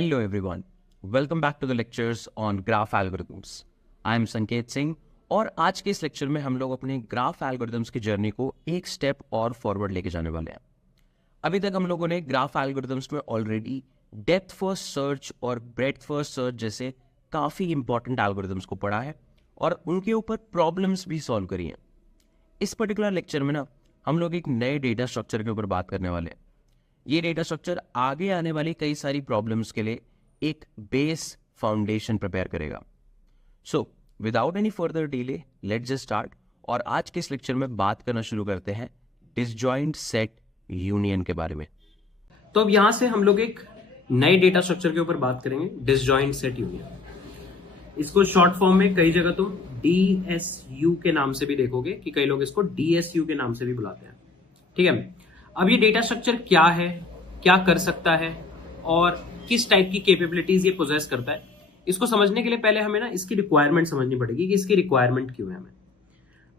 Hello everyone, welcome back to the lectures on graph algorithms. I am संकेत सिंह और आज के इस लेक्चर में हम लोग अपने ग्राफ एल्गोरिथम्स की जर्नी को एक स्टेप और फॉरवर्ड लेके जाने वाले हैं। अभी तक हम लोगों ने ग्राफ एल्गोरिथम्स में ऑलरेडी डेप्थ फर्स्ट सर्च और ब्रेड्थ फर्स्ट सर्च जैसे काफ़ी इंपॉर्टेंट एल्गोरिथम्स को पढ़ा है और उनके ऊपर प्रॉब्लम्स भी सॉल्व करी हैं। इस पर्टिकुलर लेक्चर में ना हम लोग एक नए डेटा स्ट्रक्चर के ऊपर बात करने वाले हैं। ये डेटा स्ट्रक्चर आगे आने वाली कई सारी प्रॉब्लम्स के लिए एक बेस फाउंडेशन प्रिपेयर करेगा। So without any further delay let's just start और आज के इस लेक्चर में बात करना शुरू करते हैं डिसजॉइंट सेट यूनियन के बारे में। तो अब यहां से हम लोग एक नए डेटा स्ट्रक्चर के ऊपर बात करेंगे, डिसजॉइंट सेट यूनियन। इसको शॉर्ट फॉर्म में कई जगह तुम DSU के नाम से भी देखोगे कि कई लोग इसको DSU के नाम से भी बुलाते हैं। ठीक है, अब ये डेटा स्ट्रक्चर क्या है, क्या कर सकता है और किस टाइप की कैपेबिलिटीज ये पोजेस करता है, इसको समझने के लिए पहले हमें ना इसकी रिक्वायरमेंट समझनी पड़ेगी कि इसकी रिक्वायरमेंट क्यों है हमें।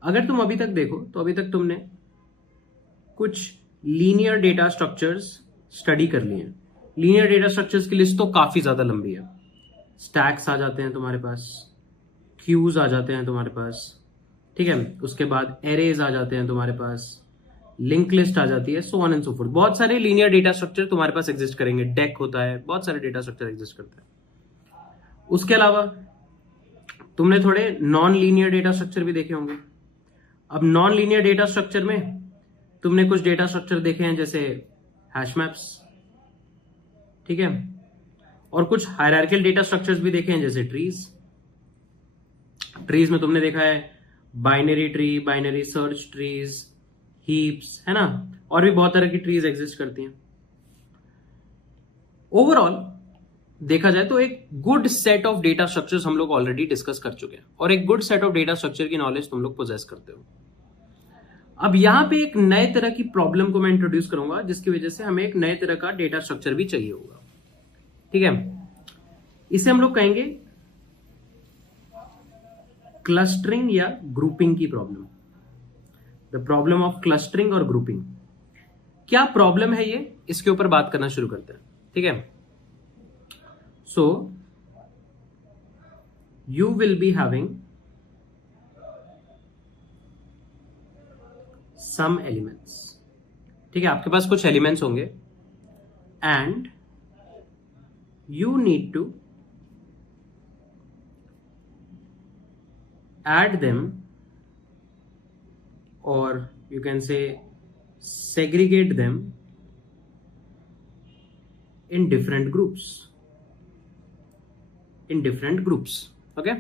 अगर तुम अभी तक देखो तो अभी तक तुमने कुछ लीनियर डेटा स्ट्रक्चर्स स्टडी कर लिए हैं। लीनियर डेटा स्ट्रक्चर्स की लिस्ट तो काफी ज्यादा लंबी है। स्टैक्स आ जाते हैं तुम्हारे पास, क्यूज आ जाते हैं तुम्हारे पास, ठीक है, उसके बाद एरेज आ जाते हैं तुम्हारे पास, लिंक लिस्ट आ जाती है, so on and so fourth. बहुत सारे लीनियर डेटा स्ट्रक्चर तुम्हारे पास एग्जिस्ट करेंगे, डेक होता है, बहुत सारे डेटा स्ट्रक्चर एग्जिस्ट करते हैं। उसके अलावा तुमने थोड़े नॉन लीनियर डेटा स्ट्रक्चर भी देखे होंगे। अब नॉन लीनियर डेटा स्ट्रक्चर में तुमने कुछ डेटा स्ट्रक्चर देखे हैं जैसे हैश मैप्स, ठीक है, और कुछ हायरार्किकल डेटा स्ट्रक्चर्स भी देखे हैं जैसे ट्रीज। ट्रीज में तुमने देखा है binary tree, binary search trees, heaps, है ना, और भी बहुत तरह की ट्रीज एग्जिस्ट करती हैं। ओवरऑल देखा जाए तो एक good set of data structures हम लोग ऑलरेडी डिस्कस कर चुके हैं और एक good set of data structure की नॉलेज तुम लोग पोजेस करते हो। अब यहां पे एक नए तरह की प्रॉब्लम को मैं इंट्रोड्यूस करूंगा जिसकी वजह से हमें एक नए तरह का डेटा स्ट्रक्चर भी चाहिए होगा। ठीक है, इसे हम लोग कहेंगे क्लस्टरिंग या ग्रुपिंग की problem. The problem of clustering और ग्रुपिंग। क्या प्रॉब्लम है ये, इसके ऊपर बात करना शुरू करते हैं। ठीक है, so you will be having some elements. ठीक है, आपके पास कुछ एलिमेंट्स होंगे and you need to add them, or you can say segregate them in different groups. Okay,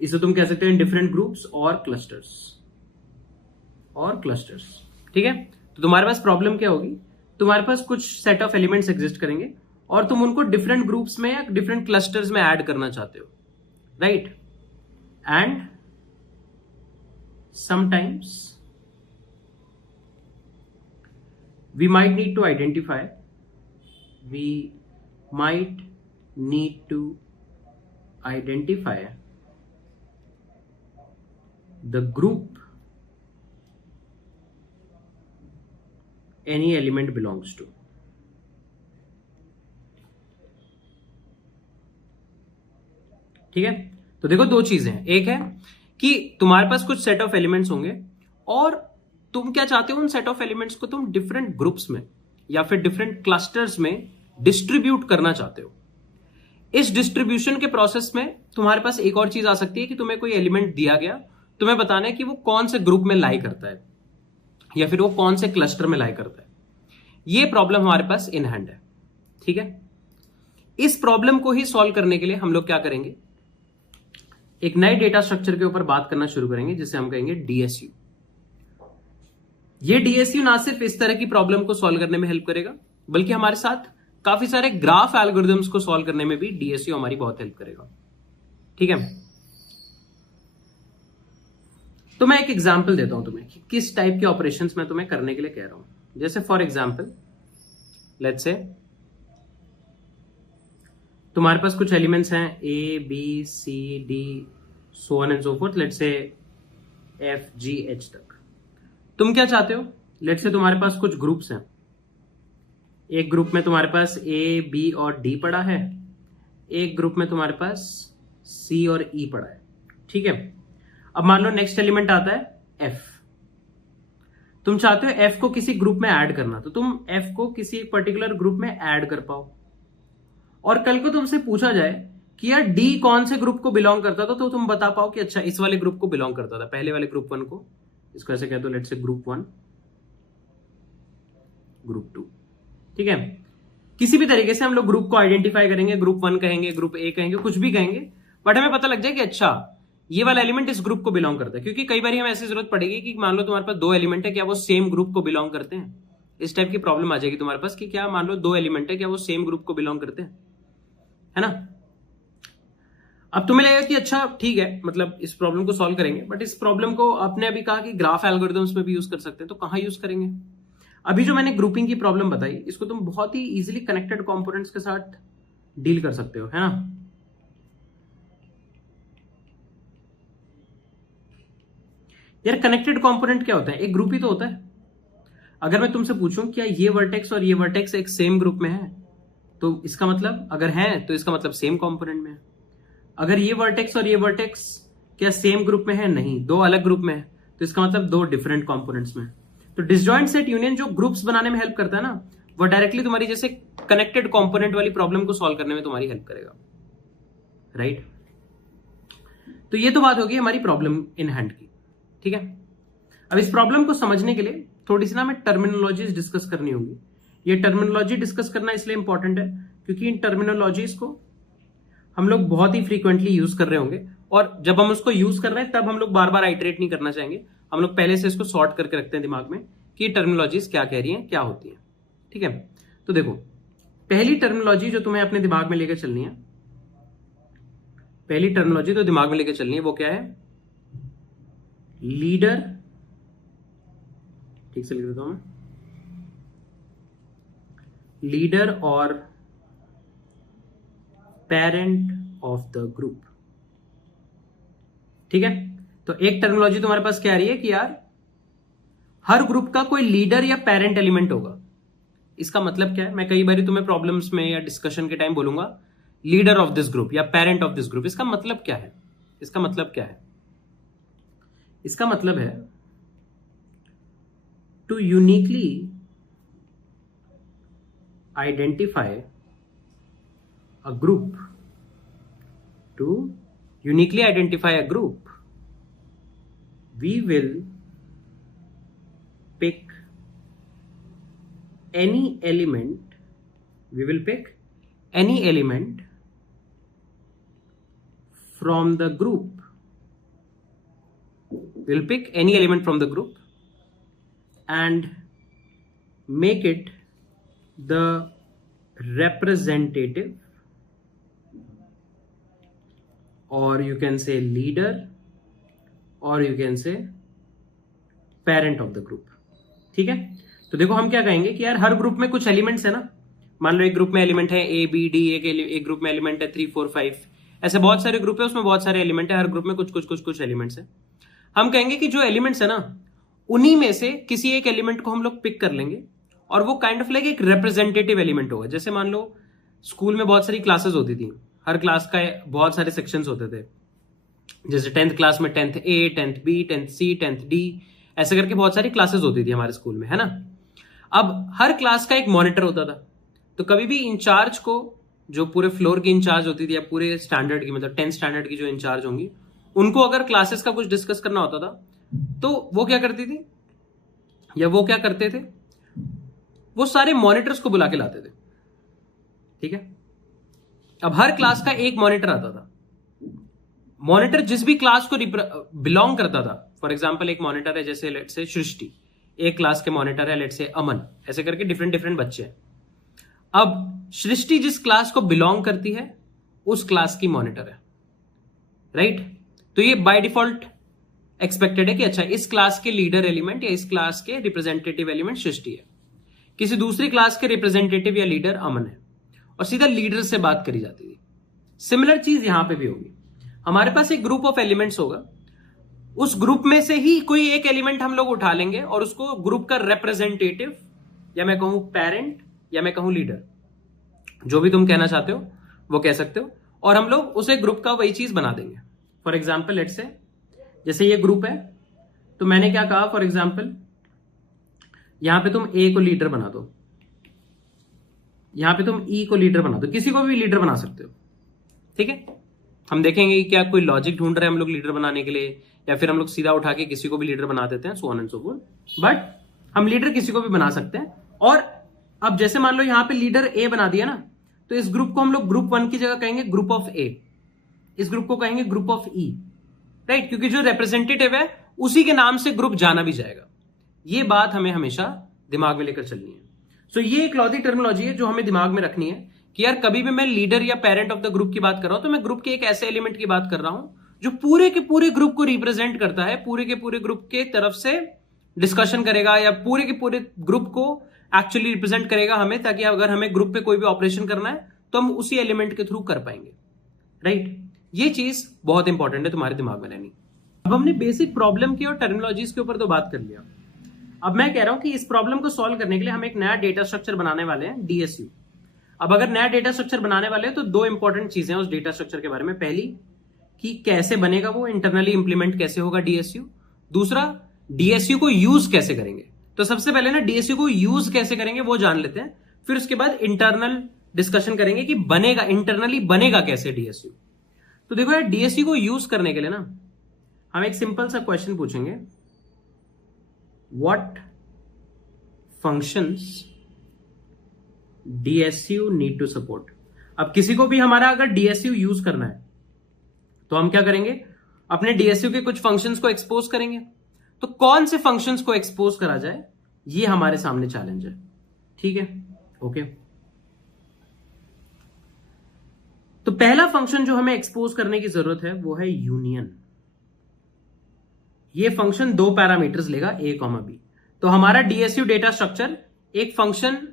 इसे तुम कह सकते हो in different groups और clusters। ठीक है, तो तुम्हारे पास प्रॉब्लम क्या होगी, तुम्हारे पास कुछ सेट ऑफ एलिमेंट्स एग्जिस्ट करेंगे और तुम उनको डिफरेंट ग्रुप्स में या डिफरेंट क्लस्टर्स में ऐड करना चाहते हो, right. And sometimes we might need to identify the group any element belongs to. ठीक है, तो देखो दो चीजें हैं। एक है कि तुम्हारे पास कुछ सेट ऑफ एलिमेंट्स होंगे और तुम क्या चाहते हो, उन सेट ऑफ एलिमेंट्स को तुम डिफरेंट ग्रुप्स में या फिर डिफरेंट क्लस्टर्स में डिस्ट्रीब्यूट करना चाहते हो। इस डिस्ट्रीब्यूशन के प्रोसेस में तुम्हारे पास एक और चीज आ सकती है कि तुम्हें कोई एलिमेंट दिया गया, तुम्हें बताना है कि वो कौन से ग्रुप में लाई करता है या फिर वो कौन से क्लस्टर में लाई करता है। ये प्रॉब्लम हमारे पास इन हैंड है। ठीक है, इस प्रॉब्लम को ही सॉल्व करने के लिए हम लोग क्या करेंगे, एक नए डेटा स्ट्रक्चर के ऊपर बात करना शुरू करेंगे जिसे हम कहेंगे DSU। ये DSU ना सिर्फ इस तरह की प्रॉब्लम को सॉल्व करने में हेल्प करेगा बल्कि हमारे साथ काफी सारे ग्राफ एल्गोरिथम्स को सॉल्व करने में भी DSU हमारी बहुत हेल्प करेगा। ठीक है, तो मैं एक एग्जांपल देता हूं तुम्हें कि किस टाइप के ऑपरेशंस मैं तुम्हें करने के लिए कह रहा हूं। जैसे फॉर एग्जांपल लेट्स से तुम्हारे पास कुछ एलिमेंट्स हैं A, B, C, D, so on and so forth, let's say F, G, H तक। तुम क्या चाहते हो, लेट्स से तुम्हारे पास कुछ ग्रुप्स हैं एक ग्रुप में तुम्हारे पास ए, बी और डी पड़ा है, एक ग्रुप में तुम्हारे पास सी और ई पड़ा है। ठीक है, अब मान लो नेक्स्ट एलिमेंट आता है एफ। तुम चाहते हो एफ को किसी ग्रुप में ऐड करना, तो तुम एफ को किसी एक पर्टिकुलर ग्रुप में ऐड कर पाओ। और कल को तुमसे पूछा जाए कि यार डी कौन से ग्रुप को बिलोंग करता था, तो तुम बता पाओ कि अच्छा इस वाले ग्रुप को बिलोंग करता था, पहले वाले ग्रुप 1 को, इसको ऐसे कह दो, लेट्स से ग्रुप 1, ग्रुप 2। ठीक है, किसी भी तरीके से हम लोग ग्रुप को आइडेंटिफाई करेंगे, ग्रुप 1 कहेंगे, ग्रुप ए कहेंगे, कुछ भी कहेंगे, बट हमें पता लग जाए कि अच्छा ये वाला एलिमेंट इस ग्रुप को बिलोंग करता है। क्योंकि कई बार हमें ऐसी जरूरत पड़ेगी कि मान लो तुम्हारे पास 2 एलिमेंट है, क्या वो सेम ग्रुप को बिलोंग करते हैं? इस टाइप की प्रॉब्लम आ जाएगी तुम्हारे पास कि क्या मान लो 2 एलिमेंट है, क्या वो सेम ग्रुप को बिलोंग करते हैं, है ना। अब तुम्हें लगेगा कि अच्छा ठीक है, मतलब इस प्रॉब्लम को सॉल्व करेंगे, बट इस प्रॉब्लम को आपने अभी कहा कि ग्राफ एल्गोरिथम्स में भी यूज कर सकते हैं, तो कहां यूज करेंगे? अभी जो मैंने ग्रुपिंग की प्रॉब्लम बताई, इसको तुम बहुत ही इजीली कनेक्टेड कंपोनेंट्स के साथ डील कर सकते हो, है ना। यार कनेक्टेड कंपोनेंट क्या होता है? एक ग्रुप ही तो होता है। अगर मैं तुमसे पूछूं क्या ये वर्टेक्स और ये वर्टेक्स एक सेम ग्रुप में है, तो इसका मतलब अगर है तो इसका मतलब सेम कंपोनेंट में है। अगर ये वर्टेक्स और ये वर्टेक्स क्या सेम ग्रुप में है? नहीं, 2 अलग ग्रुप में है, तो इसका मतलब 2 डिफरेंट कंपोनेंट्स में है। तो डिसजॉइंट सेट यूनियन जो ग्रुप्स बनाने में हेल्प करता है ना, वो डायरेक्टली तुम्हारी जैसे कनेक्टेड कंपोनेंट वाली प्रॉब्लम को सॉल्व करने में तुम्हारी हेल्प करेगा, राइट। तो ये तो बात होगी हमारी प्रॉब्लम इन हैंड की। ठीक है, अब इस प्रॉब्लम को समझने के लिए थोड़ी सी ना हमें टर्मिनोलॉजीज डिस्कस करनी होगी। ये टर्मिनोलॉजी डिस्कस करना इसलिए इंपॉर्टेंट है क्योंकि इन टर्मिनोलॉजीज को हम लोग बहुत ही फ्रीक्वेंटली यूज कर रहे होंगे, और जब हम उसको यूज कर रहे हैं तब हम लोग बार बार आइटरेट नहीं करना चाहेंगे। हम लोग पहले से इसको सॉर्ट करके रखते हैं दिमाग में कि टर्मिनोलॉजीज क्या कह रही हैं, क्या होती है। ठीक है, तो देखो पहली टर्मिनोलॉजी जो तुम्हें अपने दिमाग में लेकर चलनी है, पहली टर्मिनोलॉजी तो दिमाग में लेकर चलनी है, वो क्या है? लीडर, ठीक से लिख देता हूं मैं, लीडर और पेरेंट ऑफ द ग्रुप। ठीक है, तो एक टर्मिनोलॉजी तुम्हारे पास क्या आ रही है कि यार हर ग्रुप का कोई लीडर या पेरेंट एलिमेंट होगा। इसका मतलब क्या है? मैं कई बार तुम्हें प्रॉब्लम्स में या डिस्कशन के टाइम बोलूंगा लीडर ऑफ दिस ग्रुप या पेरेंट ऑफ दिस ग्रुप। इसका मतलब क्या है? इसका मतलब क्या है? इसका मतलब है to uniquely identify a group, to uniquely identify a group, we will pick any element, we will pick any element from the group, we will pick any element from the group and make it the representative, or you can say leader, और you can say parent of the group. ठीक है, तो देखो हम क्या कहेंगे कि यार हर ग्रुप में कुछ एलिमेंट्स है ना। मान लो एक ग्रुप में एलिमेंट है ए बी डी, एक ग्रुप में एलिमेंट है 3 4 5, ऐसे बहुत सारे ग्रुप है, उसमें बहुत सारे एलिमेंट है, हर ग्रुप में कुछ कुछ कुछ कुछ एलिमेंट्स है। हम कहेंगे कि जो एलिमेंट्स है ना, उन्हीं में से किसी एक एलिमेंट को हम लोग पिक कर लेंगे और वो काइंड ऑफ लाइक एक रिप्रेजेंटेटिव एलिमेंट होगा। जैसे मान लो स्कूल में बहुत सारी क्लासेस होती थी, हर क्लास का बहुत सारे सेक्शंस होते थे। जैसे 10th क्लास में 10th A, 10th B, 10th C, 10th D, ऐसे करके बहुत सारी क्लासेस होती थी हमारे स्कूल में, है ना। अब हर क्लास का एक मॉनिटर होता था, तो कभी भी इंचार्ज को, जो पूरे फ्लोर की इंचार्ज होती थी या पूरे स्टैंडर्ड की, मतलब 10th स्टैंडर्ड की जो इंचार्ज होंगी, उनको अगर क्लासेस का कुछ डिस्कस करना होता था तो वो क्या करती थी या वो क्या करते थे, वो सारे मॉनिटर्स को बुला के लाते थे। ठीक है, अब हर क्लास का एक मॉनिटर आता था। मॉनिटर जिस भी क्लास को बिलोंग करता था, फॉर एग्जांपल एक मॉनिटर है जैसे लेट्स से सृष्टि, एक क्लास के मॉनिटर है लेट्स से अमन, ऐसे करके डिफरेंट डिफरेंट बच्चे हैं। अब सृष्टि जिस क्लास को बिलोंग करती है उस क्लास की मॉनिटर है, राइट। तो ये बाय डिफॉल्ट एक्सपेक्टेड है कि अच्छा इस क्लास के लीडर एलिमेंट या इस क्लास के रिप्रेजेंटेटिव एलिमेंट सृष्टि है, किसी दूसरी क्लास के रिप्रेजेंटेटिव या लीडर अमन है, और सीधा लीडर से बात करी जाती थी। सिमिलर चीज यहां पे भी होगी। हमारे पास एक ग्रुप ऑफ एलिमेंट्स होगा, उस ग्रुप में से ही कोई एक एलिमेंट हम लोग उठा लेंगे और उसको ग्रुप का रिप्रेजेंटेटिव या मैं कहूं पेरेंट या मैं कहूं लीडर, जो भी तुम कहना चाहते हो वो कह सकते हो, और हम लोग उसे ग्रुप का वही चीज बना देंगे। फॉर एग्जाम्पल लेट्स से जैसे ये ग्रुप है, तो मैंने क्या कहा, फॉर एग्जाम्पल यहां पे तुम ए को लीडर बना दो, यहां पे तुम ई को लीडर बना दो, किसी को भी लीडर बना सकते हो, ठीक है। हम देखेंगे कि क्या कोई लॉजिक ढूंढ रहे हैं हम लोग लीडर बनाने के लिए, या फिर हम लोग सीधा उठा के किसी को भी लीडर बना देते हैं, so on and so fourth. But हम लीडर किसी को भी बना सकते हैं। और अब जैसे मान लो यहां पे लीडर ए बना दिया ना, तो इस ग्रुप को हम लोग ग्रुप 1 की जगह कहेंगे ग्रुप ऑफ ए, इस ग्रुप को कहेंगे ग्रुप ऑफ ई, राइट, क्योंकि जो रिप्रेजेंटेटिव है उसी के नाम से ग्रुप जाना भी जाएगा। ये बात हमें हमेशा दिमाग में लेकर चलनी है। सो ये एक लॉजिक टर्मिनोलॉजी है जो हमें दिमाग में रखनी है कि यार कभी भी मैं लीडर या पेरेंट ऑफ द ग्रुप की बात कर रहा हूं तो मैं ग्रुप के एक ऐसे एलिमेंट की बात कर रहा हूं जो पूरे के पूरे ग्रुप को रिप्रेजेंट करता है, पूरे के पूरे ग्रुप के तरफ से डिस्कशन करेगा, या पूरे के पूरे ग्रुप को एक्चुअली रिप्रेजेंट करेगा हमें, ताकि अगर हमें ग्रुप पे कोई भी ऑपरेशन करना है तो हम उसी एलिमेंट के थ्रू कर पाएंगे, राइट। ये चीज बहुत इंपॉर्टेंट है तुम्हारे दिमाग में रहनी। अब हमने बेसिक प्रॉब्लम की और टर्मिनोलॉजीज के ऊपर तो बात कर लिया। अब मैं कह रहा हूं कि इस प्रॉब्लम को सॉल्व करने के लिए हम एक नया डेटा स्ट्रक्चर बनाने वाले हैं, डीएसयू। अब अगर नया डेटा स्ट्रक्चर बनाने वाले हैं तो दो इंपॉर्टेंट चीजें हैं उस डेटा स्ट्रक्चर के बारे में। पहली कि कैसे बनेगा वो, इंटरनली इंप्लीमेंट कैसे होगा डीएसयू। दूसरा, डीएसयू को यूज कैसे करेंगे। तो सबसे पहले ना डीएसयू को यूज कैसे करेंगे वो जान लेते हैं, फिर उसके बाद इंटरनल डिस्कशन करेंगे कि बनेगा, इंटरनली बनेगा कैसे डीएसयू। तो देखो यार, डीएसयू को यूज करने के लिए ना हम एक सिंपल सा क्वेश्चन पूछेंगे, what functions DSU need to support. अब किसी को भी हमारा अगर डीएसयू यूज करना है तो हम क्या करेंगे, अपने डीएसयू के कुछ फंक्शंस को एक्सपोज करेंगे। तो कौन से फंक्शंस को एक्सपोज करा जाए, ये हमारे सामने चैलेंज है, ठीक है, ओके। तो पहला फंक्शन जो हमें एक्सपोज करने की जरूरत है वो है यूनियन। ये फंक्शन दो पैरामीटर्स लेगा, ए कॉमा बी। तो हमारा डीएसयू डेटा स्ट्रक्चर एक फंक्शन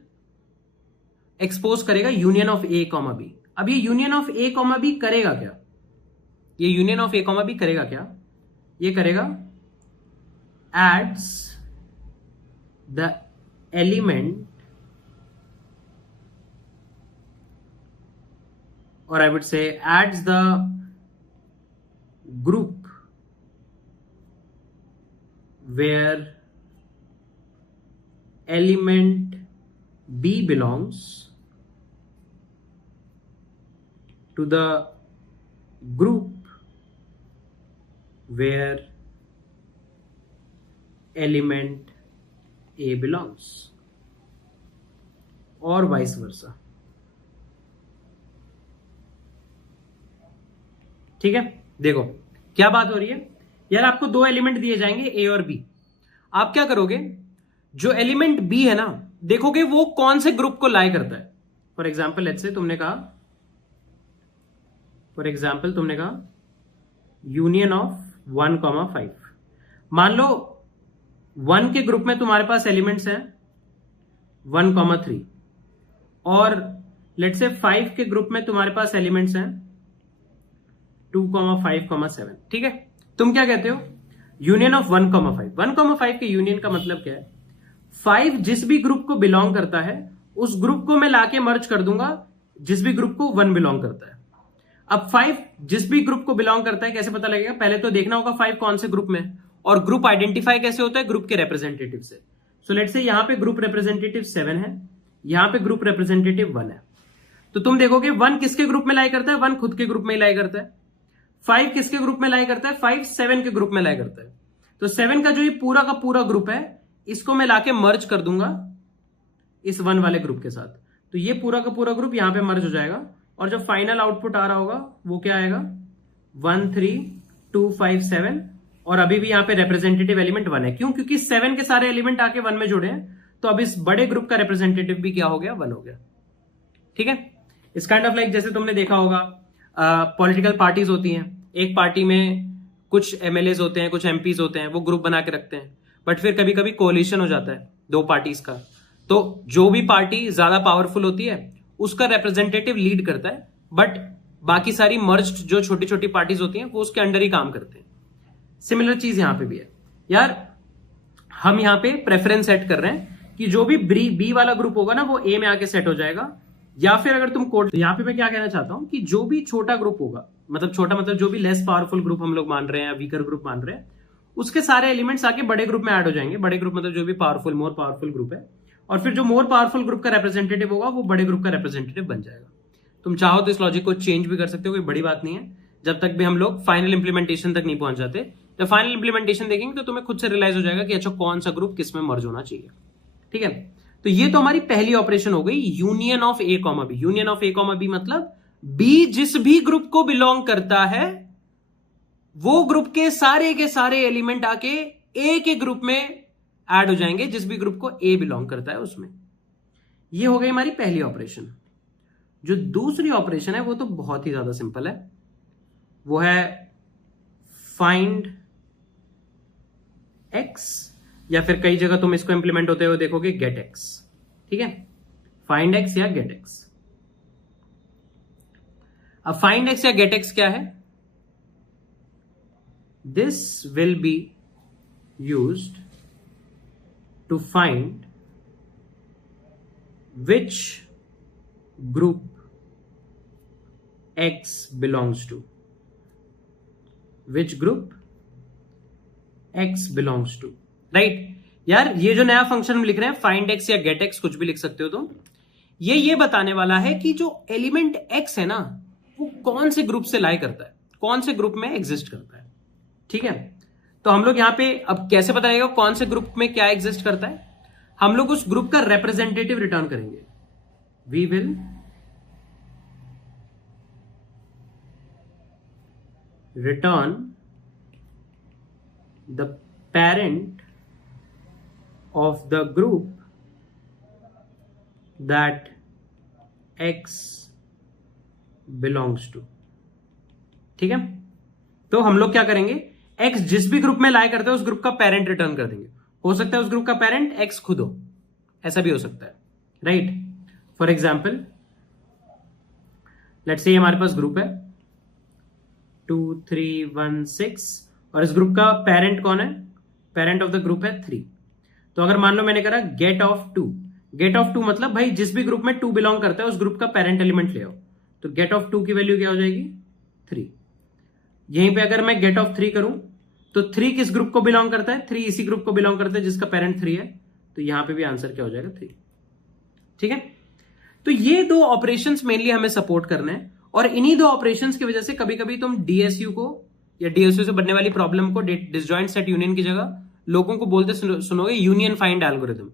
एक्सपोज करेगा union of A comma B. अब ये union of A comma B करेगा क्या, ये union of A comma B करेगा क्या, ये करेगा adds the element, or I would say adds the group where element B belongs to the group where element A belongs, or vice versa। ठीक है, देखो क्या बात हो रही है यार, आपको दो एलिमेंट दिए जाएंगे ए और बी। आप क्या करोगे, जो एलिमेंट बी है ना, देखोगे वो कौन से ग्रुप को लाई करता है। फॉर एग्जाम्पल लेट्स से तुमने कहा यूनियन ऑफ 1,5। मान लो 1 के ग्रुप में तुम्हारे पास एलिमेंट्स हैं 1,3, और लेट्स से 5 के ग्रुप में तुम्हारे पास एलिमेंट्स हैं 2,5,7। ठीक है, तुम क्या कहते हो, यूनियन ऑफ 1,5। 1,5 के यूनियन का मतलब क्या है, 5 जिस भी ग्रुप को बिलोंग करता है उस ग्रुप को मैं लाके मर्ज कर दूंगा जिस भी ग्रुप को 1 बिलोंग करता है। अब 5 जिस भी ग्रुप को बिलोंग करता है कैसे पता लगेगा, पहले तो देखना होगा 5 कौन से ग्रुप में, और ग्रुप आइडेंटिफाई कैसे होता है, ग्रुप के रिप्रेजेंटेटिव से। सो लेट्स से यहां पे ग्रुप रिप्रेजेंटेटिव 7 है, यहां पे ग्रुप रिप्रेजेंटेटिव 1 है। तो तुम देखोगे 1 किसके ग्रुप में लाई करता है, 1 खुद के ग्रुप में ही लाई करता है। 5 किसके ग्रुप में लाई करता है, 5 7 के ग्रुप में लाई करता है। तो 7 का जो ये पूरा का पूरा ग्रुप है इसको मैं लाके मर्ज कर दूंगा इस 1 वाले ग्रुप के साथ। तो ये पूरा का पूरा ग्रुप यहां पे मर्ज हो जाएगा, और जो फाइनल आउटपुट आ रहा होगा वो क्या आएगा, 1 3 2 5 7, और अभी भी यहां पे रिप्रेजेंटेटिव एलिमेंट 1 है। क्यों, क्योंकि 7 के सारे एलिमेंट आके 1 में जुड़े हैं, तो अब इस बड़े ग्रुप का रिप्रेजेंटेटिव भी क्या हो गया, 1 हो गया। ठीक है, इस काइंड ऑफ लाइक जैसे तुमने देखा होगा पॉलिटिकल पार्टीज होती हैं, एक पार्टी में कुछ एमएलएज होते हैं, कुछ एमपीज होते हैं, वो ग्रुप बना के रखते हैं, बट फिर कभी कभी कोलिशन हो जाता है दो पार्टीज का। तो जो भी पार्टी ज्यादा पावरफुल होती है उसका रिप्रेजेंटेटिव लीड करता है, बट बाकी सारी मर्ज्ड जो छोटी छोटी पार्टीज होती हैं वो उसके अंडर ही काम करते हैं। सिमिलर चीज यहां पे भी है यार, हम यहां पे प्रेफरेंस सेट कर रहे हैं कि जो भी बी वाला ग्रुप होगा ना वो ए में आके सेट हो जाएगा। या फिर अगर तुम कोड, तो यहाँ पे मैं क्या कहना चाहता हूं कि जो भी छोटा ग्रुप होगा, मतलब छोटा मतलब जो भी लेस पावरफुल ग्रुप हम लोग मान रहे हैं या वीकर ग्रुप मान रहे हैं, उसके सारे एलिमेंट्स आके बड़े ग्रुप में ऐड हो जाएंगे। बड़े ग्रुप मतलब जो भी पावरफुल, मोर पावरफुल ग्रुप है, और फिर जो मोर पावरफुल ग्रुप का रिप्रेजेंटेटिव होगा वो बड़े ग्रुप का रिप्रेजेंटेटिव बन जाएगा। तुम चाहो तो इस लॉजिक को चेंज भी कर सकते हो, कोई बड़ी बात नहीं है, जब तक भी हम लोग फाइनल इंप्लीमेंटेशन तक नहीं पहुंच जाते। जब फाइनल इंप्लीमेंटेशन देखेंगे तो तुम्हें खुद से रियलाइज हो जाएगा कि अच्छा कौन सा ग्रुप किस में मर्ज होना चाहिए। ठीक है, तो ये तो हमारी पहली ऑपरेशन हो गई, union of A comma B. Union of A comma B मतलब बी जिस भी ग्रुप को बिलोंग करता है वो ग्रुप के सारे एलिमेंट आके ए के ग्रुप में ऐड हो जाएंगे, जिस भी ग्रुप को ए बिलोंग करता है उसमें। ये हो गई हमारी पहली ऑपरेशन। जो दूसरी ऑपरेशन है वो तो बहुत ही ज्यादा सिंपल है, वो है फाइंड एक्स, या फिर कई जगह तुम इसको इंप्लीमेंट होते हुए देखोगे गेट एक्स। ठीक है, फाइंड एक्स या गेट एक्स। अब फाइंड एक्स या गेट एक्स क्या है? This will be used to find which group X belongs to, which group X belongs to. Right यार, ये जो नया फंक्शन हम लिख रहे हैं फाइंड एक्स या गेट एक्स, कुछ भी लिख सकते हो तुम, ये बताने वाला है कि जो एलिमेंट एक्स है ना वो कौन से ग्रुप से लाई करता है, कौन से ग्रुप में एग्जिस्ट करता है। ठीक है, तो हम लोग यहां पे अब कैसे पता लगेगा कौन से ग्रुप में क्या एग्जिस्ट करता है? हम लोग उस ग्रुप का रिप्रेजेंटेटिव रिटर्न करेंगे। We will return the parent of the group that x belongs to। ठीक है, तो हम लोग क्या करेंगे, x जिस भी ग्रुप में लाई करते हैं उस ग्रुप का पेरेंट रिटर्न कर देंगे। हो सकता है उस ग्रुप का पेरेंट x खुद हो, ऐसा भी हो सकता है। Right, for example let's say हमारे पास ग्रुप है 2 3 1 6 और इस ग्रुप का पेरेंट कौन है? पेरेंट ऑफ द ग्रुप है 3। तो अगर मान लो मैंने करा गेट ऑफ 2, गेट ऑफ 2 मतलब भाई जिस भी ग्रुप में 2 बिलोंग करता है उस ग्रुप का पेरेंट एलिमेंट ले आओ। तो गेट ऑफ 2 की वैल्यू क्या हो जाएगी? 3। यहीं पे अगर मैं गेट ऑफ 3 करूं तो 3 किस ग्रुप को बिलोंग करता है? 3 इसी ग्रुप को बिलोंग करता है जिसका पेरेंट 3 है, तो यहां पे भी आंसर क्या हो जाएगा? 3। ठीक है, तो ये दो ऑपरेशंस मेनली हमें सपोर्ट करने हैं, और इन्हीं दो ऑपरेशंस की वजह से कभी कभी तुम डीएसयू को या डीएसयू से बनने वाली प्रॉब्लम को डिसजॉइंट सेट यूनियन की जगह लोगों को बोलते सुनोगे यूनियन फाइंड एल्गोरिथम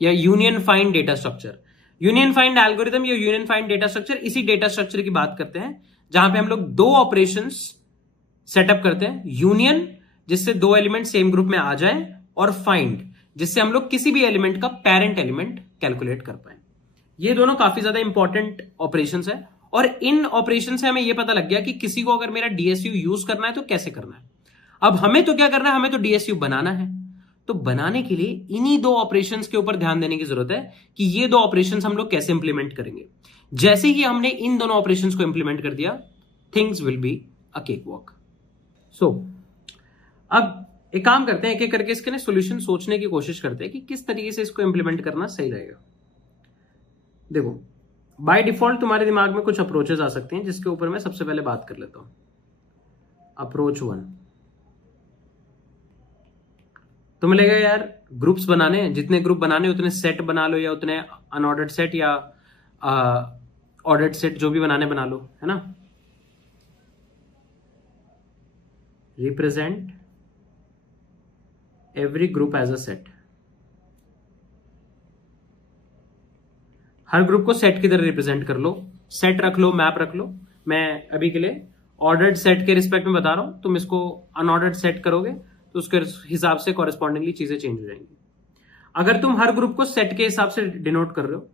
या union find data structure. Union find algorithm या यूनियन फाइंड डेटा स्ट्रक्चर इसी डेटा स्ट्रक्चर की बात करते हैं जहां पे हम लोग दो ऑपरेशंस सेटअप करते हैं, यूनियन जिससे दो एलिमेंट सेम ग्रुप में आ जाए, और फाइंड जिससे हम लोग किसी भी एलिमेंट का पेरेंट एलिमेंट कैलकुलेट कर पाए। ये दोनों काफी ज्यादा इंपॉर्टेंट ऑपरेशंस है, और इन ऑपरेशन से हमें यह पता लग गया कि किसी को अगर मेरा डीएसयू यूज करना है तो कैसे करना है। अब हमें तो क्या करना है, हमें तो डीएसयू बनाना है। तो बनाने के लिए इन्हीं दो ऑपरेशंस के ऊपर ध्यान देने की जरूरत है कि ये दो ऑपरेशंस हम लोग कैसे इंप्लीमेंट करेंगे। जैसे ही हमने इन दोनों ऑपरेशंस को इंप्लीमेंट कर दिया, things will be a cakewalk. So अब एक काम करते हैं, एक एक करके इसके ना सोल्यूशन सोचने की कोशिश करते हैं कि किस तरीके से इसको इंप्लीमेंट करना सही रहेगा। देखो, बाय डिफॉल्ट तुम्हारे दिमाग में कुछ अप्रोचेस आ सकते हैं, जिसके ऊपर मैं सबसे पहले बात कर लेता हूं। अप्रोच 1, तो मिलेगा यार ग्रुप्स बनाने हैं, जितने ग्रुप बनाने उतने सेट बना लो, या उतने अनऑर्डर्ड सेट या ऑर्डर्ड सेट जो भी बनाने बना लो, है ना। Represent every group as a set. हर ग्रुप को सेट की तरह रिप्रेजेंट कर लो, सेट रख लो, मैप रख लो। मैं अभी के लिए ऑर्डर्ड सेट के रिस्पेक्ट में बता रहा हूं, तुम इसको अनऑर्डर्ड सेट करोगे तो उसके हिसाब से कॉरेस्पॉन्डिंगली चीजें चेंज हो जाएंगी। अगर तुम हर ग्रुप को सेट के हिसाब से डिनोट कर रहे हो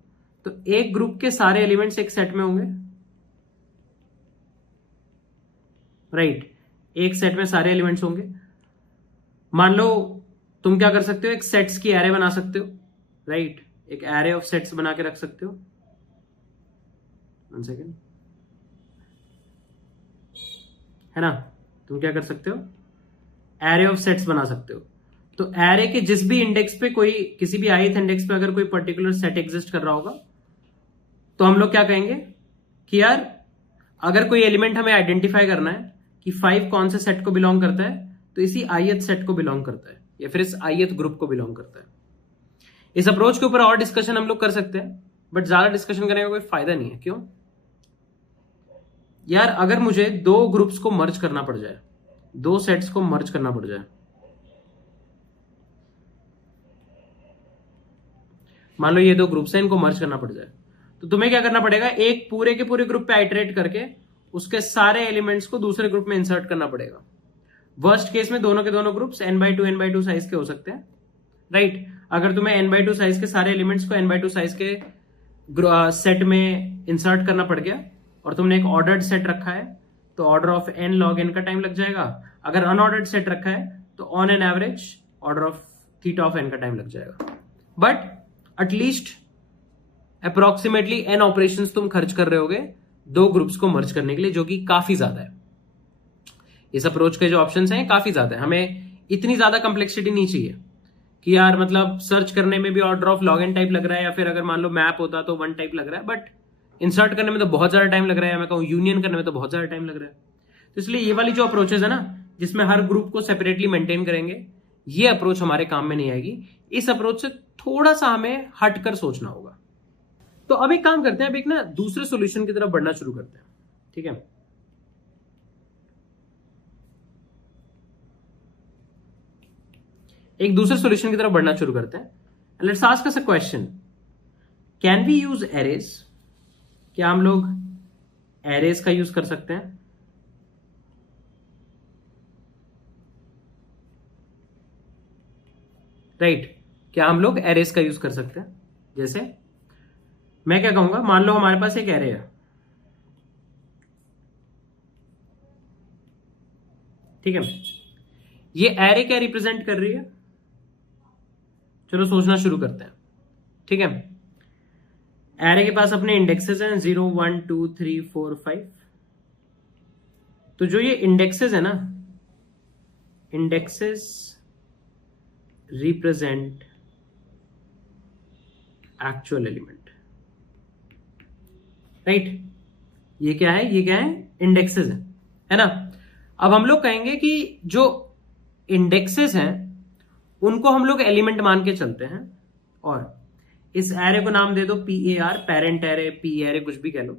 तो एक ग्रुप के सारे एलिमेंट्स एक सेट में होंगे, राइट। एक सेट में सारे एलिमेंट्स होंगे। मान लो तुम क्या कर सकते हो, एक सेट्स की एरे बना सकते हो, राइट। एक एरे ऑफ सेट्स बना के रख सकते हो। 1 सेकेंड, है ना। तुम क्या कर सकते हो, एरे ऑफ सेट्स बना सकते हो। तो एरे के जिस भी इंडेक्स पे कोई किसी भी ith इंडेक्स पे अगर कोई पर्टिकुलर सेट एग्जिस्ट कर रहा होगा तो हम लोग क्या कहेंगे कि यार अगर कोई एलिमेंट हमें आइडेंटिफाई करना है कि 5 कौन से सेट को बिलोंग करता है तो इसी ith सेट को बिलोंग करता है या फिर इस ith ग्रुप को बिलोंग करता है। इस अप्रोच के ऊपर और डिस्कशन हम लोग कर सकते हैं बट ज्यादा डिस्कशन करने का कोई फायदा नहीं है। क्यों यार, अगर मुझे 2 ग्रुप्स को मर्ज करना पड़ जाए, 2 सेट्स को मर्ज करना पड़ जाए, मान लो ये 2 ग्रुप्स हैं, इनको मर्ज करना पड़ जाए, तो तुम्हें क्या करना पड़ेगा, एक पूरे के पूरे ग्रुप पे आइटरेट करके उसके सारे एलिमेंट्स को दूसरे ग्रुप में इंसर्ट करना पड़ेगा। वर्स्ट केस में दोनों के दोनों ग्रुप्स n/2 साइज के हो सकते हैं, राइट। अगर तुम्हें n/2 साइज के सारे एलिमेंट्स को n/2 साइज के सेट में इंसर्ट करना पड़ गया और तुमने एक ऑर्डर्ड सेट रखा है तो order of n log n का टाइम लग जाएगा। अगर अनऑर्डर्ड सेट रखा है तो on an average order of theta of n का टाइम लग जाएगा। But at least approximately n operations तुम खर्च कर रहे होगे 2 ग्रुप्स को मर्ज करने के लिए, जो कि काफी ज्यादा है। इस अप्रोच के जो ऑप्शंस हैं काफी ज्यादा है, हमें इतनी ज्यादा कॉम्प्लेक्सिटी नहीं चाहिए कि यार मतलब सर्च करने में भी order of log n type लग रहा है या फिर अगर मान लो मैप होता तो 1 टाइप लग रहा है, बट इंसर्ट करने में तो बहुत ज्यादा टाइम लग रहा है, मैं कहूँ यूनियन करने में तो बहुत ज्यादा टाइम लग रहा है। तो इसलिए ये वाली जो अप्रोचेस है ना, जिसमें हर ग्रुप को सेपरेटली मेंटेन करेंगे, ये अप्रोच हमारे काम में नहीं आएगी। इस अप्रोच से थोड़ा सा हमें हटकर सोचना होगा। तो अब एक काम करते हैं, अब एक ना दूसरे सॉल्यूशन की तरफ बढ़ना शुरू करते हैं, ठीक है। एक दूसरे सॉल्यूशन की तरफ बढ़ना शुरू करते हैं। Let's ask us a question, can we use arrays? क्या हम लोग एरेज का यूज कर सकते हैं? राइट, क्या हम लोग एरेज का यूज कर सकते हैं? जैसे मैं क्या कहूंगा, मान लो हमारे पास एक एरे है, ठीक है। ये एरे क्या रिप्रेजेंट कर रही है? चलो सोचना शुरू करते हैं, ठीक है। एरे के पास अपने इंडेक्सेस हैं 0 1 2 3 4 5। तो जो ये इंडेक्सेस है ना, indexes represent actual element, right. ये क्या है? ये क्या है? इंडेक्सेस है ना। अब हम लोग कहेंगे कि जो इंडेक्सेस हैं उनको हम लोग एलिमेंट मान के चलते हैं और इस एरे को नाम दे दो PAR, parent array, P array, कुछ भी कह लो।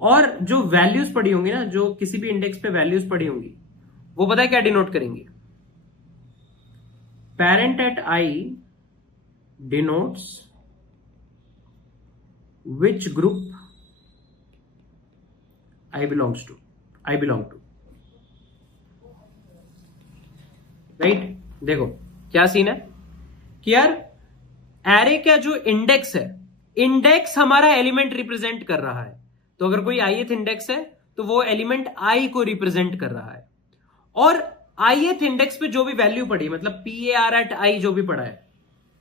और जो वैल्यूज पड़ी होंगी ना, जो किसी भी इंडेक्स पे वैल्यूज पड़ी होंगी, वो पता है क्या डिनोट करेंगे? Parent at I denotes which group I belong to, right. देखो क्या सीन है कि यार एरे का जो इंडेक्स है, इंडेक्स हमारा एलिमेंट रिप्रेजेंट कर रहा है। तो अगर कोई ith इंडेक्स है तो वो एलिमेंट I को रिप्रेजेंट कर रहा है, और ith इंडेक्स पे जो भी वैल्यू पड़ी, मतलब PAR एट I जो भी पड़ा है,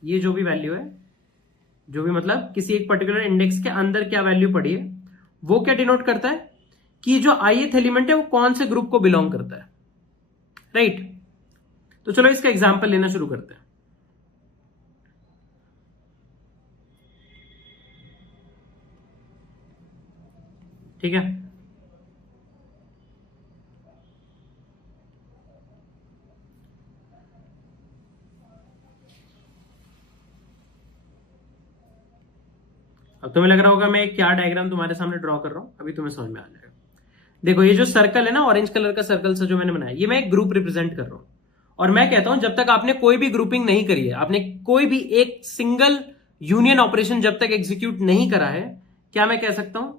ये जो भी वैल्यू है, जो भी मतलब किसी एक पर्टिकुलर इंडेक्स के अंदर क्या वैल्यू पड़ी है, वो क्या डिनोट करता है कि जो ith एलिमेंट है वो कौन से ग्रुप को बिलोंग करता है, राइट। तो चलो इसका एग्जांपल लेना शुरू करते हैं। ठीक है, अब तुम्हें लग रहा होगा मैं क्या डायग्राम तुम्हारे सामने ड्रॉ कर रहा हूं, अभी तुम्हें समझ में आ जाएगा। देखो ये जो सर्कल है ना, ऑरेंज कलर का सर्कल से जो मैंने बनाया, ये मैं एक ग्रुप रिप्रेजेंट कर रहा हूं। और मैं कहता हूं जब तक आपने कोई भी ग्रुपिंग नहीं करी है, आपने कोई भी एक सिंगल यूनियन ऑपरेशन जब तक एग्जीक्यूट नहीं करा है, क्या मैं कह सकता हूं?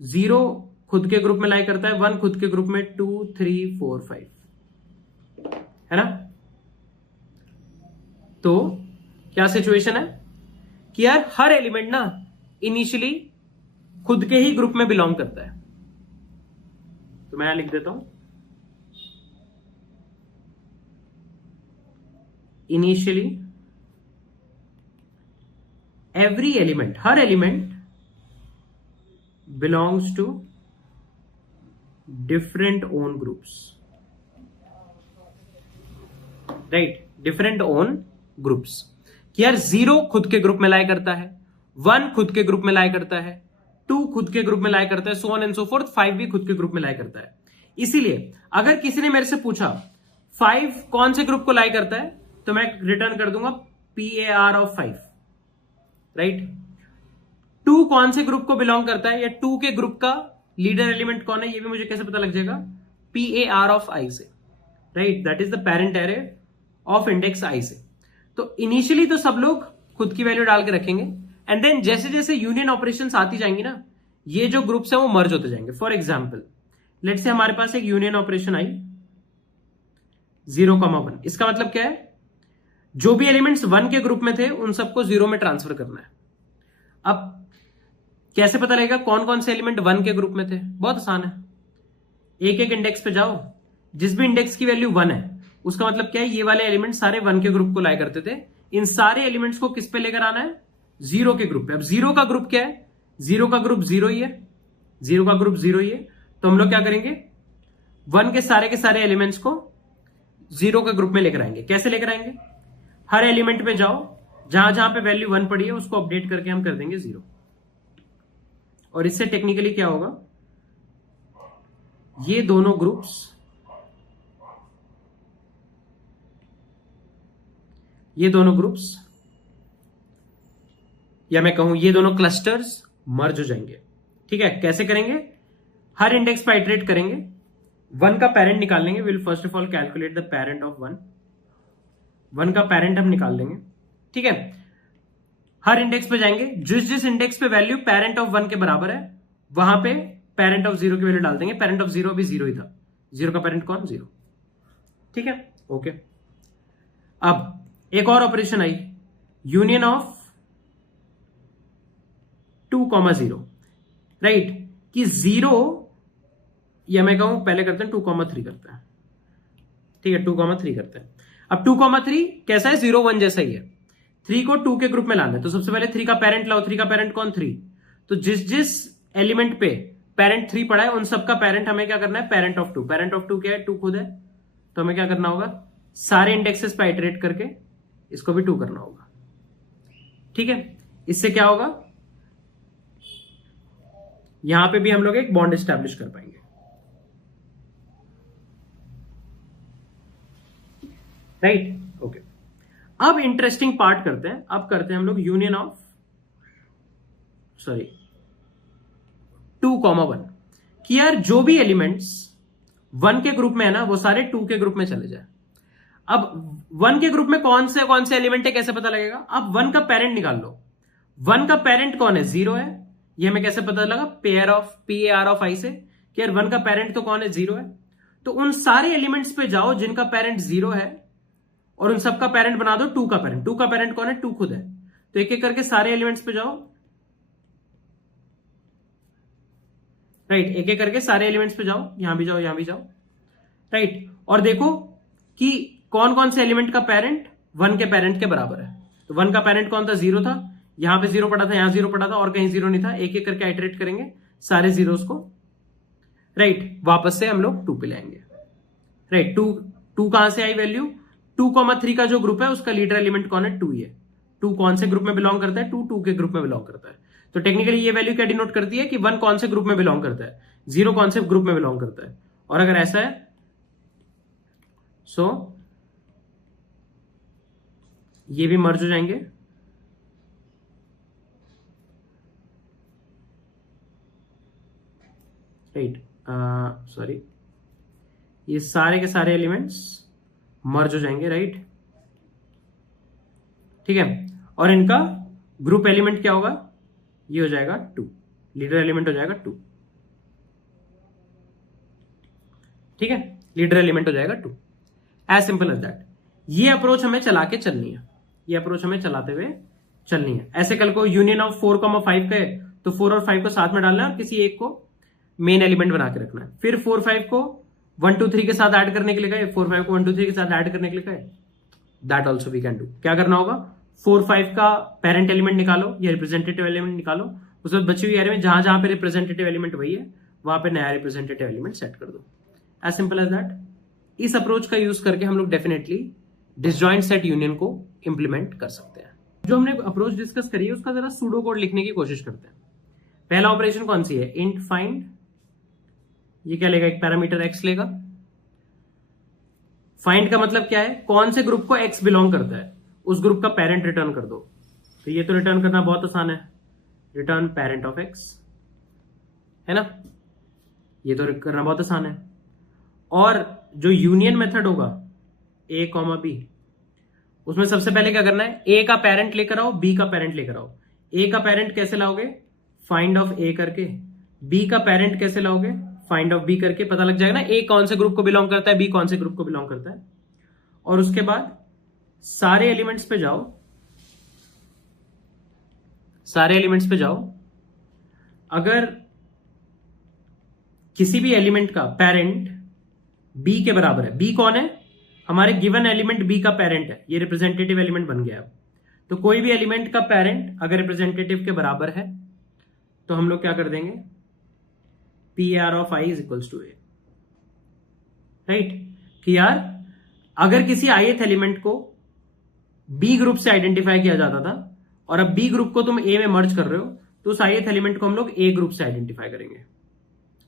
0 खुद के ग्रुप में लाई करता है, 1 खुद के ग्रुप में, 2 3 4 5, है ना। तो क्या सिचुएशन है कि यार हर एलिमेंट ना इनिशियली खुद के ही ग्रुप में बिलोंग करता है। तो मैं यहां लिख देता हूं, इनिशियली एवरी एलिमेंट, हर element belongs to different own groups, right. Different own groups, कि यार 0 खुद के ग्रुप में लाई करता है, 1 खुद के ग्रुप में लाई करता है, 2 खुद के ग्रुप में लाई करता है, so on and so fourth, 5 भी खुद के ग्रुप में लाई करता है। इसीलिए अगर किसी ने मेरे से पूछा 5 कौन से ग्रुप को लाई करता है, तो मैं रिटर्न कर दूंगा PAR ऑफ 5, राइट। 2 कौन से ग्रुप को बिलोंग करता है, या 2 के ग्रुप का लीडर एलिमेंट कौन है, ये भी मुझे कैसे पता लग जाएगा, PAR ऑफ I से, right, that is the parent array of index I से। तो इनिशियली तो सब लोग खुद की वैल्यू डाल के रखेंगे, एंड देन जैसे जैसे यूनियन ऑपरेशंस आती जाएंगी ना, ये जो ग्रुप्स है वो मर्ज होते जाएंगे। फॉर एग्जाम्पल लेट्स से हमारे पास एक यूनियन ऑपरेशन आई 0,1, इसका मतलब क्या है, जो भी एलिमेंट्स 1 के ग्रुप में थे उन सबको 0 में ट्रांसफर करना है। अब कैसे पता लगेगा कौन कौन से एलिमेंट 1 के ग्रुप में थे, बहुत आसान है, एक एक इंडेक्स पे जाओ, जिस भी इंडेक्स की वैल्यू 1 है उसका मतलब क्या है, ये वाले एलिमेंट सारे 1 के ग्रुप को लाया करते थे, इन सारे एलिमेंट्स को किस पे लेकर आना है, 0 के ग्रुप पे। अब 0 का ग्रुप क्या है, 0 का ग्रुप 0 ही है, 0 का ग्रुप 0 ही है, तो हम लोग क्या करेंगे, 1 के सारे एलिमेंट्स को 0 के ग्रुप में लेकर आएंगे। कैसे लेकर आएंगे, हर एलिमेंट पे जाओ, जहां जहां पे वैल्यू 1 पड़ी है उसको अपडेट करके हम कर देंगे 0। और इससे टेक्निकली क्या होगा, ये दोनों ग्रुप्स, या मैं कहूं ये दोनों क्लस्टर्स मर्ज हो जाएंगे। ठीक है, कैसे करेंगे, हर इंडेक्स पर आइटरेट करेंगे, 1 का पेरेंट निकाल लेंगे, will first of all calculate the parent of 1 का पेरेंट हम निकाल लेंगे। ठीक है, हर इंडेक्स पे जाएंगे, जिस जिस इंडेक्स पे वैल्यू पेरेंट ऑफ 1 के बराबर है वहां पे पेरेंट ऑफ 0 की वैल्यू डाल देंगे। पेरेंट ऑफ 0 अभी 0 ही था, 0 का पेरेंट कौन, 0। ठीक है, ओके। अब एक और operation I, union of 2,0, right, कि 0, या मैं कहूं पहले करते हैं 2,3 करते हैं। ठीक है, 2,3 करते हैं। अब 2,3 कैसा है, 0 1 जैसा ही है, 3 को 2 के ग्रुप में लाना है, तो सबसे पहले 3 का पेरेंट लाओ। 3 का पेरेंट कौन, 3, तो जिस जिस एलिमेंट पे पेरेंट 3 पड़ा है उन सबका पेरेंट हमें क्या करना है, पेरेंट ऑफ 2। पेरेंट ऑफ 2 क्या है, 2 खुद है, तो हमें क्या करना होगा, सारे इंडेक्सेस पे आइटरेट करके इसको भी 2 करना होगा। ठीक है, इससे क्या होगा, यहां पे भी हम लोग एक बॉन्ड एस्टैब्लिश कर पाएंगे। Right, okay. अब इंटरेस्टिंग पार्ट करते हैं, अब करते हैं हम लोग यूनियन ऑफ 2,1, कि यार जो भी एलिमेंट्स 1 के ग्रुप में है ना वो सारे 2 के ग्रुप में चले जाए। अब 1 के ग्रुप में कौन से एलिमेंट है, कैसे पता लगेगा, अब 1 का पेरेंट निकाल लो। 1 का पेरेंट कौन है, 0 है, ये हमें कैसे पता लगा, PAR ऑफ I से, कि यार 1 का पेरेंट तो कौन है, 0 है। तो उन सारे एलिमेंट्स पे जाओ जिनका पेरेंट 0 है और उन सबका पेरेंट बना दो 2 का पेरेंट। 2 का पेरेंट कौन है, 2 खुद है, तो एक एक करके सारे एलिमेंट्स पे जाओ, राइट, एक एक करके सारे एलिमेंट्स पे जाओ, यहां भी जाओ, यहां भी जाओ, राइट, और देखो कि कौन कौन से एलिमेंट का पेरेंट 1 के पेरेंट के बराबर है। तो 1 का पेरेंट कौन था, 0 था, यहां पे 0 पड़ा था, यहां 0 पड़ा था, और कहीं 0 नहीं था। एक एक करके आइटरेट करेंगे सारे जीरोस को, राइट, वापस से हम लोग 2 पे ले आएंगे। राइट, 2 कहां से आई वैल्यू, 2,3 का जो ग्रुप है उसका लीडर एलिमेंट कौन है, 2 ही है। 2 कौन से ग्रुप में बिलोंग करता है, 2 के ग्रुप में बिलोंग करता है। तो टेक्निकली ये वैल्यू क्या डिनोट करती है कि 1 कौन से ग्रुप में बिलोंग करता है, 0 कौन से ग्रुप में बिलोंग करता है। और अगर ऐसा है सो ये भी मर्ज हो जाएंगे। राइट, सॉरी, ये सारे के सारे एलिमेंट्स मर्ज हो जाएंगे, राइट। ठीक है, और इनका ग्रुप एलिमेंट क्या होगा, ये हो जाएगा 2, लीडर एलिमेंट हो जाएगा 2। ठीक है, लीडर एलिमेंट हो जाएगा 2, एज सिंपल एज दैट। ये अप्रोच हमें चला के चलनी है, ये अप्रोच हमें चलाते हुए चलनी है। ऐसे कल को यूनियन ऑफ 4,5 का है तो 4 और 5 को साथ में डालना है और किसी एक को मेन एलिमेंट बना के रखना है। फिर 4 5 को 1 2 3 के साथ ऐड करने के लिए कहे, 4 5 को 1 2 3 के साथ ऐड करने के लिए कहे, that also we can do. क्या करना होगा, 4 5 का पेरेंट एलिमेंट निकालो या रिप्रेजेंटेटिव एलिमेंट निकालो, उसके बाद बची हुई एरे में जहां जहां पे रिप्रेजेंटेटिव एलिमेंट वही है वहां पे नया रिप्रेजेंटेटिव एलिमेंट सेट कर दो, एज सिंपल एज दैट। इस अप्रोच का यूज करके हम लोग डेफिनेटली डिसजॉइंट सेट यूनियन को इंप्लीमेंट कर सकते हैं। जो हमने अप्रोच डिस्कस करी है उसका जरा सूडो कोड लिखने की कोशिश करते हैं। पहला ऑपरेशन कौन सी है, इंट फाइंड, ये क्या लेगा, एक पैरामीटर एक्स लेगा। फाइंड का मतलब क्या है, कौन से ग्रुप को एक्स बिलोंग करता है उस ग्रुप का पेरेंट रिटर्न कर दो। तो ये तो रिटर्न करना बहुत आसान है, रिटर्न पेरेंट ऑफ एक्स, है ना, ये तो करना बहुत आसान है। और जो यूनियन मेथड होगा ए कॉमा बी, उसमें सबसे पहले क्या करना है, ए का पेरेंट लेकर आओ, बी का पेरेंट लेकर आओ। ए का पेरेंट कैसे लाओगे, फाइंड ऑफ ए करके, बी का पेरेंट कैसे लाओगे, फाइंड ऑफ बी करके। पता लग जाएगा ना ए कौन से ग्रुप को बिलोंग करता है, बी कौन से ग्रुप को बिलोंग करता है। और उसके बाद सारे एलिमेंट्स पे जाओ, सारे एलिमेंट्स पे जाओ। अगर किसी भी एलिमेंट का पेरेंट बी के बराबर है, बी कौन है, हमारे गिवन एलिमेंट बी का पेरेंट है, ये रिप्रेजेंटेटिव एलिमेंट बन गया। तो कोई भी एलिमेंट का पेरेंट अगर रिप्रेजेंटेटिव के बराबर है तो हम लोग क्या कर देंगे, P R of I is equals to A, right. कि यार अगर किसी ith एलिमेंट को बी ग्रुप से आइडेंटिफाई किया जाता था और अब बी ग्रुप को तुम ए में मर्ज कर रहे हो, तो उस ith एलिमेंट को हम लोग ए ग्रुप से आइडेंटिफाई करेंगे,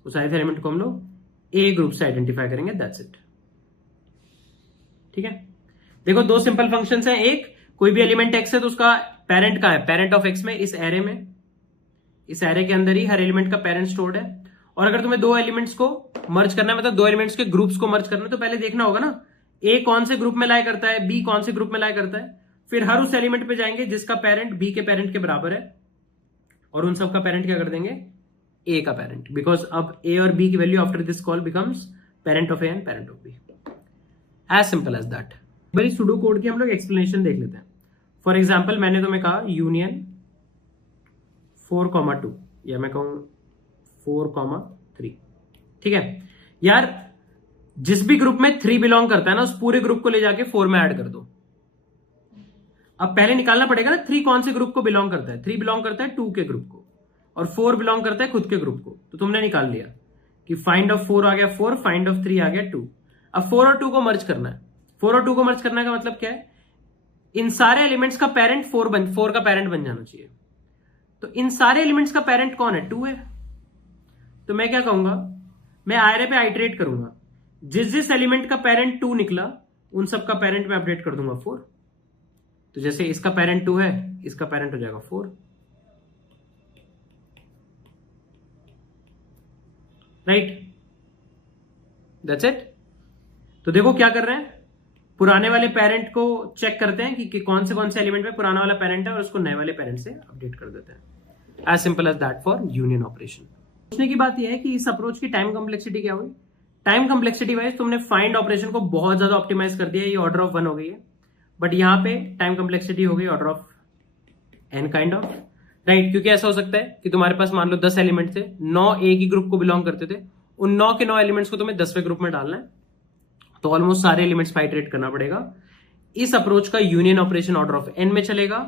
उस ith एलिमेंट को हम लोग ए ग्रुप से आइडेंटिफाई करेंगे, दैट्स इट। ठीक है, देखो दो सिंपल फंक्शंस हैं, एक कोई भी एलिमेंट एक्स है तो उसका पेरेंट का है, पेरेंट ऑफ एक्स में इस एरे में, इस एरे के अंदर ही हर एलिमेंट का पेरेंट स्टोर्ड है। और अगर तुम्हें दो एलिमेंट्स को मर्ज करना है, मतलब दो एलिमेंट्स के ग्रुप्स को मर्ज करना है, तो पहले देखना होगा ना ए कौन से ग्रुप में लाई करता है, बी कौन से ग्रुप में लाई करता है। फिर हर उस एलिमेंट पे जाएंगे जिसका पेरेंट बी के पेरेंट के बराबर है और उन सब का पेरेंट क्या कर देंगे, ए का पेरेंट, बिकॉज अब ए और बी की value after this call becomes parent of A and parent of B, as simple as that. बड़ी सुडो कोड की हम लोग एक्सप्लेनेशन देख लेते हैं। फॉर एग्जाम्पल मैंने तुम्हें कहा यूनियन 4,2 या मैं कहूं 4,3, ठीक है यार, जिस भी ग्रुप में 3 बिलोंग करता है ना, उस पूरे ग्रुप को ले जाके 4 में ऐड कर दो। अब पहले निकालना पड़ेगा ना 3 कौन से ग्रुप को बिलोंग करता है, 3 बिलोंग करता है 2 के ग्रुप को और 4 बिलोंग करता है खुद के ग्रुप को। तो तुमने निकाल लिया कि फाइंड ऑफ 4 आ गया 4, फाइंड ऑफ 3 आ गया 2। अब 4 और 2 को मर्ज करना है। 4 और 2 को मर्ज करने का मतलब क्या है, इन सारे एलिमेंट्स का पेरेंट 4 का पेरेंट बन जाना चाहिए। तो इन सारे एलिमेंट्स का पेरेंट कौन है, 2 है। तो मैं क्या कहूंगा, मैं आयरे पे आइटरेट करूंगा, जिस जिस एलिमेंट का पेरेंट 2 निकला उन सब का पेरेंट मैं अपडेट कर दूंगा 4। तो जैसे इसका पेरेंट 2 है, इसका पेरेंट हो जाएगा 4, राइट, दैट्स इट। तो देखो क्या कर रहे हैं, पुराने वाले पेरेंट को चेक करते हैं कि कौन से एलिमेंट में पुराना वाला पेरेंट है और उसको नए वाले पेरेंट से अपडेट कर देते हैं। As simple as that for union operation. पूछने की बात यह है कि इस अप्रोच की टाइम कॉम्प्लेक्सिटी क्या हुई। टाइम कॉम्प्लेक्सिटी वाइज तुमने फाइंड ऑपरेशन को बहुत ज्यादा ऑप्टिमाइज कर दिया, ये ऑर्डर ऑफ 1 हो गई है, बट यहां पे टाइम कॉम्प्लेक्सिटी हो गई order of n kind of, right. क्योंकि ऐसा हो सकता है कि तुम्हारे पास मान लो 10 एलिमेंट थे, 9 एक ही ग्रुप को बिलोंग करते थे, उन 9 के 9 एलिमेंट्स को तुम्हें 10वें ग्रुप में डालना है, तो ऑलमोस्ट सारे एलिमेंट्स पे आइटरेट करना पड़ेगा। इस अप्रोच का union operation order of n में चलेगा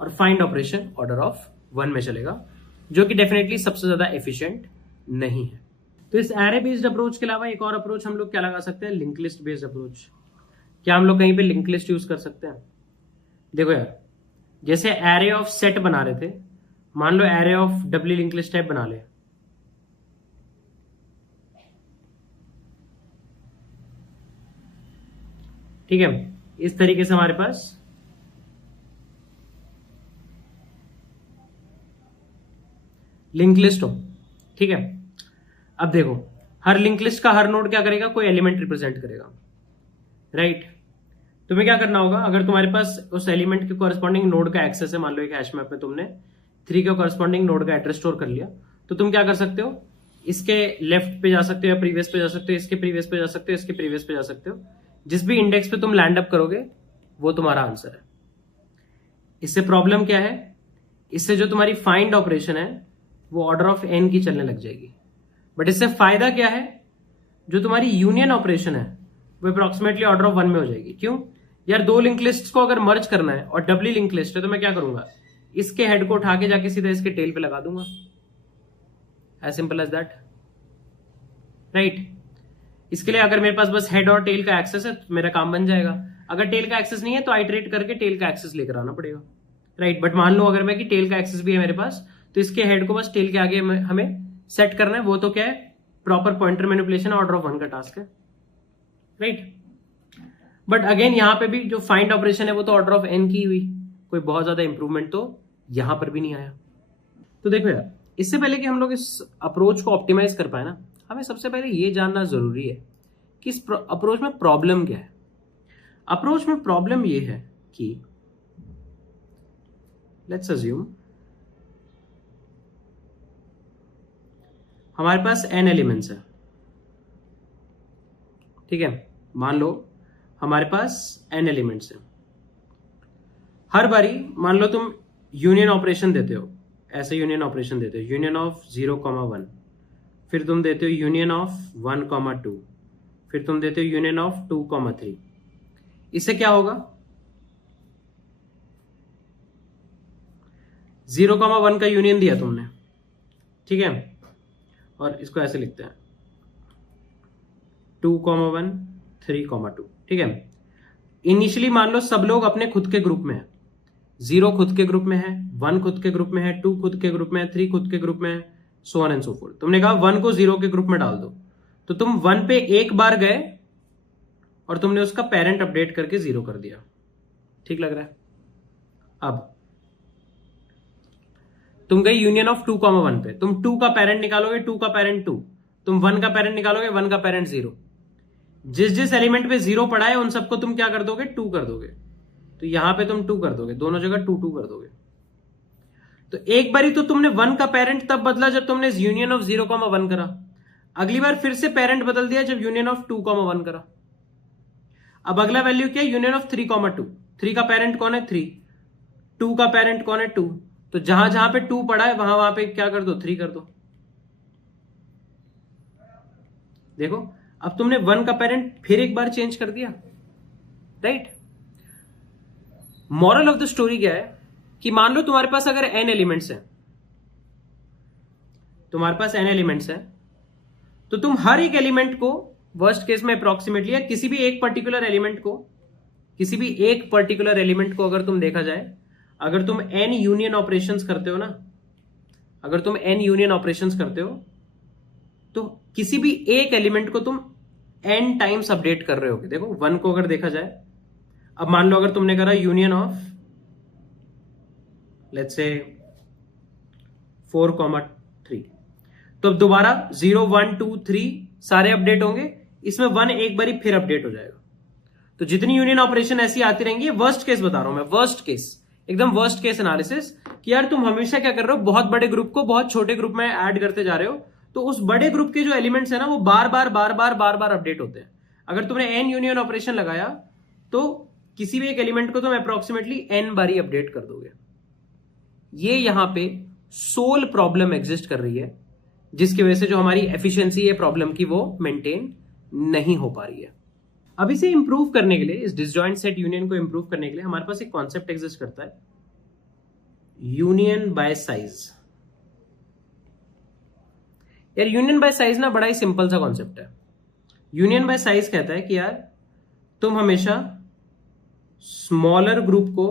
और फाइंड ऑपरेशन ऑर्डर ऑफ 1 में चलेगा, जो कि डेफिनेटली सबसे ज्यादा एफिशिएंट नहीं है। तो इस एरे बेस्ड अप्रोच के अलावा एक और अप्रोच हम लोग क्या लगा सकते हैं, लिंक लिस्ट बेस्ड अप्रोच। क्या हम लोग कहीं पे लिंक लिस्ट यूज कर सकते हैं। देखो यार, जैसे एरे ऑफ सेट बना रहे थे, मान लो array of W link list type बना ले, ठीक है, इस तरीके से हमारे पास लिंक लिस्ट हो, ठीक है। अब देखो हर लिंक लिस्ट का हर नोड क्या करेगा, कोई एलिमेंट रिप्रेजेंट करेगा, राइट। तुम्हें क्या करना होगा, अगर तुम्हारे पास उस एलिमेंट के कॉरस्पॉन्डिंग नोड का एक्सेस है, मान लो एक हैश मैप में तुमने 3 के कॉरस्पॉन्डिंग नोड का एड्रेस स्टोर कर लिया, तो तुम क्या कर सकते हो, इसके लेफ्ट पे जा सकते हो या प्रीवियस पे जा सकते हो, इसके प्रीवियस पे जा सकते हो, इसके प्रीवियस पे जा सकते हो, जिस भी इंडेक्स पे तुम लैंड अप करोगे वो तुम्हारा आंसर है। इससे प्रॉब्लम क्या है, इससे जो तुम्हारी फाइंड ऑपरेशन है वो ऑर्डर ऑफ n की चलने लग जाएगी। बट इससे फायदा क्या है, जो तुम्हारी यूनियन ऑपरेशन है वो अप्रोक्सीमेटली ऑर्डर ऑफ 1 में हो जाएगी। क्यों यार, 2 लिंक लिस्ट को अगर मर्ज करना है और डबली लिंक लिस्ट है, तो मैं क्या करूंगा, इसके हेड को उठा के जाके सीधा इसके टेल पे लगा दूंगा, as simple as that, right. इसके लिए अगर मेरे पास बस हेड और टेल का एक्सेस है तो मेरा काम बन जाएगा। अगर टेल का एक्सेस नहीं है तो आइटरेट करके टेल का एक्सेस लेकर आना पड़ेगा, राइट। बट मान लो अगर मैं कि टेल का एक्सेस भी है मेरे पास, तो इसके हेड को बस टेल के आगे हमें सेट करना है। वो तो क्या है, proper pointer manipulation order of 1 का टास्क है, राइट। बट अगेन यहाँ पे भी जो फाइंड ऑपरेशन है वो तो ऑर्डर ऑफ n की हुई, कोई बहुत ज्यादा इंप्रूवमेंट तो यहां पर भी नहीं आया। तो देखो यार, इससे पहले कि हम लोग इस अप्रोच को ऑप्टिमाइज कर पाए ना, हमें सबसे पहले ये जानना जरूरी है कि इस अप्रोच में प्रॉब्लम क्या है। अप्रोच में प्रॉब्लम ये है कि लेट्स अज्यूम हमारे पास n एलिमेंट्स है, ठीक है। मान लो हमारे पास n एलिमेंट्स हैं। हर बारी मान लो तुम यूनियन ऑपरेशन देते हो, ऐसे यूनियन ऑपरेशन देते हो, यूनियन ऑफ 0,1, फिर तुम देते हो यूनियन ऑफ 1,2, फिर तुम देते हो यूनियन ऑफ 2,3। इससे क्या होगा, 0,1 का यूनियन दिया तुमने, ठीक है, और इसको ऐसे लिखते हैं 2,1 3,2, ठीक है। इनिशियली मान लो सब लोग अपने खुद के ग्रुप में है, 0 खुद के ग्रुप में है, 1 खुद के ग्रुप में है, 2 खुद के ग्रुप में है, 3 खुद के ग्रुप में है, so on and so fourth. तुमने कहा 1 को 0 के ग्रुप में डाल दो, तो तुम 1 पे एक बार गए और तुमने उसका पेरेंट अपडेट करके 0 कर दिया, ठीक लग रहा है। अब तुम गए यूनियन ऑफ 2,1 पे, तुम 2 का पेरेंट निकालोगे, 2 का पेरेंट 2, तुम 1 का पेरेंट निकालोगे, 1 का पेरेंट 0। जिस जिस एलिमेंट पे 0 पड़ा है उन सबको तुम क्या कर दोगे, 2 कर दोगे। तो यहां पे तुम 2 कर दोगे, दोनों जगह 2 2 कर दोगे। तो एक बारी तो तुमने 1 का पेरेंट तब बदला जब तुमने यूनियन ऑफ 0,1 करा, अगली बार फिर से पेरेंट बदल दिया जब यूनियन ऑफ 2,1 करा। अब अगला वैल्यू क्या है, यूनियन ऑफ 3,2। 3 का पेरेंट कौन है, 3, 2 का पेरेंट कौन है, 2। तो जहां जहां पे 2 पड़ा है वहां पे क्या कर दो, 3 कर दो। देखो अब तुमने 1 का पेरेंट फिर एक बार चेंज कर दिया, right. Moral of the story क्या है कि मान लो तुम्हारे पास अगर n एलिमेंट्स हैं, तुम्हारे पास n एलिमेंट्स हैं, तो तुम हर एक एलिमेंट को वर्स्ट केस में अप्रोक्सीमेटली या किसी भी एक पर्टिकुलर एलिमेंट को अगर तुम देखा जाए, अगर तुम n यूनियन ऑपरेशंस करते हो ना, अगर तुम n यूनियन ऑपरेशंस करते हो तो किसी भी एक एलिमेंट को तुम n टाइम्स अपडेट कर रहे होगे। देखो 1 को अगर देखा जाए, अब मान लो अगर तुमने करा यूनियन ऑफ लेट्स से 4,3, तो अब दोबारा 0 1 2 3 सारे अपडेट होंगे, इसमें 1 एक बारी फिर अपडेट हो जाएगा। तो जितनी यूनियन ऑपरेशन ऐसी आती रहेंगी, वर्स्ट केस बता रहा हूं मैं, वर्स्ट केस, एकदम वर्स्ट केस एनालिसिस, कि यार तुम हमेशा क्या कर रहे हो, बहुत बड़े ग्रुप को बहुत छोटे ग्रुप में ऐड करते जा रहे हो, तो उस बड़े ग्रुप के जो एलिमेंट्स है ना वो बार बार अपडेट होते हैं। अगर तुमने n यूनियन ऑपरेशन लगाया तो किसी भी एक एलिमेंट को तुम अप्रोक्सीमेटली n बारी अपडेट कर दोगे। ये यहां पे सोल प्रॉब्लम एग्जिस्ट कर रही है, जिसकी वजह से जो हमारी एफिशिएंसी है प्रॉब्लम की वो मेंटेन नहीं हो पा रही है। अब इसे इंप्रूव करने के लिए, इस डिसजॉइंट सेट यूनियन को इंप्रूव करने के लिए हमारे पास एक कॉन्सेप्ट एग्जिस्ट करता है, यूनियन बाय साइज। यार यूनियन बाय साइज ना बड़ा ही सिंपल सा कॉन्सेप्ट है। यूनियन बाय साइज कहता है कि यार तुम हमेशा स्मॉलर ग्रुप को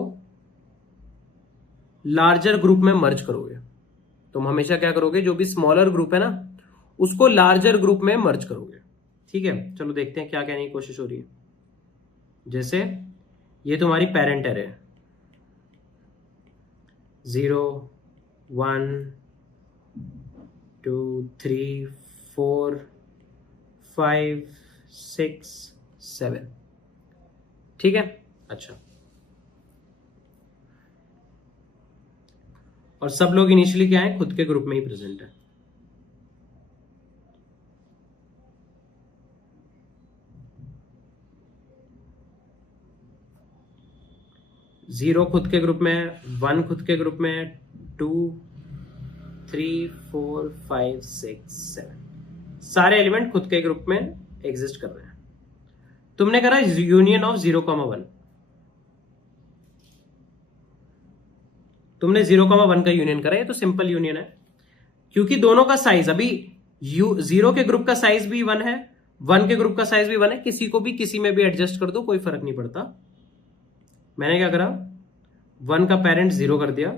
लार्जर ग्रुप में मर्ज करोगे। तुम हमेशा क्या करोगे, जो भी स्मॉलर ग्रुप है ना उसको लार्जर ग्रुप में मर्ज करोगे, ठीक है। चलो देखते हैं क्या कहने की कोशिश हो रही है। जैसे ये तुम्हारी पेरेंट एरे है, 0 1 2 3 4 5 6 7, ठीक है। अच्छा, और सब लोग इनिशियली क्या है, खुद के ग्रुप में ही प्रेजेंट है। जीरो खुद के ग्रुप में है, 1 खुद के ग्रुप में है, 2 3 4 5 6 7 सारे एलिमेंट खुद के ग्रुप में एग्जिस्ट कर रहे हैं। तुमने करा यूनियन ऑफ 0,1, तुमने 0,1 का यूनियन करा, ये तो सिंपल यूनियन है क्योंकि दोनों का साइज अभी 0 के ग्रुप का साइज भी 1 है, 1 के ग्रुप का साइज भी 1 है, किसी को भी किसी में भी एडजस्ट कर दो, कोई फर्क नहीं पड़ता, मैंने क्या करा, 1 का पेरेंट 0 कर दिया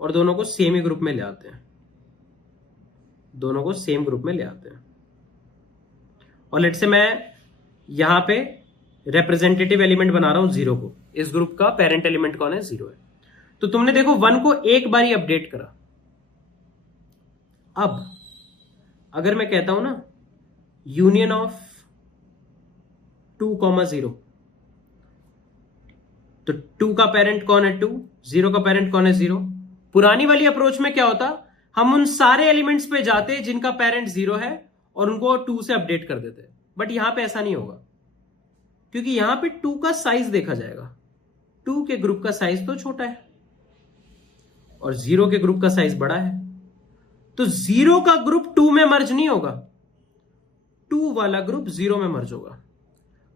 और दोनों को सेम ही ग्रुप में ले आते हैं, दोनों को सेम ग्रुप में ले आते हैं। और लेट से मैं यहां पे रिप्रेजेंटेटिव एलिमेंट बना रहा हूं 0 को, इस ग्रुप का पेरेंट एलिमेंट कौन है, 0 है। तो तुमने देखो 1 को एक बार ही अपडेट करा। अब अगर मैं कहता हूं ना यूनियन ऑफ 2,0, तो 2 का पेरेंट कौन है 2, 0 का पेरेंट कौन है 0। पुरानी वाली अप्रोच में क्या होता, हम उन सारे एलिमेंट्स पे जाते जिनका पेरेंट 0 है और उनको 2 से अपडेट कर देते। बट यहां पे ऐसा नहीं होगा, क्योंकि यहां पे 2 का साइज देखा जाएगा। 2 के ग्रुप का साइज तो छोटा है और 0 के ग्रुप का साइज बड़ा है, तो 0 का ग्रुप 2 में मर्ज नहीं होगा, 2 वाला ग्रुप 0 में मर्ज होगा।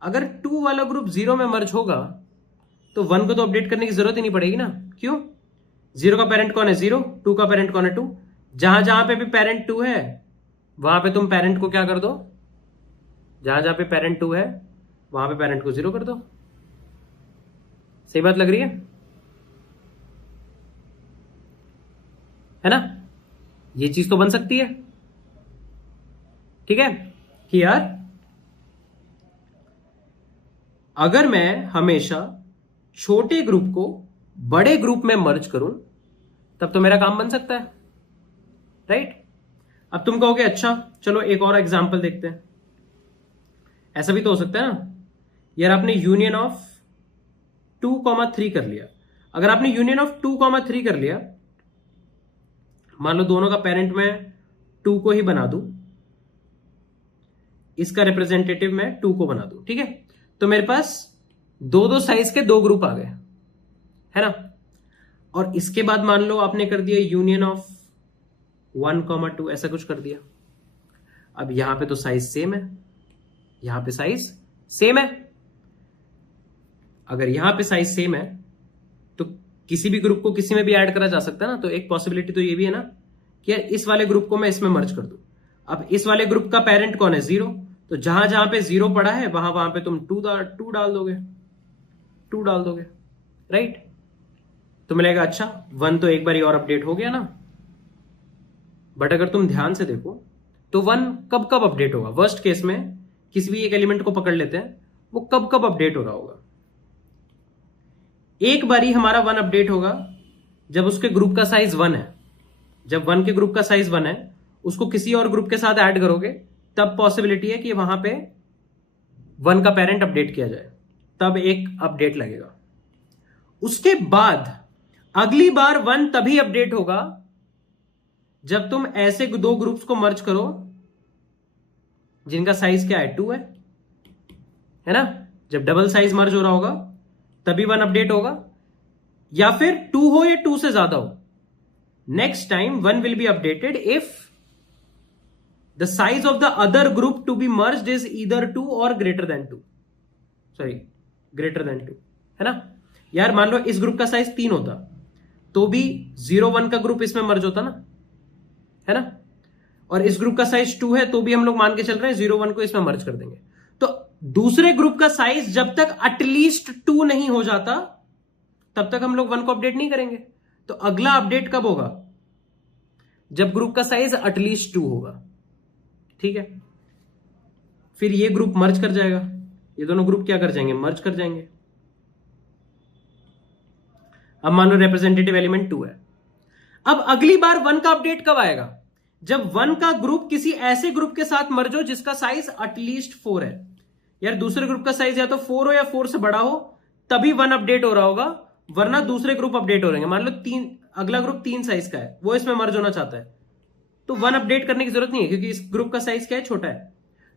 अगर 2 वाला ग्रुप 0 में मर्ज होगा तो 1 को तो अपडेट करने की जरूरत ही नहीं पड़ेगी ना। क्यों, 0 का पेरेंट कौन है 0, 2 का पेरेंट कौन है 2। जहां जहां पे भी पेरेंट 2 है वहां पे तुम पेरेंट को क्या कर दो, जहां जहां पे पेरेंट 2 है वहां पे पेरेंट को 0 कर दो। सही बात लग रही है ना। ये चीज तो बन सकती है, ठीक है कि यार अगर मैं हमेशा छोटे ग्रुप को बड़े ग्रुप में मर्ज करूं तब तो मेरा काम बन सकता है, राइट। अब तुम कहोगे अच्छा चलो एक और एग्जांपल देखते हैं। ऐसा भी तो हो सकता है ना यार, आपने यूनियन ऑफ 2,3 कर लिया। अगर आपने यूनियन ऑफ 2,3 कर लिया, मान लो दोनों का पेरेंट मैं 2 को ही बना दूं, इसका रिप्रेजेंटेटिव मैं 2 को बना दूं, ठीक है। तो मेरे पास दो साइज के 2 ग्रुप आ गए, है ना। और इसके बाद मान लो आपने कर दिया यूनियन ऑफ 1,2, ऐसा कुछ कर दिया। अब यहां पे तो साइज सेम है, यहां पे साइज सेम है। अगर यहां पे साइज सेम है तो किसी भी ग्रुप को किसी में भी ऐड करा जा सकता है ना। तो एक पॉसिबिलिटी तो ये भी है ना कि इस वाले ग्रुप को मैं इसमें मर्ज कर दूं। अब इस वाले ग्रुप का पेरेंट कौन है 0, तो जहां जहां पे 0 पड़ा है वहां वहां पे तुम 2 डाल दोगे, 2 डाल दोगे, राइट। तो मिलेगा अच्छा 1 तो एक बार और अपडेट हो गया ना। बट अगर तुम ध्यान से देखो तो 1 कब कब अपडेट होगा। वर्स्ट केस में किसी भी एक एलिमेंट को पकड़ लेते हैं, वो कब कब अपडेट हो रहा होगा। एक बारी हमारा 1 अपडेट होगा जब उसके ग्रुप का साइज 1 है। जब 1 के ग्रुप का साइज 1 है, उसको किसी और ग्रुप के साथ ऐड करोगे तब पॉसिबिलिटी है कि वहां पे 1 का पेरेंट अपडेट किया जाए, तब एक अपडेट लगेगा। उसके बाद अगली बार 1 तभी अपडेट होगा जब तुम ऐसे 2 ग्रुप्स को मर्ज करो जिनका साइज क्या है 2 है ना। जब डबल साइज मर्ज हो रहा होगा तभी 1 अपडेट होगा, या फिर 2 हो या 2 से ज्यादा हो। Next time 1 will be updated if the size of the other group to be merged is either 2 और ग्रेटर देन 2, है ना। यार मान लो इस ग्रुप का साइज 3 होता तो भी 0-1 का ग्रुप इसमें मर्ज होता ना, है ना। और इस ग्रुप का साइज 2 है तो भी हम लोग मान के चल रहे हैं 0-1 को इसमें मर्ज कर देंगे। तो दूसरे ग्रुप का साइज जब तक एटलीस्ट 2 नहीं हो जाता तब तक हम लोग 1 को अपडेट नहीं करेंगे। तो अगला अपडेट कब होगा, जब ग्रुप का साइज एटलीस्ट 2 होगा, ठीक है। फिर ये ग्रुप मर्ज कर जाएगा, ये दोनों ग्रुप क्या कर जाएंगे, मर्ज कर जाएंगे। अब मान लो रिप्रेजेंटेटिव एलिमेंट 2 है। अब अगली बार 1 का अपडेट कब आएगा, जब 1 का ग्रुप किसी ऐसे ग्रुप के साथ मर्ज हो जिसका साइज एटलीस्ट 4 है। यार दूसरे ग्रुप का साइज या तो 4 हो या 4 से बड़ा हो तभी 1 अपडेट हो रहा होगा, वरना दूसरे ग्रुप अपडेट हो रहे हैं। मान लो 3, अगला ग्रुप 3 साइज का है, वो इसमें मर्ज होना चाहता है तो 1 अपडेट करने की जरूरत नहीं है, क्योंकि इस ग्रुप का साइज क्या है, छोटा है।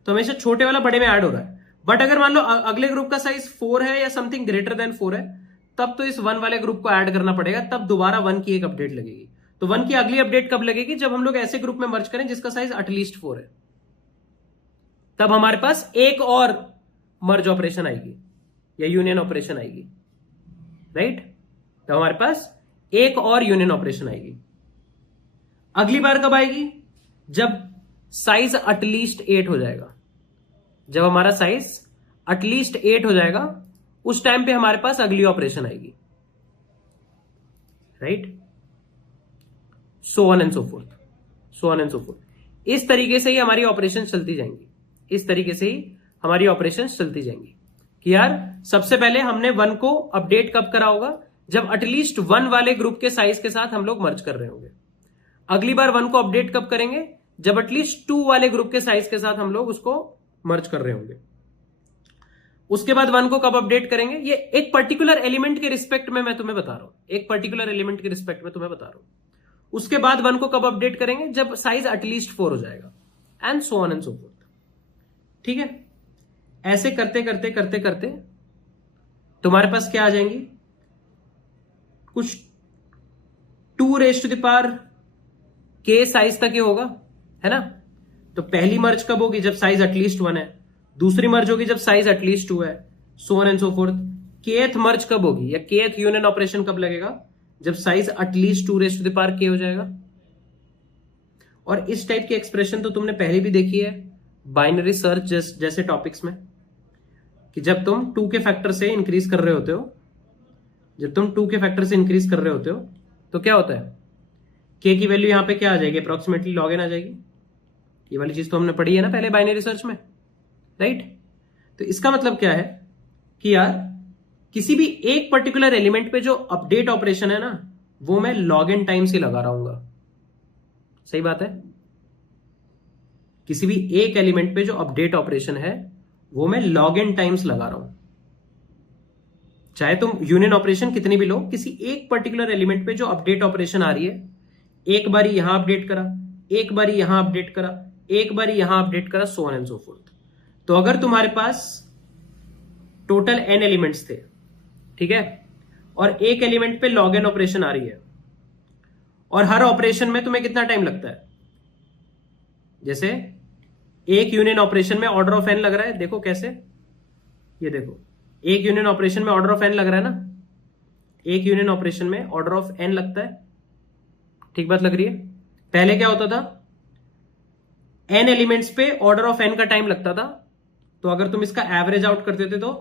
तो हमेशा छोटे वाला बड़े में ऐड हो रहा है। बट अगर मान लो अगले ग्रुप का साइज 4 है या समथिंग ग्रेटर देन 4 है, तब तो इस 1 वाले ग्रुप को ऐड करना पड़ेगा, तब दोबारा 1 की एक अपडेट लगेगी। तो 1 की अगली अपडेट कब लगेगी, जब हम लोग ऐसे ग्रुप में मर्ज करें जिसका साइज एटलीस्ट 4 है। तब हमारे पास एक और मर्ज ऑपरेशन आएगी या यूनियन ऑपरेशन आएगी, राइट। तो हमारे पास एक और यूनियन ऑपरेशन आएगी। अगली बार कब आएगी, जब साइज एटलीस्ट 8 हो जाएगा। जब हमारा साइज एटलीस्ट 8 हो जाएगा उस टाइम पे हमारे पास अगली ऑपरेशन आएगी, right? So on and so fourth, so on and so fourth. इस तरीके से ही हमारी ऑपरेशन चलती जाएंगी, इस तरीके से ही हमारी ऑपरेशन चलती जाएंगी कि यार सबसे पहले हमने 1 को अपडेट कब करा होगा, जब एटलीस्ट 1 वाले ग्रुप के साइज के साथ हम लोग मर्ज कर रहे होंगे। अगली बार 1 को अपडेट कब करेंगे, जब एटलीस्ट 2 वाले ग्रुप के साइज के साथ हम लोग उसको मर्ज कर रहे होंगे। उसके बाद 1 को कब अपडेट करेंगे, ये एक पर्टिकुलर एलिमेंट के रिस्पेक्ट में मैं तुम्हें बता रहा हूं, एक पर्टिकुलर एलिमेंट के रिस्पेक्ट में तुम्हें बता रहा हूं। उसके बाद 1 को कब अपडेट करेंगे, जब साइज एटलीस्ट 4 हो जाएगा, and so on and so fourth. ठीक है, ऐसे करते करते करते करते तुम्हारे पास क्या आ जाएंगी, कुछ 2⁻k साइज तक ही होगा, है ना? तो पहली मर्ज कब होगी, जब साइज एटलीस्ट 1 है। दूसरी मर्ज होगी जब साइज एटलीस्ट 2 है, so on and so fourth. kth मर्ज कब होगी, या kth यूनियन ऑपरेशन कब लगेगा, जब साइज एटलीस्ट 2⁻k हो जाएगा। और इस टाइप की एक्सप्रेशन तो तुमने पहले भी देखी है बाइनरी सर्च जैसे टॉपिक्स में, कि जब तुम 2 के फैक्टर से इंक्रीज कर रहे होते हो, जब तुम 2 के फैक्टर से इंक्रीज कर रहे होते हो तो क्या होता है, k की वैल्यू यहां पे क्या आ जाएगी, अप्रोक्सीमेटली log n आ जाएगी। ये वाली चीज तो हमने पढ़ी है ना पहले बाइनरी सर्च में, राइट? तो इसका मतलब क्या है कि यार किसी भी एक पर्टिकुलर एलिमेंट पे जो अपडेट ऑपरेशन है ना, वो मैं log n टाइम्स ही लगा रहा हूंगा। सही बात है? किसी भी एक एलिमेंट पे जो अपडेट ऑपरेशन है वो मैं log n टाइम्स लगा रहा हूं। चाहे तुम यूनियन ऑपरेशन कितनी भी लो, किसी एक पर्टिकुलर एलिमेंट पे जो अपडेट ऑपरेशन आ रही है, एक बारी यहां अपडेट करा, एक बारी यहां अपडेट करा, एक बारी यहां अपडेट करा, so on and so fourth. तो अगर तुम्हारे पास टोटल n एलिमेंट्स थे, ठीक है, और एक एलिमेंट पे log n ऑपरेशन आ रही है, और हर ऑपरेशन में तुम्हें कितना टाइम लगता है, जैसे एक यूनियन ऑपरेशन में ऑर्डर ऑफ n लग रहा है, देखो कैसे, ये देखो एक यूनियन ऑपरेशन में ऑर्डर ऑफ n लग रहा है ना, एक यूनियन ऑपरेशन में ऑर्डर ऑफ n लगता है, ठीक बात लग रही है? पहले क्या होता था, n एलिमेंट्स पे ऑर्डर ऑफ n का टाइम लगता था, तो अगर तुम इसका एवरेज आउट करते थे तो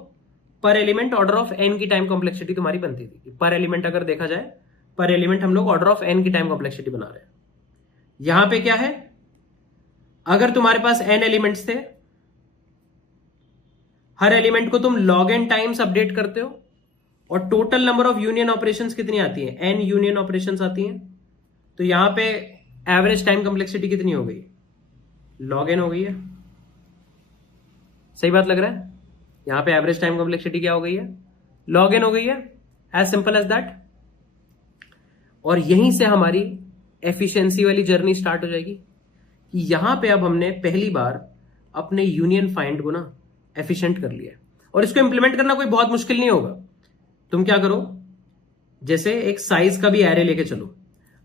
पर एलिमेंट ऑर्डर ऑफ n की टाइम कॉम्प्लेक्सिटी तुम्हारी बनती थी। पर एलिमेंट अगर देखा जाए, पर एलिमेंट हम लोग ऑर्डर ऑफ n की टाइम कॉम्प्लेक्सिटी बना रहे हैं। यहां पे क्या है, अगर तुम्हारे पास n एलिमेंट्स थे, हर एलिमेंट को तुम log n टाइम्स अपडेट करते हो, और total number of union operations कितनी आती है, n यूनियन ऑपरेशंस आती हैं, तो यहां पे एवरेज टाइम कॉम्प्लेक्सिटी कितनी हो गई, log n हो गई है। सही बात लग रहा है? यहां पे एवरेज टाइम कॉम्प्लेक्सिटी क्या हो गई है, log n हो गई है, एज सिंपल एज दैट। और यहीं से हमारी एफिशिएंसी वाली जर्नी स्टार्ट हो जाएगी कि यहां पे अब हमने पहली बार अपने यूनियन फाइंड को ना एफिशिएंट कर लिया है, और इसको इंप्लीमेंट करना कोई बहुत मुश्किल नहीं होगा। तुम क्या करो, जैसे एक साइज का भी एरे लेके चलो,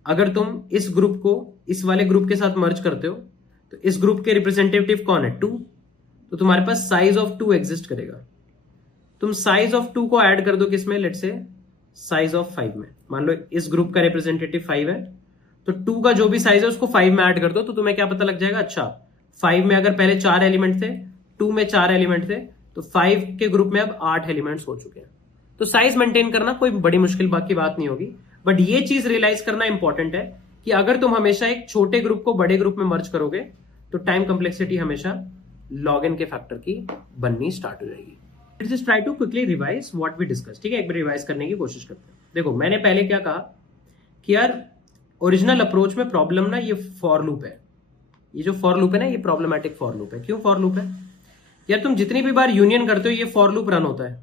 अगर तुम इस ग्रुप को इस वाले ग्रुप के साथ मर्ज करते हो, तो इस ग्रुप के रिप्रेजेंटेटिव कौन है, 2, तो तुम्हारे पास साइज ऑफ 2 एग्जिस्ट करेगा। तुम साइज ऑफ 2 को ऐड कर दो किसमें, लेट्स से साइज ऑफ 5 में। मान लो इस ग्रुप का रिप्रेजेंटेटिव 5 है, तो 2 का जो भी साइज है उसको 5 में ऐड कर दो, तो तुम्हें क्या पता लग जाएगा, अच्छा 5 में अगर पहले 4 एलिमेंट थे, 2 में 4 एलिमेंट थे, तो 5 के ग्रुप में अब 8 एलिमेंट्स हो चुके हैं। तो साइज मेंटेन करना कोई बड़ी मुश्किल बात की बात नहीं होगी, बट ये चीज रियलाइज करना इंपॉर्टेंट है कि अगर तुम हमेशा एक छोटे ग्रुप को बड़े ग्रुप में मर्ज करोगे, तो टाइम कॉम्प्लेक्सिटी हमेशा log n के फैक्टर की बननी स्टार्ट हो जाएगी। Let's just try to quickly revise what we discuss. ठीक है, एक बार रिवाइज करने की कोशिश करते हैं। देखो मैंने पहले क्या कहा कि यार ओरिजिनल अप्रोच में प्रॉब्लम ना ये फॉर लूप है, ये जो फॉर लूप है ना, ये प्रॉब्लमेटिक फॉर लूप है। क्यों फॉर लूप है, यार तुम जितनी भी बार यूनियन करते हो ये फॉर लूप रन होता है,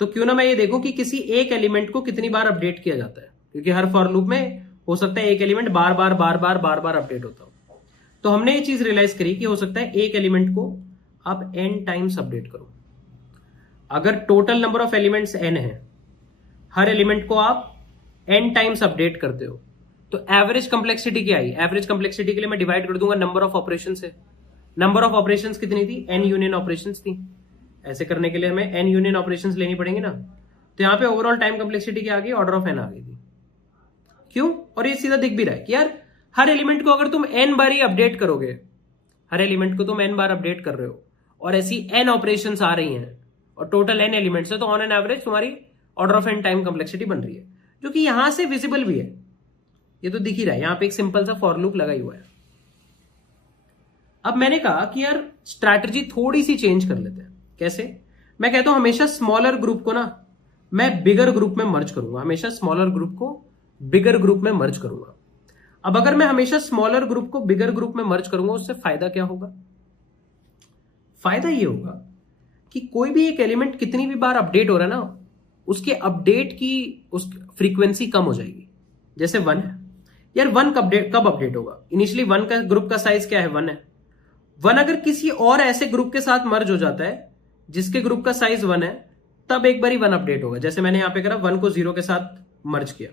तो क्यों ना मैं ये देखूं कि किसी एक एलिमेंट को कितनी बार अपडेट किया जाता है, क्योंकि हर फॉर लूप में हो सकता है एक एलिमेंट बार बार अपडेट होता हो। तो हमने ये चीज रियलाइज करी कि हो सकता है एक एलिमेंट को आप n टाइम्स अपडेट करो। अगर total number of elements n है, हर एलिमेंट को आप n टाइम्स अपडेट करते हो, तो एवरेज कंप्लेक्सिटी क्या आई, एवरेज कंप्लेक्सिटी के लिए मैं डिवाइड कर दूंगा नंबर ऑफ ऑपरेशन से। नंबर ऑफ ऑपरेशन कितनी थी, n यूनियन ऑपरेशन थी। ऐसे करने के लिए हमें n यूनियन ऑपरेशन लेनी पड़ेंगी ना, तो यहां पे ओवरऑल टाइम कंप्लेक्सिटी क्या आ गई, ऑर्डर ऑफ n आ गई थी। क्यों, और ये सीधा दिख भी रहा है कि यार हर एलिमेंट को अगर तुम n बार ही अपडेट करोगे, हर एलिमेंट को तुम n बार अपडेट कर रहे हो, और ऐसी n ऑपरेशंस आ रही हैं, और टोटल n एलिमेंट्स है, तो ऑन एन एवरेज तुम्हारी order of N time complexity बन रही है, जो कि यहां से विजिबल भी है, ये तो दिख ही रहा है, यहां पे एक सिंपल सा फॉर लूप लगा ही हुआ है। अब मैंने कहा कि यार स्ट्रैटेजी थोड़ी सी चेंज कर लेते हैं। कैसे? मैं कहता हूं हमेशा स्मॉलर ग्रुप को ना मैं बिगर ग्रुप में मर्ज करूंगा, हमेशा स्मॉलर ग्रुप को बिगर ग्रुप में मर्ज करूंगा। अब अगर मैं हमेशा स्मॉलर ग्रुप को बिगर ग्रुप में मर्ज करूंगा, उससे फायदा क्या होगा? फायदा ये होगा कि कोई भी एक एलिमेंट कितनी भी बार अपडेट हो रहा है ना, उसके अपडेट की उस फ्रीक्वेंसी कम हो जाएगी। जैसे 1 है यार, 1 कब अपडेट होगा? इनिशियली 1 का ग्रुप का साइज क्या है? 1 है। 1 अगर किसी और ऐसे ग्रुप के साथ मर्ज हो जाता है जिसके ग्रुप का साइज 1 है, तब एक बारी 1 अपडेट होगा। जैसे मैंने यहां पे करा 1 को 0 के साथ मर्ज किया,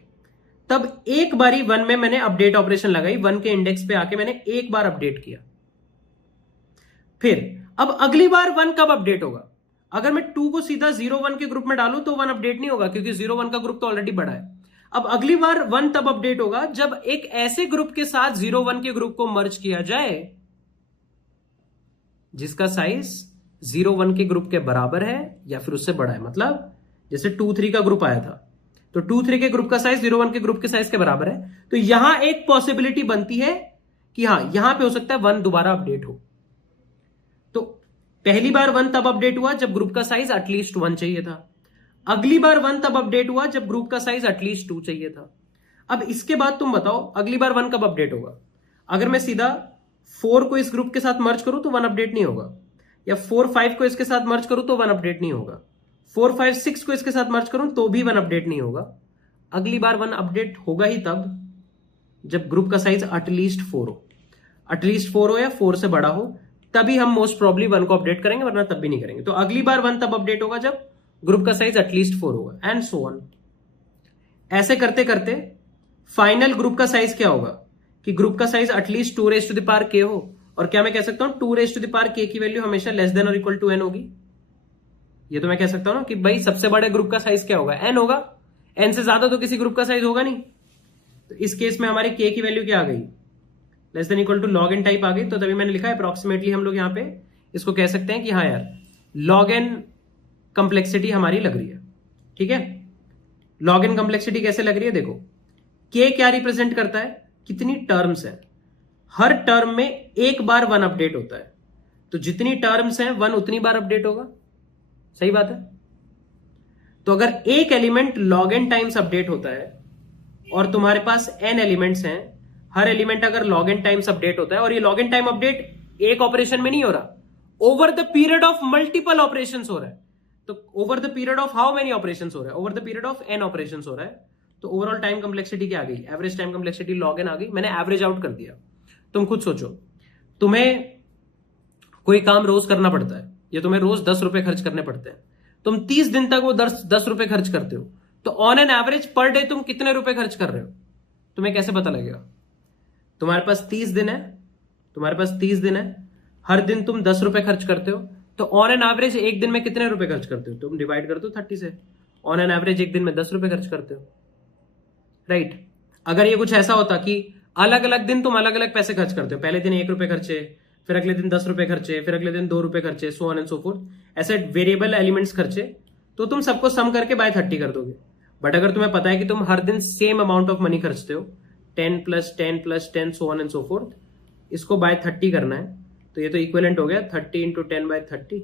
तब एक बारी 1 में मैंने अपडेट ऑपरेशन लगाई, 1 के इंडेक्स पे आके मैंने एक बार अपडेट किया। फिर अब अगली बार 1 कब अपडेट होगा? अगर मैं 2 को सीधा 0 1 के ग्रुप में डालूं तो 1 अपडेट नहीं होगा, क्योंकि 0 1 का ग्रुप तो ऑलरेडी बड़ा है। अब अगली बार 1 तब अपडेट होगा जब एक ऐसे ग्रुप के साथ 0 1 के ग्रुप को मर्ज किया जाए जिसका साइज 0 1 के ग्रुप के बराबर है या फिर उससे बड़ा है। मतलब जैसे 2 3 का ग्रुप आया था, तो 2 3 के ग्रुप का साइज 0 1 के ग्रुप के साइज के बराबर है, तो यहां एक पॉसिबिलिटी बनती है कि हां यहां पे हो सकता है 1 दोबारा अपडेट हो। तो पहली बार 1 तब अपडेट हुआ जब ग्रुप का साइज एटलीस्ट 1 चाहिए था, अगली बार 1 तब अपडेट हुआ जब ग्रुप का साइज एटलीस्ट 2 चाहिए था। अब इसके बाद तुम बताओ अगली बार 1 कब अपडेट होगा? अगर मैं सीधा 4 को इस ग्रुप के साथ मर्ज करूं तो 1 अपडेट नहीं होगा, या 4 5 को इसके साथ मर्ज करूं तो 1 अपडेट नहीं होगा, 4 5 6 को इसके साथ मर्ज करूं तो भी 1 अपडेट नहीं होगा। अगली बार 1 अपडेट होगा ही तब जब ग्रुप का साइज एटलीस्ट 4 हो, एटलीस्ट 4 हो या 4 से बड़ा हो, तभी हम मोस्ट प्रॉब्ली 1 को अपडेट करेंगे, वरना तब भी नहीं करेंगे। तो अगली बार 1 तब अपडेट होगा जब ग्रुप का साइज एटलीस्ट 4 होगा, एंड सो ऑन। ऐसे करते करते फाइनल ग्रुप का साइज क्या होगा कि ग्रुप का size at least 2 raise to the power k हो। और क्या मैं कह सकता हूं 2 raise to the power k की वैल्यू हमेशा लेस देन और इक्वल टू n होगी। ये तो मैं कह सकता हूं ना कि भाई सबसे बड़े ग्रुप का साइज क्या होगा? n होगा, n से ज्यादा तो किसी ग्रुप का साइज होगा नहीं। तो इस केस में हमारे k की वैल्यू क्या आ गई? Less than equal to log N type आ गई। तो तभी मैंने लिखा है अप्रोक्सीमेटली हम लोग यहां पे इसको कह सकते हैं कि हाँ यार लॉग एन कंप्लेक्सिटी हमारी लग रही है। ठीक है, लॉग एन कंप्लेक्सिटी कैसे लग रही है? देखो k क्या रिप्रेजेंट करता है? कितनी टर्म्स है। हर टर्म में एक बार 1 अपडेट होता है, तो जितनी टर्म्स हैं 1 उतनी बार अपडेट होगा। सही बात है। तो अगर एक element log N times update होता है और तुम्हारे पास n एलिमेंट्स हैं, हर एलिमेंट अगर लॉग एन टाइम्स अपडेट होता है, और ये लॉग एन टाइम अपडेट एक ऑपरेशन में नहीं हो रहा, over the period of multiple operations हो रहा है। तो over the period of how many operations हो रहा है? Over the period of n operations हो रहा है। तो ओवरऑल टाइम कॉम्प्लेक्सिटी क्या आ गई? Average time complexity log N आ गई। मैंने एवरेज आउट कर दिया। तुम खुद सोचो, तुम्हें कोई काम रोज करना पड़ता है, या तुम्हें रोज 10 रुपए खर्च करने पड़ते हैं, तुम 30 दिन तक वो 10 रुपए खर्च करते हो, तो on an average per day तुम कितने रुपए खर्च कर रहे हो? तुम्हें कैसे पता लगेगा? तुम्हारे पास 30 दिन है, तुम्हारे पास 30 दिन है, हर दिन तुम 10 रुपए खर्च करते हो, तो ऑन एन एवरेज एक दिन में कितने रुपए खर्च करते हो? तुम डिवाइड करते हो 30 से, ऑन एन एवरेज एक दिन में 10 रुपए खर्च करते हो। राइट। अगर ये कुछ ऐसा होता कि अलग अलग दिन तुम अलग अलग पैसे खर्च करते हो, पहले दिन 1 रुपए खर्चे, फिर अगले दिन 10 रुपए खर्चे, फिर अगले दिन 2 रुपए खर्चे, so on and so fourth, ऐसे वेरिएबल एलिमेंट्स खर्चे, तो तुम सबको सम करके बाय 30 कर दोगे। बट अगर तुम्हें पता है कि तुम हर दिन सेम अमाउंट ऑफ मनी खर्चते हो, 10 + 10 + 10 so on and so fourth, इसको बाय 30 करना है, तो ये तो इक्विवेलेंट हो गया 30 × 10/30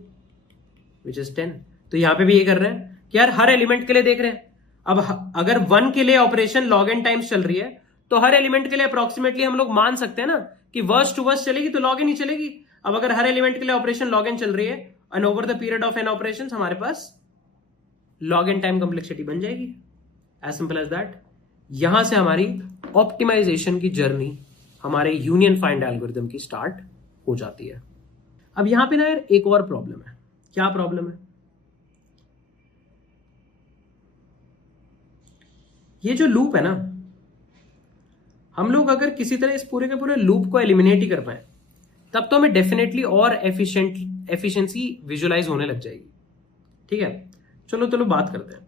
विच इज 10। तो यहां पे भी ये कर रहे हैं कि यार हर एलिमेंट के लिए देख रहे हैं। अब अगर 1 के लिए ऑपरेशन लॉग एन टाइम्स चल रही है, तो हर एलिमेंट के लिए अप्रोक्सीमेटली हम लोग मान सकते हैं ना कि वर्स्ट टू वर्स्ट चलेगी तो लॉग एन ही चलेगी। अब अगर हर एलिमेंट के लिए ऑपरेशन लॉग एन चल रही है and over the period of N operations, हमारे पास लॉग एन टाइम कॉम्प्लेक्सिटी बन जाएगी। As simple as that. यहां से हमारी ऑप्टिमाइजेशन की जर्नी हमारे यूनियन फाइंड एल्गोरिथम की स्टार्ट हो जाती है। अब यहां पे ना यार एक और प्रॉब्लम है। क्या प्रॉब्लम है? ये जो लूप है ना, हम लोग अगर किसी तरह इस पूरे के पूरे लूप को एलिमिनेट ही कर पाए, तब तो हमें डेफिनेटली और एफिशिएंसी विजुअलाइज होने लग जाएगी। ठीक है, चलो बात करते हैं।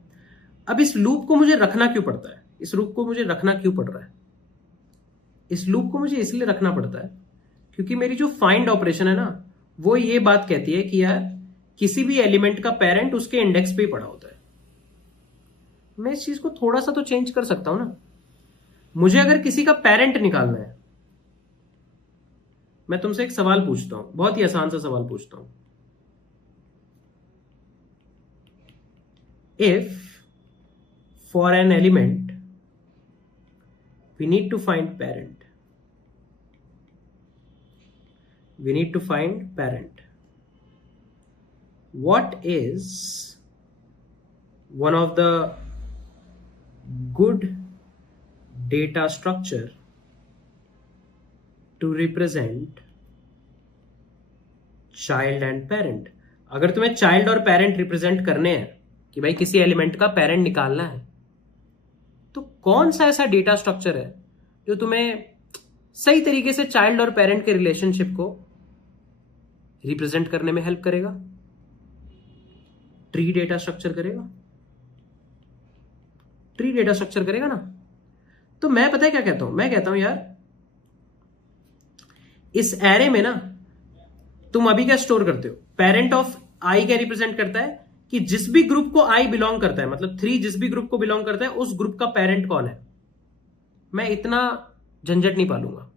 अब इस लूप को मुझे रखना क्यों पड़ता है? इस लूप को मुझे रखना क्यों पड़ रहा है? इस लूप को मुझे इसलिए रखना पड़ता है क्योंकि मेरी जो फाइंड ऑपरेशन है ना, वो ये बात कहती है कि यार किसी भी एलिमेंट का पेरेंट उसके इंडेक्स पे ही पड़ा होता है। मैं इस चीज को थोड़ा सा तो चेंज कर सकता हूं ना। मुझे अगर किसी का पेरेंट निकालना है, मैं तुमसे एक सवाल पूछता हूं, बहुत ही आसान सा सवाल पूछता हूं। If for an element we need to find parent, what is one of the good data structure to represent child and parent? अगर तुम्हें चाइल्ड और पेरेंट रिप्रेजेंट करने हैं कि भाई किसी एलिमेंट का पेरेंट निकालना है, तो कौन सा ऐसा डेटा स्ट्रक्चर है जो तुम्हें सही तरीके से चाइल्ड और पेरेंट के रिलेशनशिप को रिप्रेजेंट करने में हेल्प करेगा? ट्री डेटा स्ट्रक्चर करेगा, ट्री डेटा स्ट्रक्चर करेगा ना। तो मैं पता है क्या कहता हूं, मैं कहता हूं यार इस एरे में ना तुम अभी क्या स्टोर करते हो, पेरेंट ऑफ आई क्या रिप्रेजेंट करता है कि जिस भी ग्रुप को आई बिलोंग करता है, मतलब 3 जिस भी ग्रुप को बिलोंग करता है उस ग्रुप का पेरेंट कौन है। मैं इतना झंझट नहीं पालूंगा।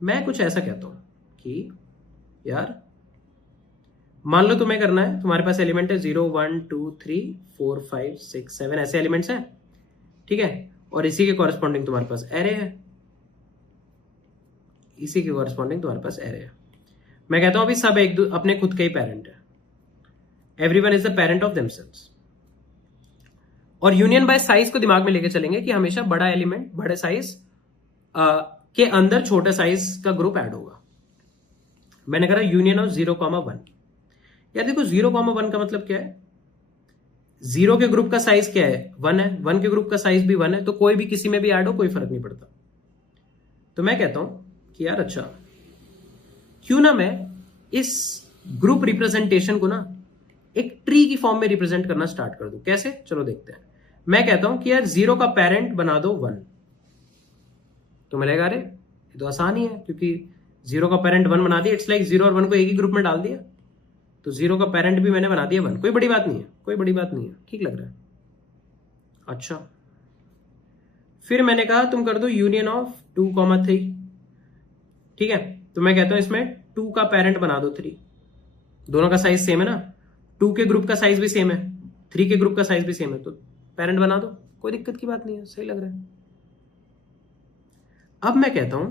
मैं कुछ ऐसा कहता हूं कि यार मान लो तुम्हें करना है, तुम्हारे पास एलिमेंट है 0 1 2 3 4 5 6 7 ऐसे एलिमेंट्स हैं, ठीक है, और इसी के कॉरेस्पॉन्डिंग तुम्हारे पास एरे है, इसी के कॉरेस्पॉन्डिंग तुम्हारे पास एरे है। मैं कहता हूं अभी सब एक अपने खुद के ही पेरेंट है, everyone is the parent of themselves. और यूनियन बाय साइज को दिमाग में लेके चलेंगे कि हमेशा बड़ा एलिमेंट बड़े साइज के अंदर छोटे साइज का ग्रुप ऐड होगा। मैंने कहा यूनियन ऑफ 0,1। यार देखो 0,1 का मतलब क्या है, 0 के ग्रुप का साइज क्या है, 1 है, 1 के ग्रुप का साइज भी 1 है, तो कोई भी किसी में भी ऐड हो कोई फर्क नहीं पड़ता। तो मैं कहता हूं कि यार अच्छा क्यों ना मैं इस ग्रुप रिप्रेजेंटेशन को ना एक ट्री की फॉर्म में रिप्रेजेंट करना स्टार्ट कर दूं। कैसे, चलो देखते हैं। मैं कहता हूं कि यार 0 का पेरेंट बना दो 1। तो मिलेगा अरे ये तो आसान ही है, क्योंकि 0 का पेरेंट 1 बना दिया, इट्स लाइक 0 और 1 को एक ही ग्रुप में डाल दिया, तो 0 का पेरेंट भी मैंने बना दिया 1। कोई बड़ी बात नहीं है, कोई बड़ी बात नहीं है, ठीक लग रहा है। अच्छा फिर मैंने कहा तुम कर दो यूनियन ऑफ 2,3, ठीक है। तो मैं कहता हूं इसमें 2 का पेरेंट बना दो 3। दोनों का साइज सेम है ना, 2 के ग्रुप का साइज भी सेम है, 3 के ग्रुप का साइज भी सेम है, तो पेरेंट बना दो, कोई दिक्कत की बात नहीं है, सही लग रहा है। अब मैं कहता हूं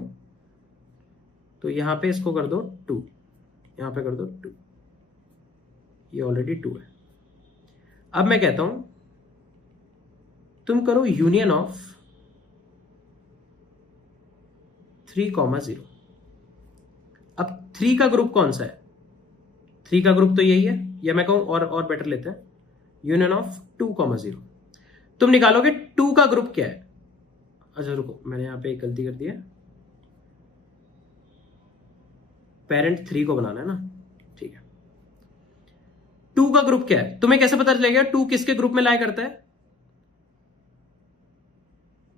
तो यहां पे इसको कर दो 2, यहां पे कर दो 2, ये ऑलरेडी 2 है। अब मैं कहता हूं तुम करो यूनियन ऑफ 3,0। अब 3 का ग्रुप कौन सा है, 3 का ग्रुप तो यही है, या मैं कहूं और बेटर लेते हैं यूनियन ऑफ 2,0। तुम निकालोगे 2 का ग्रुप क्या है। अच्छा रुको, मैंने यहां पे एक गलती कर दी है, पेरेंट 3 को बनाना है ना, ठीक है। 2 का ग्रुप क्या है, तुम्हें कैसे पता चलेगा 2 किसके ग्रुप में लाई करता है।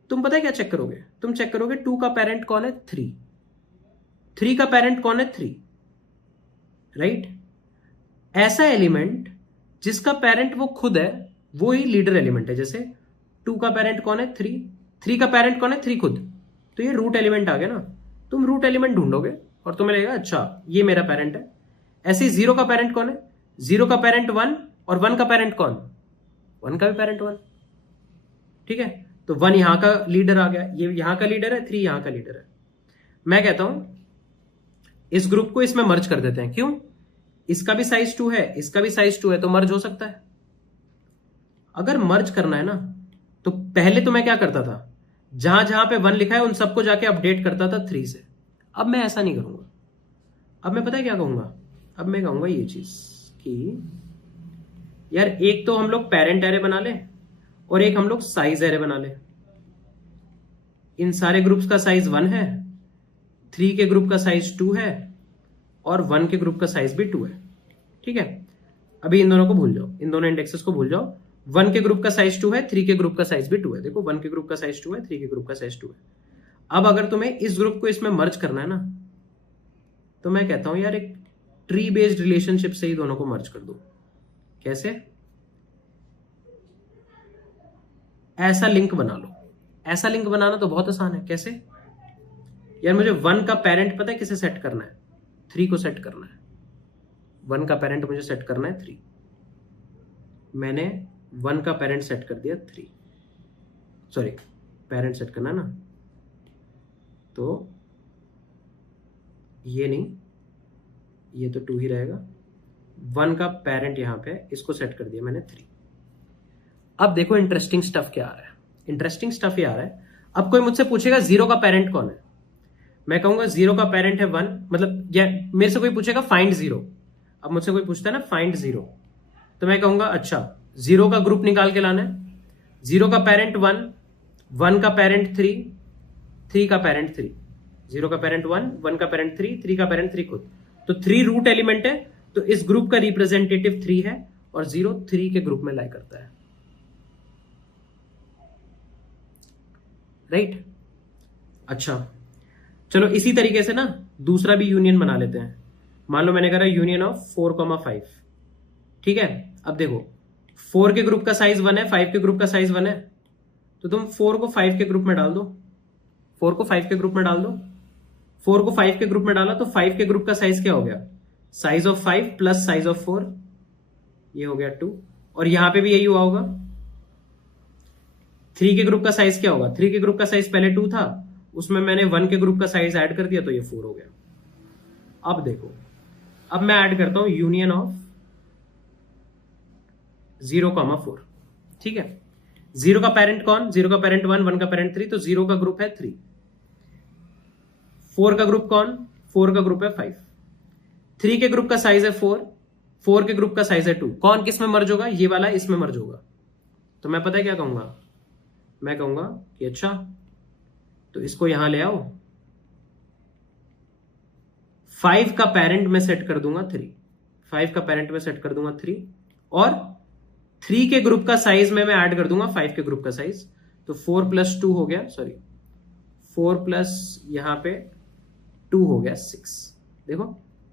तुम पता है क्या चेक करोगे, तुम चेक करोगे 2 का पेरेंट कौन है 3, 3 का पेरेंट कौन है 3, राइट। ऐसा एलिमेंट जिसका पेरेंट वो खुद है वो ही लीडर एलिमेंट है। जैसे 2 का पेरेंट कौन है 3, 3 का पेरेंट कौन है 3 खुद, तो ये रूट एलिमेंट आ गया ना। तुम रूट एलिमेंट ढूंढोगे और तुम्हें लगेगा अच्छा ये मेरा पेरेंट है। ऐसे ही 0 का पेरेंट कौन है, 0 का पेरेंट 1 और 1 का पेरेंट कौन, 1 का भी पेरेंट 1, ठीक है। तो 1 यहां का लीडर आ गया, ये यहां का लीडर है, 3 यहां का लीडर है। मैं कहता हूं इस ग्रुप को इसमें मर्ज कर देते हैं। क्यों, इसका भी साइज 2 है, इसका भी साइज 2 है, तो मर्ज हो सकता है। अगर मर्ज करना है ना तो पहले तो मैं क्या करता था, जहां जहां पे 1 लिखा है उन सबको जाके अपडेट करता था 3 से। अब मैं ऐसा नहीं करूंगा। अब मैं पता है क्या कहूंगा, अब मैं कहूंगा ये चीज कि यार एक तो हम लोग पेरेंट एरे बना ले और एक हम लोग साइज एरे बना ले। इन सारे ग्रुप्स का साइज 1 है, 3 के ग्रुप का साइज 2 है और 1 के ग्रुप का साइज भी 2 है, ठीक है। अभी इन दोनों को भूल जाओ, इन दोनों इंडेक्सेस को भूल जाओ। 1 के ग्रुप का साइज 2 है, 3 के ग्रुप का साइज भी 2 है। देखो 1 के ग्रुप का साइज 2 है, 3 के ग्रुप का साइज 2 है। अब अगर तुम्हें इस ग्रुप को इसमें मर्ज करना है ना, तो मैं कहता हूं यार एक ट्री बेस्ड रिलेशनशिप से ही दोनों को मर्ज कर दो। कैसे? ऐसा लिंक बना लो। ऐसा लिंक बनाना तो बहुत आसान है। कैसे यार? मुझे 1 का पेरेंट पता है किसे सेट करना है? 3 को सेट करना है। 1 का पेरेंट मुझे सेट करना है 3। मैंने 1 का पेरेंट सेट कर दिया 3, सॉरी पेरेंट सेट करना है ना, तो ये नहीं, ये तो 2 ही रहेगा। 1 का पेरेंट यहां पे, इसको सेट कर दिया मैंने 3। अब देखो इंटरेस्टिंग स्टफ क्या आ रहा है। इंटरेस्टिंग स्टफ ये आ रहा है, अब कोई मुझसे पूछेगा 0 का पेरेंट कौन है, मैं कहूंगा 0 का पेरेंट है 1, मतलब या मेरे से कोई पूछेगा फाइंड 0, अब मुझसे कोई पूछता है ना फाइंड 0, तो मैं कहूंगा अच्छा 0 का ग्रुप निकाल के लाना है। 0 का पेरेंट 1, 1 का पेरेंट 3, 3 का पेरेंट 3, 0 का पेरेंट 1, 1 का पेरेंट 3, 3 का पेरेंट 3 खुद, तो 3 रूट एलिमेंट है, तो इस ग्रुप का रिप्रेजेंटेटिव 3 है और 0 3 के ग्रुप में लाई करता है। राइट? अच्छा चलो इसी तरीके से ना दूसरा भी यूनियन बना लेते हैं। मान लो मैंने करा यूनियन ऑफ 4,5, ठीक है। अब देखो 4 के ग्रुप का साइज 1 है, 5 के ग्रुप का साइज 1 है, तो तुम 4 को 5 के ग्रुप में डाल दो। 4 को 5 के ग्रुप में डाल दो। 4 को 5 के ग्रुप में डाला तो 5 के ग्रुप का साइज क्या हो गया? Size of 5 plus size of 4, ये हो गया 2। और यहां पे भी यही हुआ होगा। 3 के ग्रुप का साइज क्या होगा? 3 के ग्रुप का साइज पहले 2 था, उसमें मैंने 1 के ग्रुप का साइज ऐड कर दिया तो ये 4 हो गया। अब देखो, अब मैं ऐड करता हूं यूनियन ऑफ 0,4, ठीक है। 0 का पेरेंट कौन? 0 का पेरेंट 1, 1 का पेरेंट 3, तो 0 का ग्रुप है 3। 4 का ग्रुप कौन? 4 का ग्रुप है 5। 3 के ग्रुप का साइज है 4, 4 के ग्रुप का साइज है 2। कौन किस में मर्ज होगा? ये वाला इसमें मर्ज होगा। तो मैं पता है क्या कहूंगा? मैं कहूंगा कि अच्छा तो इसको यहां ले आओ, 5 का पेरेंट में सेट कर दूंगा 3, 5 का पेरेंट में सेट कर दूंगा 3, और 3 के ग्रुप का साइज में मैं ऐड कर दूंगा 5 के ग्रुप का साइज, तो 4 प्लस 2 हो गया, सॉरी 4 प्लस यहां पे 2 हो गया 6। देखो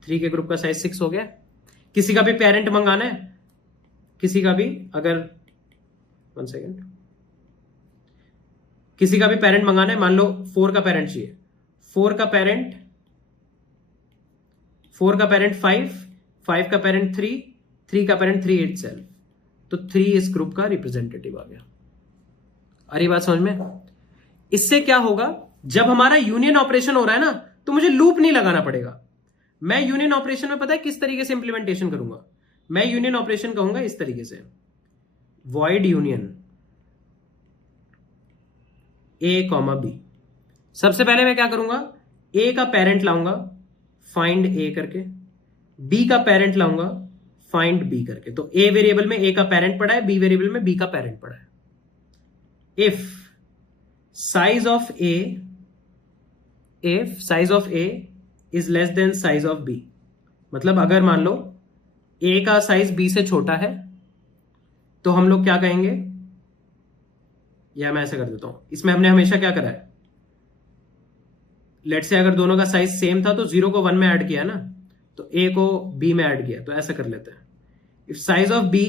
3 के ग्रुप का साइज 6 हो गया। किसी का भी पेरेंट मंगाना है, किसी का भी, अगर 1 सेकेंड, किसी का भी पेरेंट मंगाना है, मान लो 4 का पेरेंट चाहिए, 4 का पेरेंट 5, 5 का पेरेंट 3, 3 का पेरेंट 3 इटसेल्फ, तो 3 इस ग्रुप का रिप्रेजेंटेटिव आ गया। अरे बात समझ में? इससे क्या होगा, जब हमारा यूनियन ऑपरेशन हो रहा है ना, तो मुझे लूप नहीं लगाना पड़ेगा। मैं यूनियन ऑपरेशन में पता है किस तरीके से इंप्लीमेंटेशन करूंगा? मैं यूनियन ऑपरेशन कहूंगा इस तरीके से, वॉइड यूनियन A, B। सबसे पहले मैं क्या करूंगा? A का पेरेंट लाऊंगा फाइंड A करके, B का पेरेंट लाऊंगा फाइंड B करके। तो A वेरिएबल में A का पेरेंट पड़ा है, B वेरिएबल में B का पेरेंट पड़ा है। If size of A is less than size of B, मतलब अगर मान लो A का साइज B से छोटा है, तो हम लोग क्या कहेंगे, या मैं ऐसा कर देता हूं, इसमें हमने हमेशा क्या करा है, लेट्स से अगर दोनों का साइज सेम था तो 0 को 1 में ऐड किया ना, तो A को B में ऐड किया, तो ऐसा कर लेते हैं। If size of B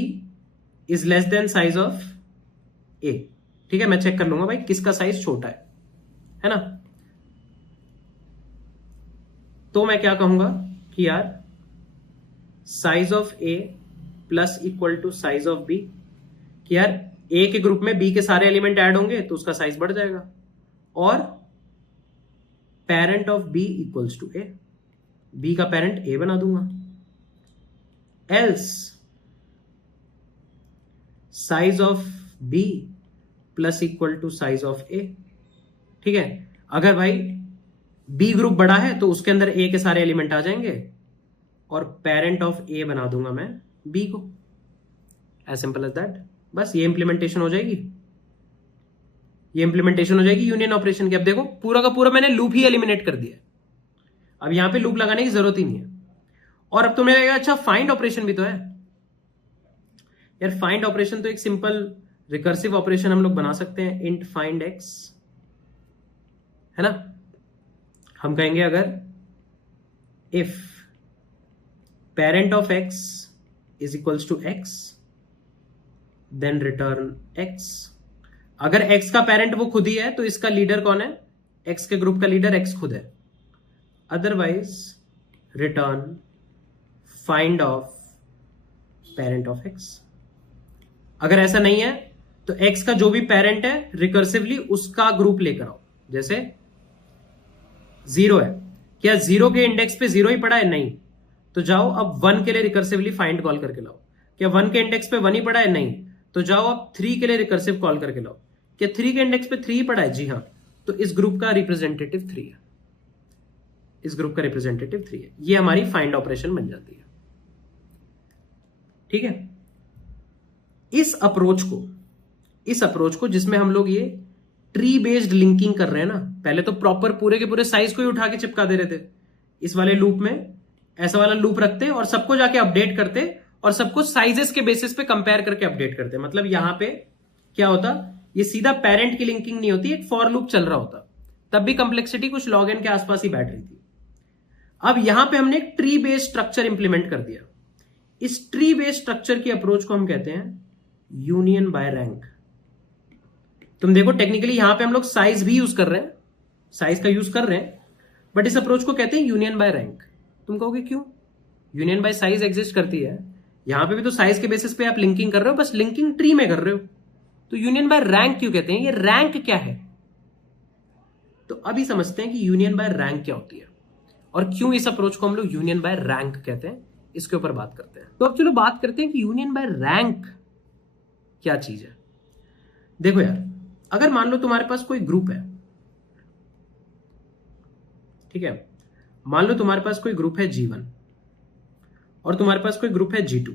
is less than size of A, ठीक है, मैं चेक कर लूंगा भाई किसका साइज छोटा है ना। तो मैं क्या कहूंगा कि यार size of A plus equal to size of B, कि यार A के ग्रुप में B के सारे एलिमेंट ऐड होंगे तो उसका साइज बढ़ जाएगा, और parent of B equals to A, B का पेरेंट A बना दूंगा। Else size of B plus equal to size of A, ठीक है। अगर भाई B ग्रुप बड़ा है तो उसके अंदर A के सारे एलिमेंट आ जाएंगे, और पेरेंट ऑफ A बना दूंगा मैं B को, एज सिंपल एज दैट। बस ये इंप्लीमेंटेशन हो जाएगी, ये इंप्लीमेंटेशन हो जाएगी यूनियन ऑपरेशन की। अब देखो पूरा का पूरा मैंने लूप ही एलिमिनेट कर दिया, अब यहां पे लूप लगाने की जरूरत ही नहीं है। और अब तुम्हें लगेगा अच्छा फाइंड ऑपरेशन भी तो है यार। फाइंड ऑपरेशन तो एक सिंपल रिकर्सिव ऑपरेशन हम लोग बना सकते हैं, इंट फाइंड x, है ना। हम कहेंगे अगर if parent of x is equals to x, then return x. अगर x का पेरेंट वो खुद ही है तो इसका लीडर कौन है? x के ग्रुप का लीडर x खुद है. Otherwise return find of parent of x. अगर ऐसा नहीं है तो x का जो भी पेरेंट है रिकर्सिवली उसका ग्रुप लेकर आओ. जैसे 0 है, क्या 0 के इंडेक्स पे 0 ही पड़ा है? नहीं. तो जाओ अब 1 के लिए रिकर्सिवली फाइंड कॉल करके लाओ. क्या 1 के इंडेक्स पे 1 ही पड़ा है? नहीं. तो जाओ अब 3 के लिए रिकर्सिव कॉल करके लाओ. क्या 3 के इंडेक्स पे 3 ही पड़ा है? जी हाँ. तो इस ग्रुप का रिप्रेजेंटेटिव 3 है. इस ग्रुप का रिप्रेजेंटेटिव 3 है. ये हमारी फाइंड ऑपरेशन बन जाती है. ठीक है. इस अप्रोच को जिसमें हम लोग ये ट्री बेस्ड लिंकिंग कर रहे हैं ना, पहले तो प्रॉपर पूरे के पूरे साइज को ही उठा के चिपका दे रहे थे. इस वाले लूप में ऐसा वाला लूप रखते और सबको जाके अपडेट करते और सबको साइजेस के बेसिस पे कंपेयर करके अपडेट करते. मतलब यहां पे क्या होता, ये सीधा पेरेंट की लिंकिंग नहीं होती, एक फॉर लूप चल रहा होता. तब भी कंप्लेक्सिटी कुछ log n के आसपास ही बैठ रही थी. अब यहां पे हमने एक ट्री बेस्ड स्ट्रक्चर इंप्लीमेंट कर दिया. इस ट्री बेस्ड स्ट्रक्चर की अप्रोच को हम कहते हैं यूनियन बाय रैंक. तुम देखो टेक्निकली यहां पे हम लोग साइज भी यूज कर रहे हैं, साइज का यूज कर रहे हैं, बट इस अप्रोच को कहते हैं यूनियन बाय रैंक. तुम कहोगे क्यों? यूनियन बाय साइज एग्जिस्ट करती है, यहां पे भी तो साइज के बेसिस पे आप लिंकिंग कर रहे हो, बस लिंकिंग ट्री में कर रहे हो. तो यूनियन बाय रैंक क्यों कहते हैं? ये रैंक क्या है? तो अभी समझते हैं कि यूनियन बाय रैंक क्या होती है और क्यों इस अप्रोच को हम लोग यूनियन बाय रैंक कहते हैं. इसके ऊपर बात करते हैं. तो अब चलो बात करते हैं कि यूनियन बाय रैंक क्या चीज है. देखो यार, अगर मान लो तुम्हारे पास कोई ग्रुप है, ठीक है, मान लो तुम्हारे पास कोई ग्रुप है G1 और तुम्हारे पास कोई ग्रुप है G2,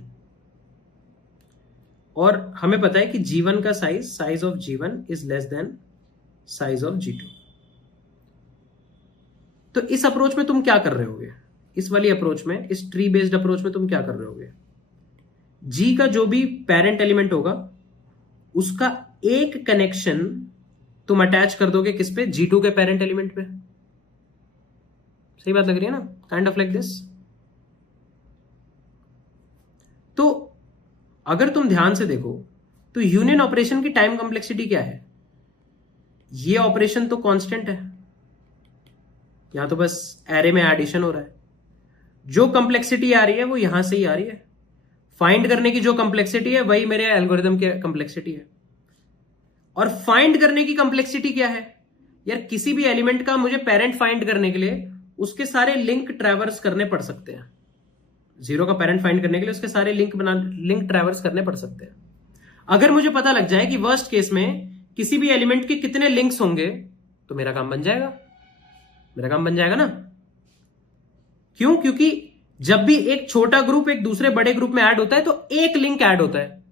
और हमें पता है कि G1 का size of G1 is less than size of G2. तो इस अप्रोच में तुम क्या कर रहे होगे? इस वाली अप्रोच में, इस ट्री बेस्ड अप्रोच में तुम क्या कर रहे होगे? G का जो भी पेरेंट एलिमेंट होगा उसका एक कनेक्शन तुम अटैच कर दोगे किस पे? G2 के पेरेंट एलिमेंट पे. सही बात लग रही है ना? Kind of like this. तो अगर तुम ध्यान से देखो तो यूनियन ऑपरेशन की टाइम कॉम्प्लेक्सिटी क्या है? ये ऑपरेशन तो कांस्टेंट है, यहां तो बस एरे में एडिशन हो रहा है. जो कंप्लेक्सिटी आ रही है वो यहां से ही आ रही है. फाइंड करने की जो कंप्लेक्सिटी है वही मेरे एल्गोरिथम की कंप्लेक्सिटी है. और फाइंड करने की कंप्लेक्सिटी क्या है यार? किसी भी एलिमेंट का मुझे पेरेंट फाइंड करने के लिए उसके सारे लिंक ट्रैवर्स करने पड़ सकते हैं. 0 का पेरेंट फाइंड करने के लिए उसके सारे लिंक ट्रैवर्स करने पड़ सकते हैं. अगर मुझे पता लग जाए कि वर्स्ट केस में किसी भी एलिमेंट के कितने लिंक्स होंगे तो मेरा काम बन जाएगा. मेरा काम बन जाएगा ना? क्यों? क्योंकि जब भी एक छोटा ग्रुप एक दूसरे बड़े ग्रुप में ऐड होता है तो एक लिंक ऐड होता है.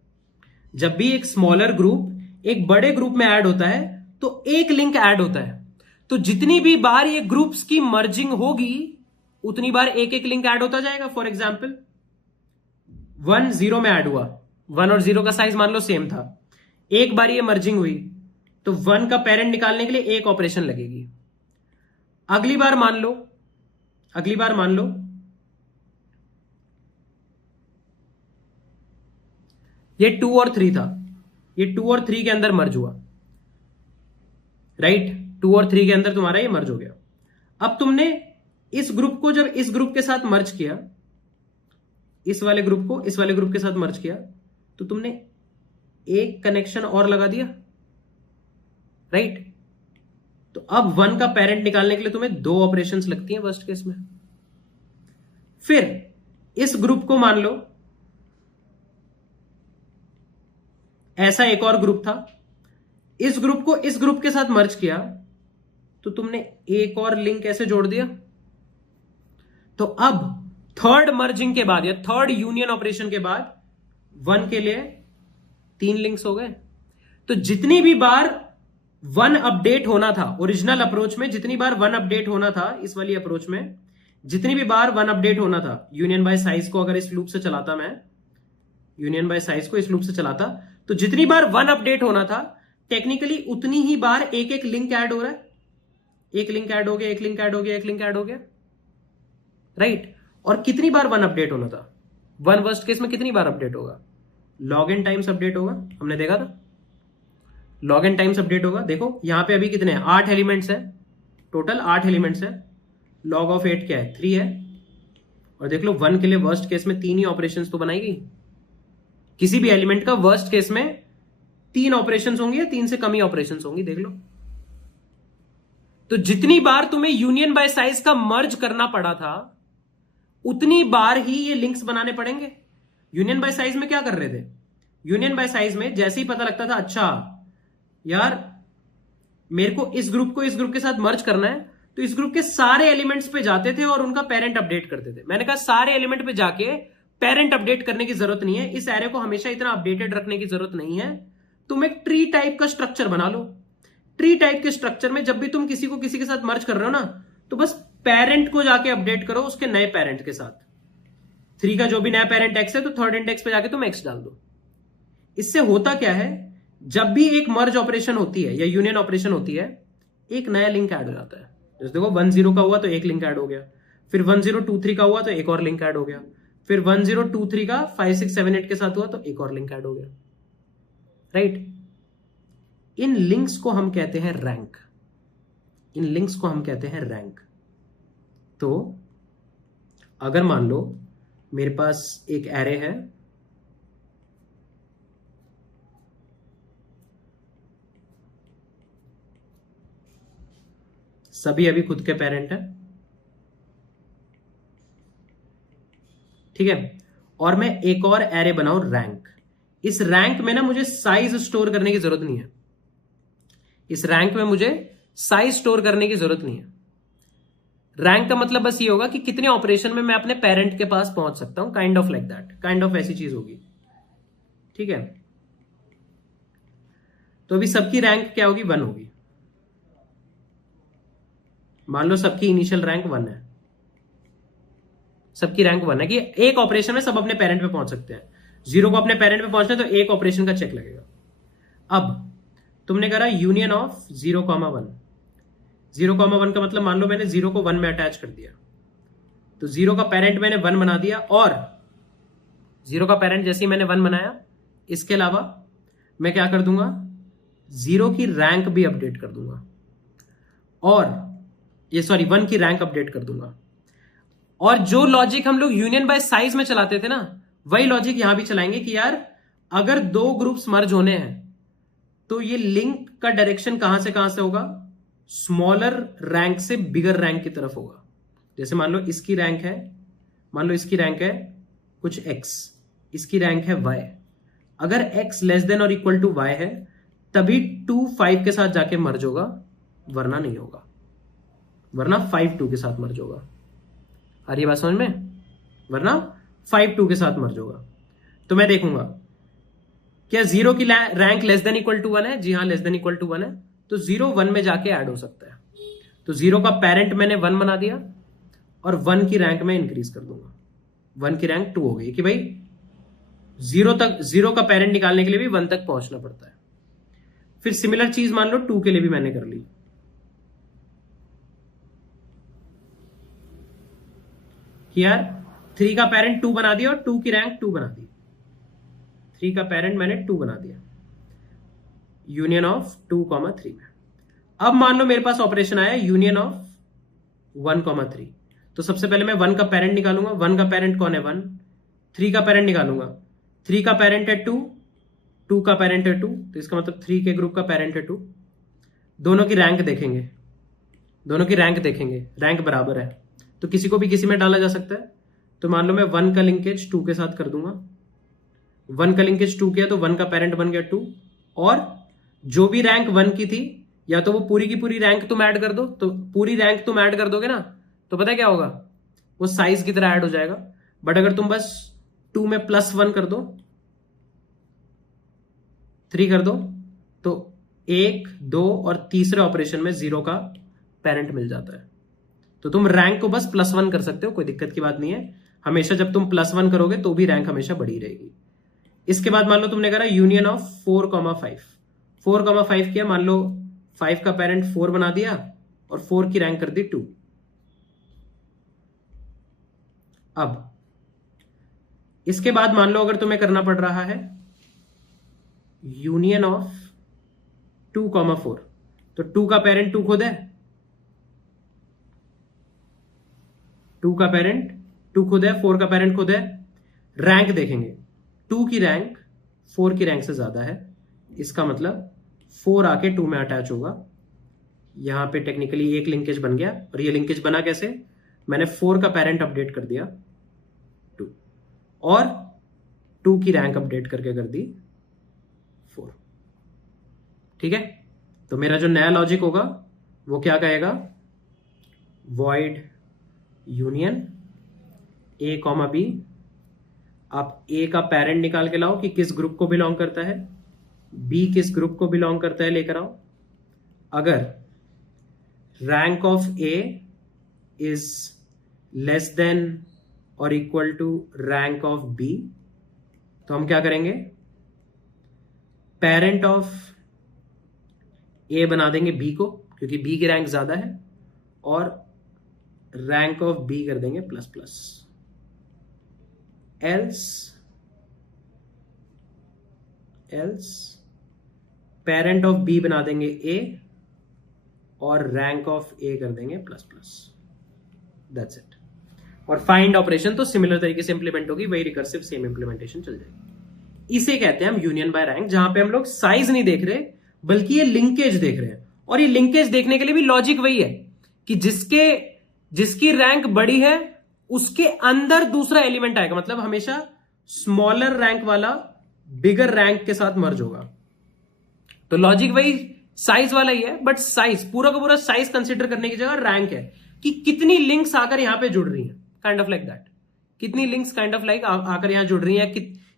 जब भी एक स्मॉलर ग्रुप एक बड़े ग्रुप में ऐड होता है तो एक लिंक ऐड होता है. तो जितनी भी बार ये ग्रुप्स की मर्जिंग होगी उतनी बार एक एक लिंक ऐड होता जाएगा. फॉर एग्जाम्पल 1 0 में ऐड हुआ, 1 और 0 का साइज मान लो सेम था. एक बार ये मर्जिंग हुई तो 1 का पेरेंट निकालने के लिए एक ऑपरेशन लगेगी. अगली बार मान लो ये 2 और 3 था, ये 2 और 3 के अंदर मर्ज हुआ, राइट? 2 और 3 के अंदर तुम्हारा ये मर्ज हो गया. अब तुमने इस ग्रुप को जब इस ग्रुप के साथ मर्ज किया, इस वाले ग्रुप को इस वाले ग्रुप के साथ मर्ज किया, तो तुमने एक कनेक्शन और लगा दिया, राइट? तो अब 1 का पेरेंट निकालने के लिए तुम्हें 2 ऑपरेशंस लगती हैं वर्स्ट केस में. फिर इस ग्रुप को मान लो ऐसा एक और ग्रुप था, इस ग्रुप को इस ग्रुप के साथ मर्ज किया तो तुमने एक और लिंक ऐसे जोड़ दिया. तो अब थर्ड मर्जिंग के बाद या थर्ड यूनियन ऑपरेशन के बाद 1 के लिए 3 लिंक्स हो गए. तो जितनी भी बार 1 अपडेट होना था ओरिजिनल अप्रोच में, जितनी बार 1 अपडेट होना था इस वाली अप्रोच में, जितनी भी बार 1 अपडेट होना था यूनियन बाय साइज को अगर इस लूप से चलाता, मैं यूनियन बाय साइज को इस लूप से चलाता, तो जितनी बार 1 अपडेट होना था टेक्निकली उतनी ही बार एक एक लिंक ऐड हो रहा है. एक लिंक ऐड हो गया, एक लिंक ऐड हो गया, एक लिंक ऐड हो गया, राइट? और कितनी बार 1 अपडेट होना था? 1 वर्स्ट केस में कितनी बार अपडेट होगा? लॉग एन टाइम्स अपडेट होगा, हमने देखा था लॉग एन टाइम्स अपडेट होगा। देखो यहां पे अभी कितने हैं? 8 एलिमेंट्स है, टोटल 8 एलिमेंट्स है। लॉग ऑफ 8 क्या है? 3 है। और देख लो 1 के लिए वर्स्ट केस में 3 ही ऑपरेशंस तो बनाई गई। किसी भी एलिमेंट का वर्स्ट केस में 3 ऑपरेशंस होंगी या 3 से कम ही ऑपरेशंस होंगी, देख लो। तो जितनी बार तुम्हें यूनियन बाय साइज का मर्ज करना पड़ा था उतनी बार ही ये लिंक्स बनाने पड़ेंगे। यूनियन बाय साइज में क्या कर रहे थे? यूनियन बाय साइज में जैसे ही पता लगता था अच्छा यार मेरे को इस ग्रुप को इस ग्रुप के साथ मर्ज करना है, तो इस ग्रुप के सारे एलिमेंट्स पे जाते थे और उनका पेरेंट अपडेट करते थे। मैंने कहा सारे एलिमेंट पे जाके पेरेंट अपडेट करने की जरूरत नहीं है, इस एरे को हमेशा इतना अपडेटेड रखने की जरूरत नहीं है। तुम एक ट्री टाइप का स्ट्रक्चर बना लो। ट्री टाइप के स्ट्रक्चर में जब भी तुम किसी को किसी के साथ मर्ज कर रहे हो ना, तो बस पेरेंट को जाके अपडेट करो उसके नए पेरेंट के साथ। 3 का जो भी नया पेरेंट x है तो थर्ड इंडेक्स पे जाके तुम x डाल दो। इससे होता क्या है, जब भी एक मर्ज ऑपरेशन होती है या यूनियन ऑपरेशन होती है, एक नया लिंक ऐड हो जाता है। जैसे देखो 1-0 का हुआ तो एक लिंक ऐड हो गया, फिर 1-0-2-3 का हुआ तो एक और लिंक ऐड हो गया, फिर 1-0-2-3 का 5-6-7-8 के साथ हुआ तो एक और लिंक ऐड हो गया, राइट। इन लिंक्स को हम कहते हैं रैंक। इन लिंक्स को हम कहते हैं रैंक। तो अगर मान लो मेरे पास एक एरे है, सभी अभी खुद के पेरेंट है, ठीक है, और मैं एक और एरे बनाऊं रैंक। इस रैंक में ना मुझे साइज स्टोर करने की जरूरत नहीं है। इस रैंक में मुझे साइज स्टोर करने की जरूरत नहीं है। रैंक का मतलब बस ये होगा कि कितने ऑपरेशन में मैं अपने पेरेंट के पास पहुंच सकता हूं, kind of like that, kind of ऐसी चीज होगी, ठीक है। तो अभी सबकी रैंक क्या होगी? 1 होगी। मान लो सबकी इनिशियल रैंक 1 है, सबकी रैंक 1 है कि एक ऑपरेशन में सब अपने पेरेंट पे पहुंच सकते हैं। 0 को अपने पेरेंट पे पहुंचना है तो एक ऑपरेशन का चेक लगेगा। अब तुमने करा यूनियन ऑफ 0,1। 0,1 का मतलब मान लो मैंने 0 को 1 में अटैच कर दिया, तो 0 का पेरेंट मैंने 1 बना दिया, और 0 का पेरेंट जैसे ही मैंने 1 बनाया, इसके अलावा मैं क्या कर दूंगा? 0 की रैंक भी अपडेट कर दूंगा, और ये 1 की रैंक अपडेट कर दूंगा। और जो लॉजिक हम लोग यूनियन बाय साइज में चलाते थे ना, वही लॉजिक यहां भी चलाएंगे कि यार अगर 2 ग्रुप्स मर्ज होने हैं तो ये लिंक का डायरेक्शन कहां से होगा? स्मॉलर रैंक से बिगर रैंक की तरफ होगा। जैसे मान लो इसकी रैंक है, मान लो इसकी रैंक है कुछ x, इसकी रैंक है y। अगर x लेस देन और इक्वल टू y है तभी 2 5 के साथ जाके मर्ज होगा, वरना नहीं होगा, वरना 5 2 के साथ मर्ज होगा। आ रही है बात समझ में? वरना 5 2 के साथ मर्ज होगा। तो मैं देखूंगा क्या 0 की rank less than equal to 1 है? जी हाँ, लेस देन इक्वल टू 1 है, तो 0 1 में जाके ऐड हो सकता है। तो 0 का पेरेंट मैंने 1 बना दिया और 1 की रैंक में इंक्रीज कर दूंगा। 1 की रैंक 2 हो गई कि भाई 0 का पेरेंट निकालने के लिए भी 1 तक पहुंचना पड़ता है। फिर सिमिलर चीज मान लो 2 के लिए भी मैंने कर ली। यार 3 का पेरेंट 2 बना दिया और 2 की रैंक 2 बना दी। 3 का पेरेंट मैंने 2 बना दिया यूनियन ऑफ 2,3 में। अब मान लो मेरे पास ऑपरेशन आया यूनियन ऑफ 1,3। तो सबसे पहले मैं 1 का पेरेंट निकालूंगा। 1 का पेरेंट कौन है? 1। 3 का पेरेंट निकालूंगा। 3 का पेरेंट है 2, 2 का पेरेंट है 2, तो इसका मतलब 3 के ग्रुप का पेरेंट है 2। दोनों की रैंक देखेंगे, दोनों की रैंक देखेंगे, रैंक बराबर है तो किसी को भी किसी में डाला जा सकता है। तो मान लो मैं 1 का लिंकेज 2 के साथ कर दूंगा। 1 का लिंकेज 2 किया तो 1 का पेरेंट बन गया 2, और जो भी रैंक 1 की थी या तो वो पूरी की पूरी रैंक तुम ऐड कर दो, तो पूरी रैंक तुम ऐड कर दोगे ना तो पता है क्या होगा? वो साइज की तरह ऐड हो जाएगा। बट अगर तुम बस 2 में +1 कर दो, 3 कर दो, तो 1 2 और तीसरे ऑपरेशन में 0 का पेरेंट मिल जाता है। तो तुम रैंक को बस +1 कर सकते हो, कोई दिक्कत की बात नहीं है। हमेशा जब तुम +1 करोगे तो भी रैंक हमेशा बढ़ी रहेगी। इसके बाद मान लो तुमने करा यूनियन ऑफ 4,5। 4,5 किया, मान लो 5 का पेरेंट 4 बना दिया और 4 की रैंक कर दी 2। अब इसके बाद मान लो अगर तुम्हें करना पड़ रहा है यूनियन ऑफ 2,4, तो 2 का पेरेंट 2 खुद है, 2 का पेरेंट 2 खुद है, 4 का पेरेंट खुद है। रैंक देखेंगे, 2 की रैंक 4 की रैंक से ज्यादा है, इसका मतलब 4 आके 2 में अटैच होगा। यहां पे टेक्निकली एक लिंकेज बन गया, और ये लिंकेज बना कैसे, मैंने 4 का पेरेंट अपडेट कर दिया 2, और 2 की रैंक अपडेट करके कर दी 4। ठीक है, तो मेरा जो नया लॉजिक होगा वो क्या कहेगा, void union A comma B. आप ए का पेरेंट निकाल के लाओ कि किस ग्रुप को बिलोंग करता है, बी किस ग्रुप को बिलोंग करता है लेकर आओ। अगर rank of A is less than और equal to rank of B, तो हम क्या करेंगे, पेरेंट ऑफ ए बना देंगे बी को, क्योंकि बी की रैंक ज्यादा है, और रैंक ऑफ बी कर देंगे plus plus. Else parent of B बना देंगे ए, और रैंक ऑफ ए कर देंगे प्लस प्लस। That's it. और फाइंड ऑपरेशन तो सिमिलर तरीके से इंप्लीमेंट होगी, वही रिकर्सिव सेम इंप्लीमेंटेशन चल जाएगी। इसे कहते हैं हम यूनियन बाय रैंक, जहां पे हम लोग साइज नहीं देख रहे बल्कि ये लिंकेज देख रहे हैं। और ये लिंकेज देखने के लिए भी लॉजिक वही है कि जिसकी रैंक बड़ी है उसके अंदर दूसरा एलिमेंट आएगा, मतलब हमेशा स्मॉलर रैंक वाला बिगर रैंक के साथ मर्ज होगा। तो लॉजिक वही साइज वाला ही है, बट साइज पूरा का पूरा साइज कंसिडर करने की जगह रैंक है कि कितनी लिंक्स आकर यहां पे जुड़ रही हैं, काइंड ऑफ लाइक दैट। कितनी लिंक्स काइंड ऑफ लाइक आकर यहां जुड़ रही हैं,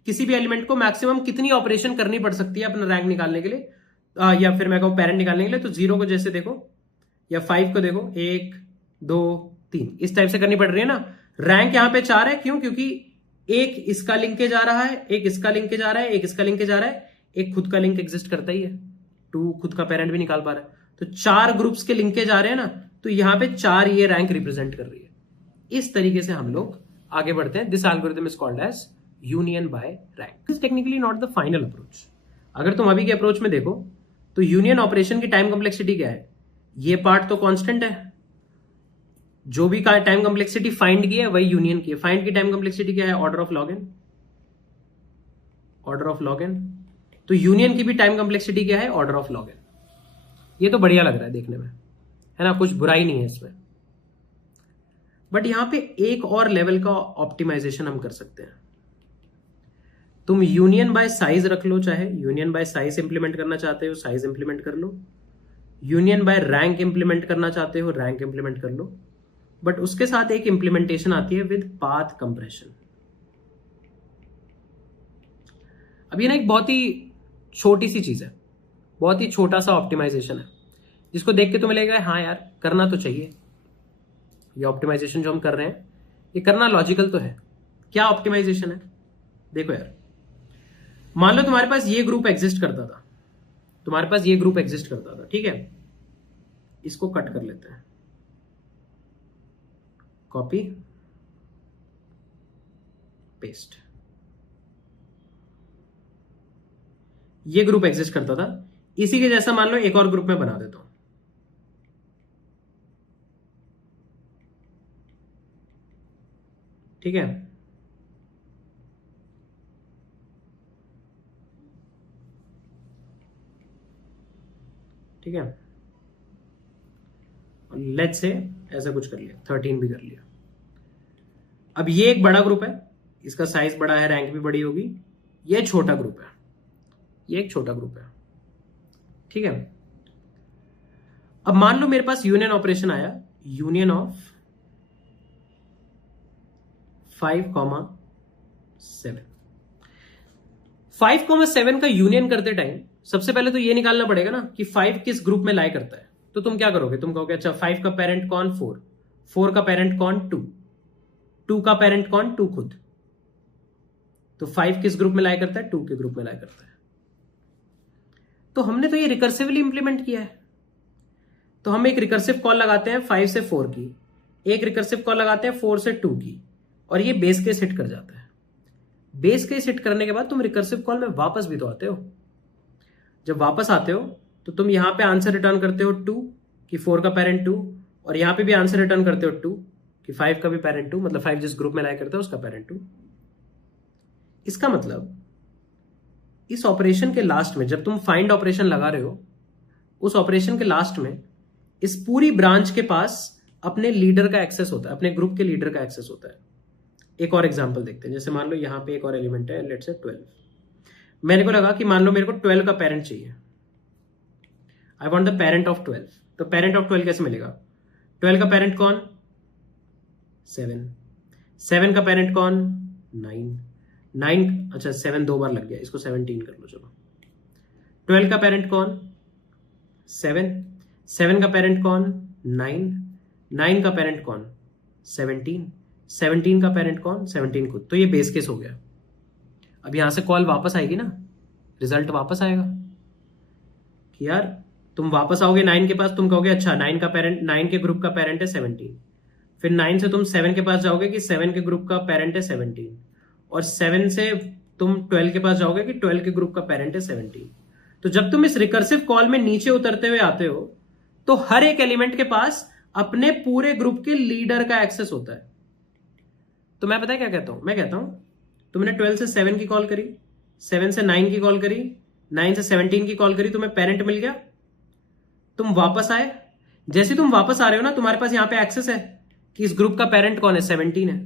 किसी भी एलिमेंट को मैक्सिमम कितनी ऑपरेशन करनी पड़ सकती है अपना रैंक निकालने के लिए, या फिर मैं कहूं पेरेंट निकालने के लिए। तो 0 को जैसे देखो या 5 को देखो, 1 2 3 इस टाइप से करनी पड़ रही है ना। रैंक यहां पे 4 है, क्यों, क्योंकि एक इसका लिंकेज आ रहा है, एक इसका लिंकेज आ रहा है, एक इसका लिंकेज आ रहा है, एक खुद का लिंक एग्जिस्ट करता ही है, 2 खुद का पेरेंट भी निकाल पा रहा है। तो 4 ग्रुप्स के लिंकेज आ रहे हैं ना, तो यहां पे 4 ये रैंक रिप्रेजेंट कर रही है। इस तरीके से हम लोग आगे बढ़ते हैं। This algorithm is called as union by rank. Is technically not the final approach. अगर तुम अभी के अप्रोच में देखो तो यूनियन ऑपरेशन की टाइम कॉम्प्लेक्सिटी क्या है, ये पार्ट तो कांस्टेंट है, जो भी टाइम कॉम्प्लेक्सिटी फाइंड की है वही यूनियन की है। फाइंड की टाइम कॉम्प्लेक्सिटी क्या है, order of log N, order of log N. तो यूनियन की भी टाइम कॉम्प्लेक्सिटी क्या है, ऑर्डर ऑफ लॉग एन। ये तो बढ़िया लग रहा है देखने में, है ना, कुछ बुराई नहीं है इसमें। बट यहां पे एक और लेवल का ऑप्टिमाइजेशन हम कर सकते हैं। तुम यूनियन बाय साइज रख लो, चाहे यूनियन बाय साइज इंप्लीमेंट करना चाहते हो साइज इंप्लीमेंट कर लो, यूनियन बाय रैंक इंप्लीमेंट करना चाहते हो रैंक इंप्लीमेंट कर लो। बट उसके साथ एक इंप्लीमेंटेशन आती है विद पाथ कंप्रेशन। अब ये ना एक बहुत ही छोटी सी चीज है, बहुत ही छोटा सा ऑप्टिमाइजेशन है, जिसको देख के तुम्हें लगेगा हाँ यार करना तो चाहिए, ये ऑप्टिमाइजेशन जो हम कर रहे हैं ये करना लॉजिकल तो है। क्या ऑप्टिमाइजेशन है, देखो यार, मान लो तुम्हारे पास ये ग्रुप एग्जिस्ट करता था, तुम्हारे पास ये ग्रुप एग्जिस्ट करता था, ठीक है, इसको कट कर लेते हैं, कॉपी पेस्ट। ये ग्रुप एग्जिस्ट करता था, इसी के जैसा मान लो एक और ग्रुप में बना देता हूं, ठीक है। ठीक है, लेट्स से ऐसा कुछ कर लिया, 13 भी कर लिया। अब ये एक बड़ा ग्रुप है, इसका साइज बड़ा है, रैंक भी बड़ी होगी। ये छोटा ग्रुप है, ये एक छोटा ग्रुप है, ठीक है। अब मान लो मेरे पास यूनियन ऑपरेशन आया, यूनियन ऑफ 5,7। 5,7 का यूनियन करते टाइम सबसे पहले तो ये निकालना पड़ेगा ना कि 5 किस ग्रुप में लाई करता है। तो तुम क्या करोगे, तुम कहोगे अच्छा 5 का पेरेंट कौन, 4 का पेरेंट कौन, 2 का पेरेंट कौन, 2 खुद। तो 5 किस ग्रुप में लाई करता है, 2 के ग्रुप में लाई करता है। तो हमने तो ये रिकर्सिवली इंप्लीमेंट किया है। तो हम एक रिकर्सिव कॉल लगाते हैं 5 से 4 की, एक रिकर्सिव कॉल लगाते हैं 4 से 2 की, और ये बेस केस हिट कर जाता है। बेस केस हिट करने के बाद तुम रिकर्सिव कॉल में वापस भी तो आते हो। जब वापस आते हो तो तुम यहां पे आंसर रिटर्न करते हो 2 कि 4 का पेरेंट 2, और यहां पे भी आंसर रिटर्न करते हो 2 कि 5 का भी पेरेंट 2, मतलब 5 जिस ग्रुप में लाया करते हो उसका पेरेंट 2। इसका मतलब इस ऑपरेशन के लास्ट में जब तुम फाइंड ऑपरेशन लगा रहे हो, उस ऑपरेशन के लास्ट में इस पूरी ब्रांच के पास अपने लीडर का एक्सेस होता है, अपने ग्रुप के लीडर का एक्सेस होता है। एक और एग्जांपल देखते हैं। जैसे मान लो यहां पे एक और एलिमेंट है, लेट्स से 12। मेरे को लगा कि मान लो मेरे को 12 का पेरेंट चाहिए, I want the parent of 12। तो पेरेंट ऑफ 12 कैसे मिलेगा? 12 का पेरेंट कौन? 7। 7 का पेरेंट कौन? 9। 9, अच्छा 7 2 बार लग गया, इसको 17 कर लो। चलो 12 का पेरेंट कौन? 7। 7 का पेरेंट कौन? 9। 9 का पेरेंट कौन? 17। 17 का पेरेंट कौन? 17 खुद। तो ये बेस केस हो गया। अब यहां से कॉल वापस आएगी ना, रिजल्ट वापस आएगा कि यार तुम वापस आओगे 9 के पास, तुम कहोगे अच्छा 9 का पेरेंट, 9 के ग्रुप का पेरेंट है 17। फिर 9 से तुम 7 के पास जाओगे कि 7 के ग्रुप का पेरेंट है 17, और 7 से तुम 12 के पास जाओगे कि 12 के ग्रुप का पेरेंट है 17। तो जब तुम इस रिकर्सिव कॉल में नीचे उतरते हुए आते हो तो हर एक एलिमेंट के पास अपने पूरे ग्रुप के लीडर का एक्सेस होता है। तो मैं पता है क्या कहता हूं? मैं कहता हूं तुमने 12 से 7 की कॉल करी, 7 से 9 की कॉल करी, 9 से 17 की कॉल करी, तुम्हें पेरेंट मिल गया, तुम वापस आए। जैसे तुम वापस आ रहे हो ना, तुम्हारे पास यहां पे एक्सेस है कि इस ग्रुप का पेरेंट कौन है? 17 है।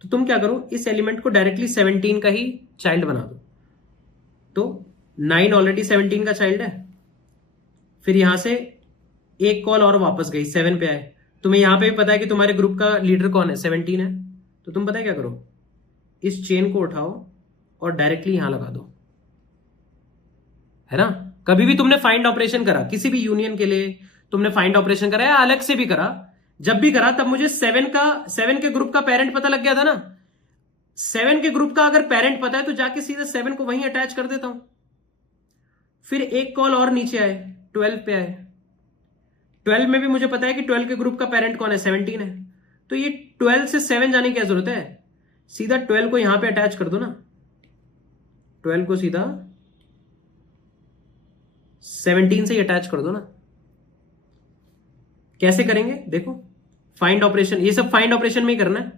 तो तुम क्या करो, इस एलिमेंट को डायरेक्टली 17 का ही चाइल्ड बना दो। तो 9 ऑलरेडी 17 का चाइल्ड है। फिर यहां से एक कॉल और वापस गई, 7 पे आए, तुम्हें यहां पे भी पता है कि तुम्हारे ग्रुप का लीडर कौन है? 17 है। तो तुम पता है क्या करो, इस चेन को उठाओ और डायरेक्टली यहां लगा दो, है ना। कभी भी तुमने फाइंड ऑपरेशन करा, किसी भी यूनियन के लिए तुमने फाइंड ऑपरेशन करा या अलग से भी करा, जब भी करा तब मुझे 7 के ग्रुप का पेरेंट पता लग गया था ना। 7 के ग्रुप का अगर पेरेंट पता है तो जाके सीधे 7 को वहीं अटैच कर देता हूं। फिर एक कॉल और नीचे आए, 12 पे आए, 12 में भी मुझे पता है कि 12 के ग्रुप का पेरेंट कौन है? 17 है। तो ये 12 से 7 जाने की क्या जरूरत है, सीधा 12 को यहां पे अटैच कर दो ना, 12 को सीधा 17 से ही अटैच कर दो ना। कैसे करेंगे देखो, फाइंड ऑपरेशन, ये सब फाइंड ऑपरेशन में ही करना है।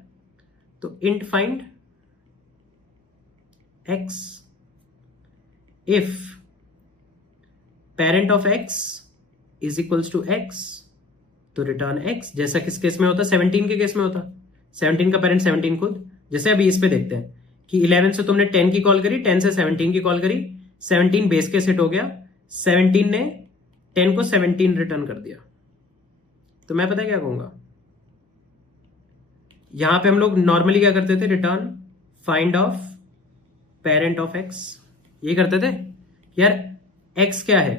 तो int find x if parent of x is equals to x, तो रिटर्न x। जैसा किस केस में होता? 17 के केस में होता। 17 का पेरेंट 17 खुद। जैसे अभी इस पे देखते हैं कि 11 से तुमने 10 की कॉल करी, 10 से 17 की कॉल करी, 17 बेस केस हिट हो गया, 17 ने 10 को 17 रिटर्न कर दिया। तो मैं पता है क्या कहूंगा, यहां पे हम लोग नॉर्मली क्या करते थे, return find of parent of x, ये करते थे। यार x क्या है?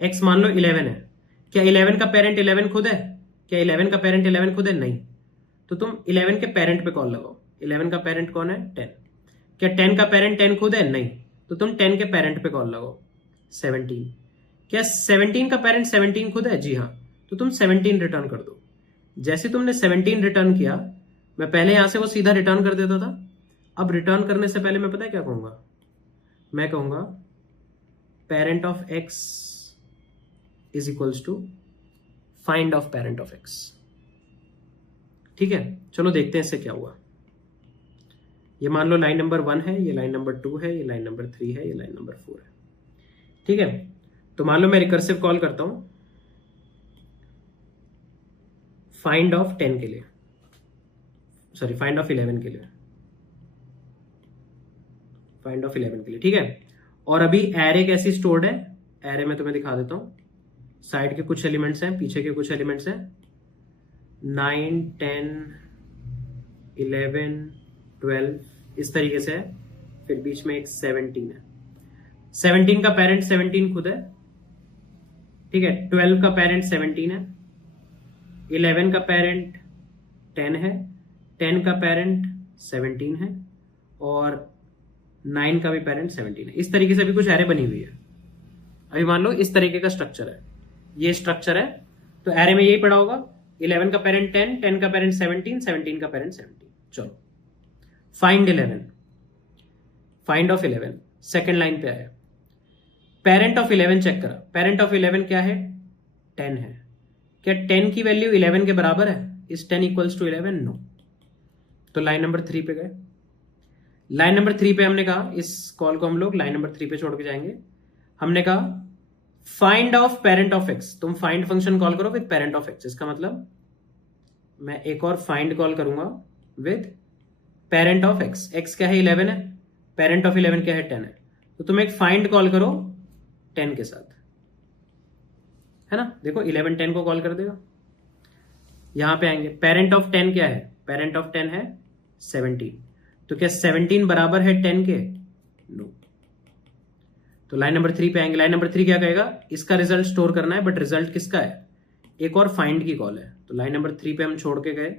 x मान लो 11 है, क्या 11 का पेरेंट 11 खुद है? क्या 11 का पेरेंट 11 खुद है? नहीं। तो तुम 11 के पेरेंट पे कॉल लगाओ। 11 का पेरेंट कौन है? 10। क्या 10 का पेरेंट 10 खुद है? नहीं। तो तुम 10 के पेरेंट पे कॉल लगाओ, 17। क्या 17 का पेरेंट 17 खुद है? जी हाँ। तो तुम 17 रिटर्न कर दो। जैसे तुमने 17 रिटर्न किया, मैं पहले यहां से वो सीधा रिटर्न कर देता था। अब रिटर्न करने से पहले मैं पता है क्या कहूंगा, मैं कहूंगा parent of x is equals to find of parent of x। ठीक है, चलो देखते हैं इससे क्या हुआ। ये मान लो लाइन नंबर 1 है, ये लाइन नंबर 2 है, ये लाइन नंबर 3 है, ये लाइन नंबर 4 है। ठीक है, तो मान लो मैं रिकर्सिव कॉल करता हूं फाइंड ऑफ 10 के लिए, सॉरी फाइंड ऑफ 11 के लिए, फाइंड ऑफ 11 के लिए। ठीक है, और अभी एरे कैसी स्टोर्ड है, एरे में तुम्हें दिखा देता हूं। साइड के कुछ एलिमेंट्स हैं, पीछे के कुछ एलिमेंट्स हैं, 9 10 11 12 इस तरीके से है। फिर बीच में एक 17 है। 17 का पेरेंट 17 खुद है। ठीक है, 12 का पेरेंट 17 है, 11 का पेरेंट 10 है, 10 का पेरेंट 17 है, और 9 का भी पेरेंट 17 है। इस तरीके से भी कुछ एरे बनी हुई है। अभी मान लो इस तरीके का स्ट्रक्चर है, ये स्ट्रक्चर है, तो एरे में यही पड़ा होगा, 11 का पेरेंट 10, 10 का पेरेंट 17, 17 का पेरेंट 17। चलो find 11, find of 11 second line पे आया, पेरेंट ऑफ 11 चेक करा, पेरेंट ऑफ 11 क्या है, 10 है, क्या 10 की वैल्यू 11 के बराबर है, इज 10 इक्वल्स टू 11, नो। तो लाइन नंबर 3 पे गए, लाइन नंबर 3 पे हमने कहा, इस कॉल को हम लोग लाइन नंबर 3 पे छोड़ के जाएंगे, हमने कहा find of parent of x, तुम फाइंड फंक्शन कॉल करो विद पेरेंट ऑफ एक्स, इसका मतलब मैं एक और फाइंड कॉल करूंगा with parent of x, x क्या है 11 है, पेरेंट ऑफ 11 क्या है 10 है, तो तुम एक फाइंड कॉल करो 10 के साथ, है ना, देखो 11 10 को कॉल कर देगा, यहां पे आएंगे, पेरेंट ऑफ 10 क्या है, पेरेंट ऑफ 10 है 17, तो क्या 17 बराबर है 10 के, नो। तो लाइन नंबर 3 पे आएंगे, लाइन नंबर 3 क्या कहेगा, इसका रिजल्ट स्टोर करना है, बट रिजल्ट किसका है, एक और फाइंड की कॉल है, तो लाइन नंबर 3 पे हम छोड़ के गए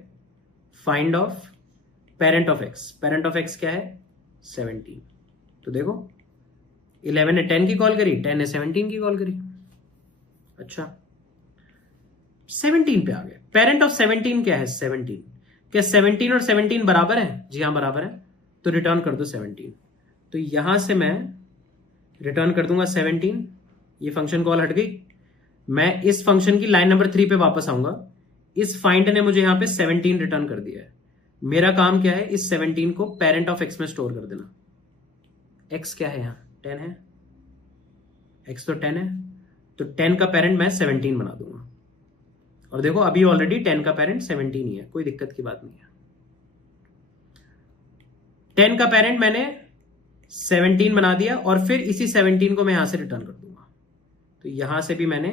find of parent of x, parent of x क्या है 17, तो देखो 11 ने 10 की कॉल करी, 10 ने 17 की कॉल करी, अच्छा 17 पे आ गए, पेरेंट ऑफ 17 क्या है 17, क्या 17 और 17 बराबर है, जी हाँ बराबर है, तो रिटर्न कर दो 17, तो यहां से मैं रिटर्न कर दूंगा 17, ये फंक्शन कॉल हट गई, मैं इस फंक्शन की लाइन नंबर 3 पे वापस आऊंगा, इस फाइंड ने मुझे यहां पे 17 रिटर्न कर दिया है, मेरा काम क्या है, इस 17 को पेरेंट ऑफ एक्स में स्टोर कर देना, एक्स क्या है यहां 10 है, एक्स तो 10 है, तो 10 का पेरेंट मैं 17 बना दूंगा, और देखो अभी ऑलरेडी 10 का पेरेंट 17 ही है, कोई दिक्कत की बात नहीं है, 10 का पेरेंट मैंने 17 बना दिया, और फिर इसी 17 को मैं यहां से रिटर्न कर दूंगा, तो यहां से भी मैंने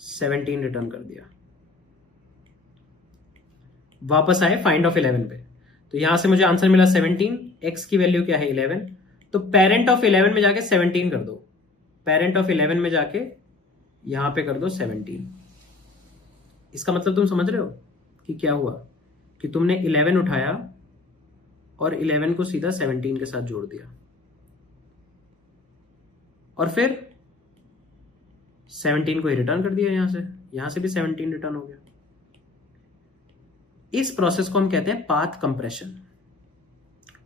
17 रिटर्न कर दिया, वापस आए फाइंड ऑफ 11 पे, तो यहां से मुझे आंसर मिला 17, एक्स की वैल्यू क्या है 11, तो पेरेंट ऑफ 11 में जाके 17 कर दो, पेरेंट ऑफ 11 में जाके यहां पे कर दो 17, इसका मतलब तुम समझ रहे हो कि क्या हुआ, कि तुमने 11 उठाया और 11 को सीधा 17 के साथ जोड़ दिया, और फिर 17 को ही रिटर्न कर दिया, यहां से भी 17 रिटर्न हो गया। इस प्रोसेस को हम कहते हैं पाथ कंप्रेशन।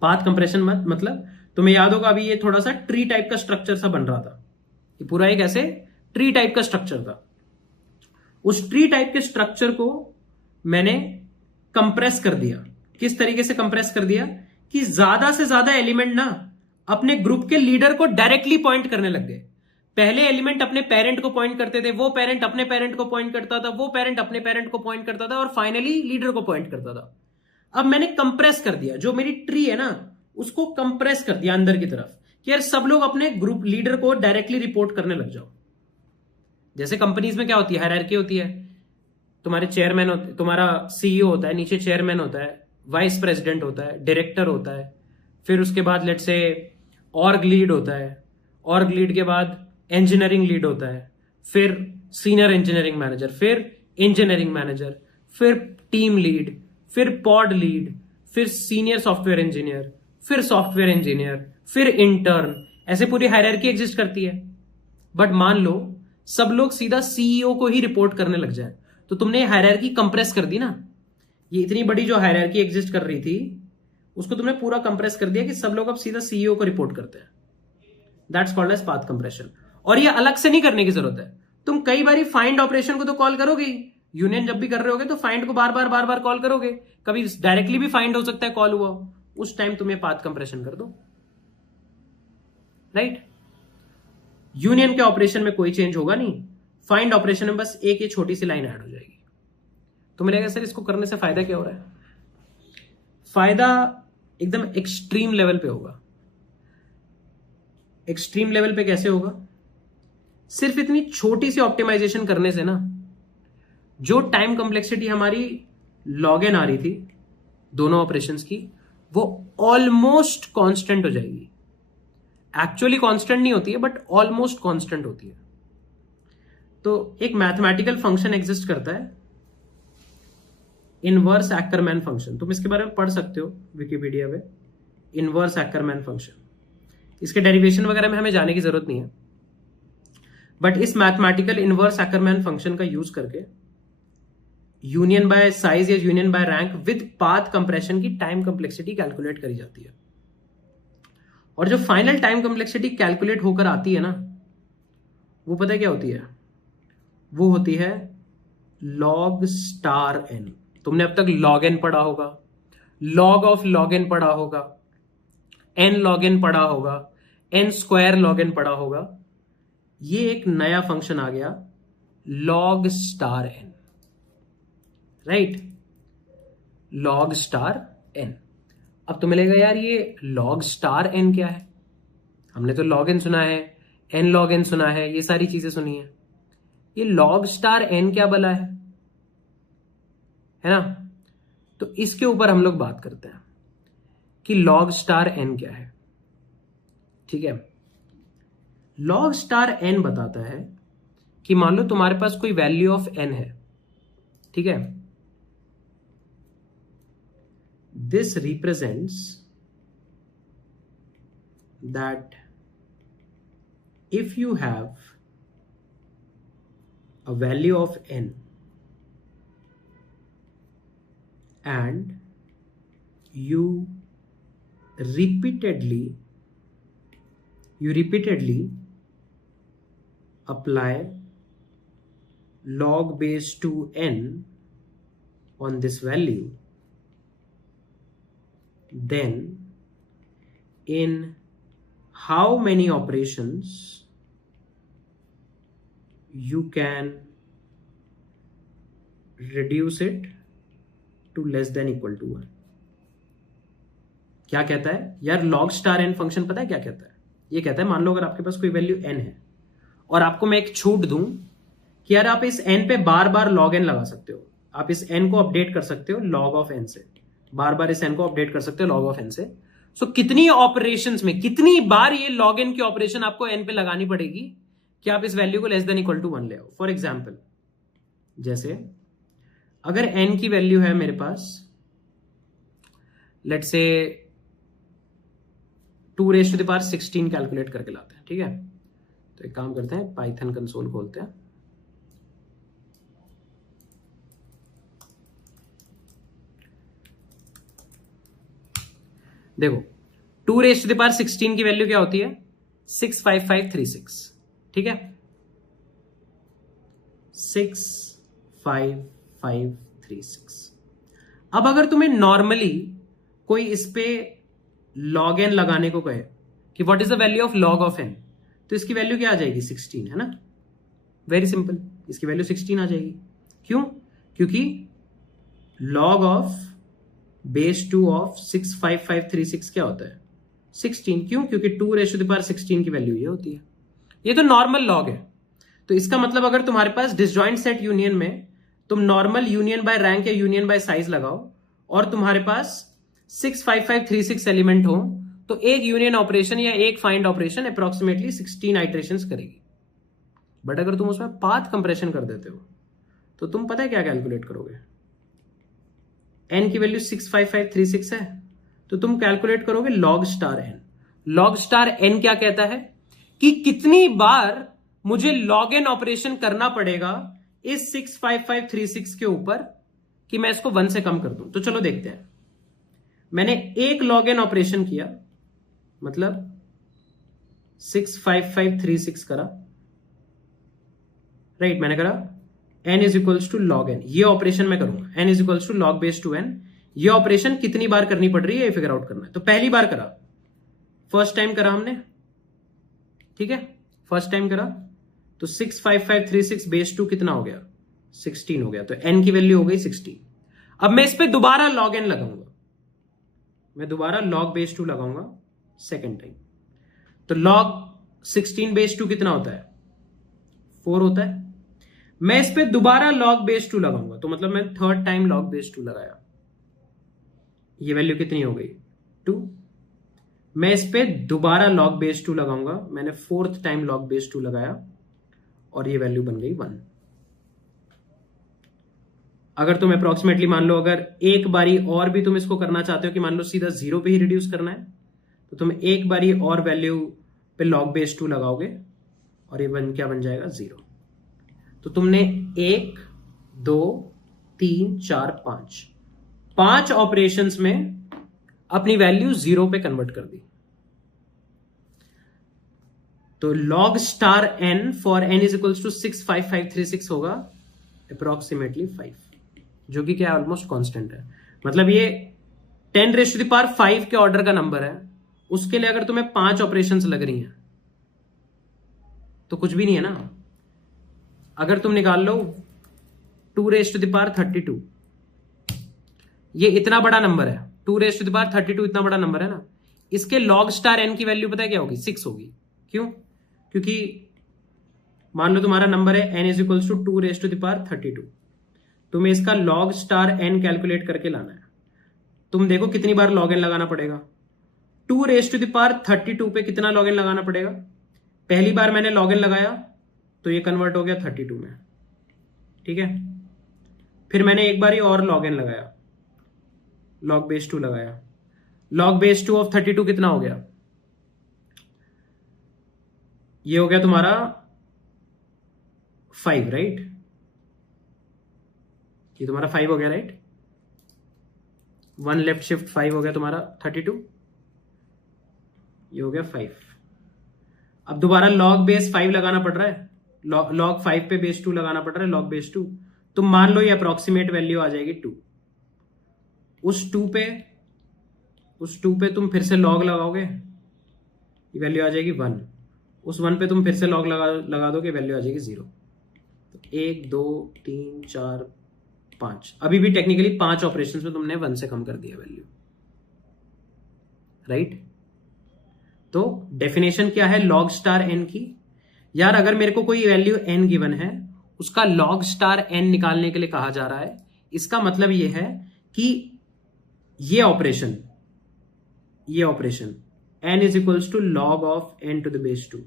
पाथ कंप्रेशन मतलब तुम्हें याद होगा, अभी ये थोड़ा सा ट्री टाइप का स्ट्रक्चर सा बन रहा था, ये पूरा एक ऐसे ट्री टाइप का स्ट्रक्चर था, उस ट्री टाइप के स्ट्रक्चर को मैंने कंप्रेस कर दिया। किस तरीके से कंप्रेस कर दिया, कि ज्यादा से ज्यादा एलिमेंट ना अपने ग्रुप के लीडर को डायरेक्टली पॉइंट करने लग गए। पहले एलिमेंट अपने पेरेंट को पॉइंट करते थे, वो पेरेंट अपने पेरेंट को पॉइंट करता था, वो पेरेंट अपने पेरेंट को पॉइंट करता था, और फाइनली लीडर को पॉइंट करता था। अब मैंने कंप्रेस कर दिया, जो मेरी ट्री है ना उसको कंप्रेस कर दिया अंदर की तरफ, कि यार सब लोग अपने ग्रुप लीडर को डायरेक्टली रिपोर्ट करने लग जाओ। जैसे कंपनीज में क्या होती है, हायरार्की होती है, तुम्हारे चेयरमैन होते, तुम्हारा सीईओ होता है, नीचे चेयरमैन होता है, वाइस प्रेसिडेंट होता है, डायरेक्टर होता है, फिर उसके बाद लेट से ऑर्ग लीड होता है, ऑर्ग लीड के बाद इंजीनियरिंग लीड होता है, फिर सीनियर इंजीनियरिंग मैनेजर, फिर इंजीनियरिंग मैनेजर, फिर टीम लीड, फिर पॉड लीड, फिर सीनियर सॉफ्टवेयर इंजीनियर, फिर सॉफ्टवेयर इंजीनियर, फिर इंटर्न, ऐसे पूरी हायरार्की एग्जिस्ट करती है। बट मान लो सब लोग सीधा सीईओ को ही रिपोर्ट करने लग जाए, तो तुमने ये हायरार्की कंप्रेस कर दी ना। ये इतनी बड़ी जो हायरार्की एग्जिस्ट कर रही थी उसको तुमने पूरा कंप्रेस कर दिया कि सब लोग अब सीधा सीईओ को रिपोर्ट करते हैं। That's called as path compression. और ये अलग से नहीं करने की जरूरत है, तुम कई बार फाइंड ऑपरेशन को तो कॉल करोगे, यूनियन जब भी कर रहे होगे तो फाइंड को बार बार कॉल करोगे, कभी डायरेक्टली भी फाइंड हो सकता है कॉल हुआ, उस टाइम तुम्हें पाथ कंप्रेशन कर दो, राइट। यूनियन के ऑपरेशन में कोई चेंज होगा नहीं, फाइंड ऑपरेशन में बस एक ये छोटी सी लाइन ऐड हो जाएगी। तो मिलेगा सर इसको करने से फायदा क्या हो रहा है, फायदा एकदम एक्सट्रीम लेवल पे होगा। एक्सट्रीम लेवल पे कैसे होगा, सिर्फ इतनी छोटी सी ऑप्टिमाइजेशन करने से ना जो टाइम कॉम्प्लेक्सिटी हमारी लॉग एन आ रही थी दोनों ऑपरेशंस की, वो ऑलमोस्ट कांस्टेंट हो जाएगी। एक्चुअली कांस्टेंट नहीं होती है बट ऑलमोस्ट कांस्टेंट होती है। तो एक मैथमेटिकल फंक्शन एग्जिस्ट करता है, इनवर्स एक्करमैन फंक्शन, तुम इसके बारे में पढ़ सकते हो विकिपीडिया पे, इनवर्स एक्करमैन फंक्शन। इसके डेरिवेशन वगैरह में हमें जाने की जरूरत नहीं है, बट इस मैथमेटिकल इनवर्स एक्करमैन फंक्शन का यूज करके यूनियन बाय साइज या union by rank with path compression की टाइम कंप्लेक्सिटी कैलकुलेट करी जाती है। और जो फाइनल टाइम कंप्लेक्सिटी कैलकुलेट होकर आती है ना, वो पता है क्या होती है? वो होती है log स्टार n। तुमने अब तक log n पढ़ा होगा, log ऑफ log n पढ़ा होगा, n log n पढ़ा होगा, n स्क्वायर log n पढ़ा होगा। ये एक नया फंक्शन आ गया log star n, right? log star n। अब तुम्हें लगेगा यार ये log स्टार n क्या है? हमने तो log n सुना है, n log n सुना है, ये सारी चीजें सुनी है। ये log स्टार n क्या भला है ना? तो इसके ऊपर हम लोग बात करते हैं कि log स्टार n क्या है। ठीक है, log स्टार n बताता है कि मान लो तुम्हारे पास कोई वैल्यू ऑफ n है, ठीक है? This represents that if you have a value of n and you repeatedly apply log base 2n on this value, then in how many operations you can reduce it to less than equal to 1। क्या कहता है यार? log star n function पता है क्या कहता है? ये कहता है मान लो अगर आपके पास कोई वैल्यू n है और आपको मैं एक छूट दूं कि यार आप इस n पे बार बार log n लगा सकते हो, आप इस n को अपडेट कर सकते हो log ऑफ n से, बार बार इस n को अपडेट कर सकते हो log ऑफ n से। सो कितनी ऑपरेशंस में कितनी बार ये log n की ऑपरेशन आपको n पे लगानी पड़ेगी कि आप इस वैल्यू को लेस देन इक्वल टू 1 ले आओ? फॉर एग्जाम्पल, जैसे अगर n की वैल्यू है मेरे पास, लेट्स से 2⁻16 कैलकुलेट करके लाते हैं, ठीक है? तो एक काम करते हैं, पाइथन कंसोल खोलते हैं। देखो 2⁻16 की वैल्यू क्या होती है? 65536, ठीक है? 65536। अब अगर तुम्हें नॉर्मली कोई इस पे log n लगाने को कहे कि what is the value of log of n, तो इसकी वैल्यू क्या आ जाएगी? 16, है ना? वेरी सिंपल, इसकी वैल्यू 16 आ जाएगी। क्यों? क्योंकि log ऑफ बेस 2 ऑफ 65536 क्या होता है? 16। क्यों? क्योंकि 2⁻16 की वैल्यू ये होती है। ये तो नॉर्मल लॉग है। तो इसका मतलब अगर तुम्हारे पास डिसजॉइंट सेट यूनियन में तुम नॉर्मल यूनियन बाय रैंक या यूनियन बाय साइज लगाओ और तुम्हारे पास 65536 एलिमेंट हो, तो एक यूनियन ऑपरेशन या एक फाइंड ऑपरेशन अप्रोक्सीमेटली 16 आइटरेशंस करेगी। बट अगर तुम उसमें पाथ कंप्रेशन कर देते हो तो तुम पता है क्या कैलकुलेट करोगे? n की वैल्यू 65536 है, तो तुम कैलकुलेट करोगे log star n। log star n क्या कहता है कि कितनी बार मुझे log n ऑपरेशन करना पड़ेगा इस 65536 के ऊपर कि मैं इसको 1 से कम कर दूं। तो चलो देखते हैं। मैंने एक log n ऑपरेशन किया, मतलब 65536 करा, राइट? मैंने करा n is equals to log n, ये ऑपरेशन मैं करूंगा। n is equals to log base 2n। ये ऑपरेशन कितनी बार करनी पड़ रही है ये फिगर आउट करना है। तो पहली बार करा, फर्स्ट टाइम करा हमने, ठीक है? फर्स्ट टाइम करा तो 65536 बेस 2 कितना हो गया? 16 हो गया। तो n की वैल्यू हो गई 16। अब मैं इस पे दोबारा log n लगाऊंगा, मैं दोबारा log बेस 2 लगाऊंगा सेकेंड टाइम। तो log 16 बेस 2 कितना होता है? 4 होता है। मैं इस पे दोबारा log बेस 2 लगाऊंगा, तो मतलब मैं थर्ड टाइम log बेस 2 लगाया, ये वैल्यू कितनी हो गई? 2। मैं इस पे दोबारा log बेस 2 लगाऊंगा, मैंने फोर्थ टाइम log बेस 2 लगाया और ये वैल्यू बन गई 1। अगर तुम अप्रोक्सीमेटली मान लो अगर एक बारी और भी तुम इसको करना चाहते हो कि मान लो सीधा 0 पे ही रिड्यूस करना है, तो तुम एक बारी और वैल्यू पे log बेस 2 लगाओगे और ये क्या बन जाएगा? 0। तो तुमने 1, 2, 3 4 5, 5 ऑपरेशंस में अपनी वैल्यू 0 पे कन्वर्ट कर दी। तो log star n for n is equals to 65536 होगा अप्रोक्सीमेटली 5, जो कि क्या ऑलमोस्ट कांस्टेंट है। मतलब ये 10⁵ के ऑर्डर का नंबर है, उसके लिए अगर तुम्हें 5 ऑपरेशंस लग रही हैं तो कुछ भी नहीं है ना। अगर तुम निकाल लो 2⁵32, ये इतना बड़ा नंबर है, 2⁵32 इतना बड़ा नंबर है ना, इसके log स्टार n की वैल्यू पता है क्या होगी? 6 होगी। क्यों? क्योंकि मान लो तुम्हारा नंबर है n इज इक्वल्स टू 2⁵32, तुम्हें इसका log स्टार n कैलकुलेट करके लाना है। तुम देखो कितनी बार log n लगाना पड़ेगा। 2⁵32 पे कितना log n लगाना पड़ेगा? पहली बार मैंने log n लगाया तो ये कन्वर्ट हो गया 32 में, ठीक है। फिर मैंने एक बार ही और log n लगाया, log बेस 2 लगाया, log बेस 2 ऑफ 32 कितना हो गया? ये हो गया तुम्हारा 5, राइट? ये तुम्हारा 5 हो गया, राइट? 1 लेफ्ट शिफ्ट 5 हो गया तुम्हारा 32, ये हो गया 5। अब दोबारा log बेस 5 लगाना पड़ रहा है, log 5 पे बेस 2 लगाना पड़ रहा है, log बेस 2। तो मान लो ये अप्रोक्सीमेट वैल्यू आ जाएगी 2। उस 2 पे तुम फिर से log लगाओगे, ये वैल्यू आ जाएगी 1। उस 1 पे तुम फिर से log लगा दोगे, वैल्यू आ जाएगी 0। 1 2 3 4 5, अभी भी टेक्निकली 5 ऑपरेशंस में तुमने 1 से कम कर दिया वैल्यू, राइट? तो डेफिनेशन क्या है log स्टार n की? यार अगर मेरे को कोई वैल्यू n गिवन है, उसका log स्टार n निकालने के लिए कहा जा रहा है। इसका मतलब ये है कि ये operation n is equals to log of n to the base 2,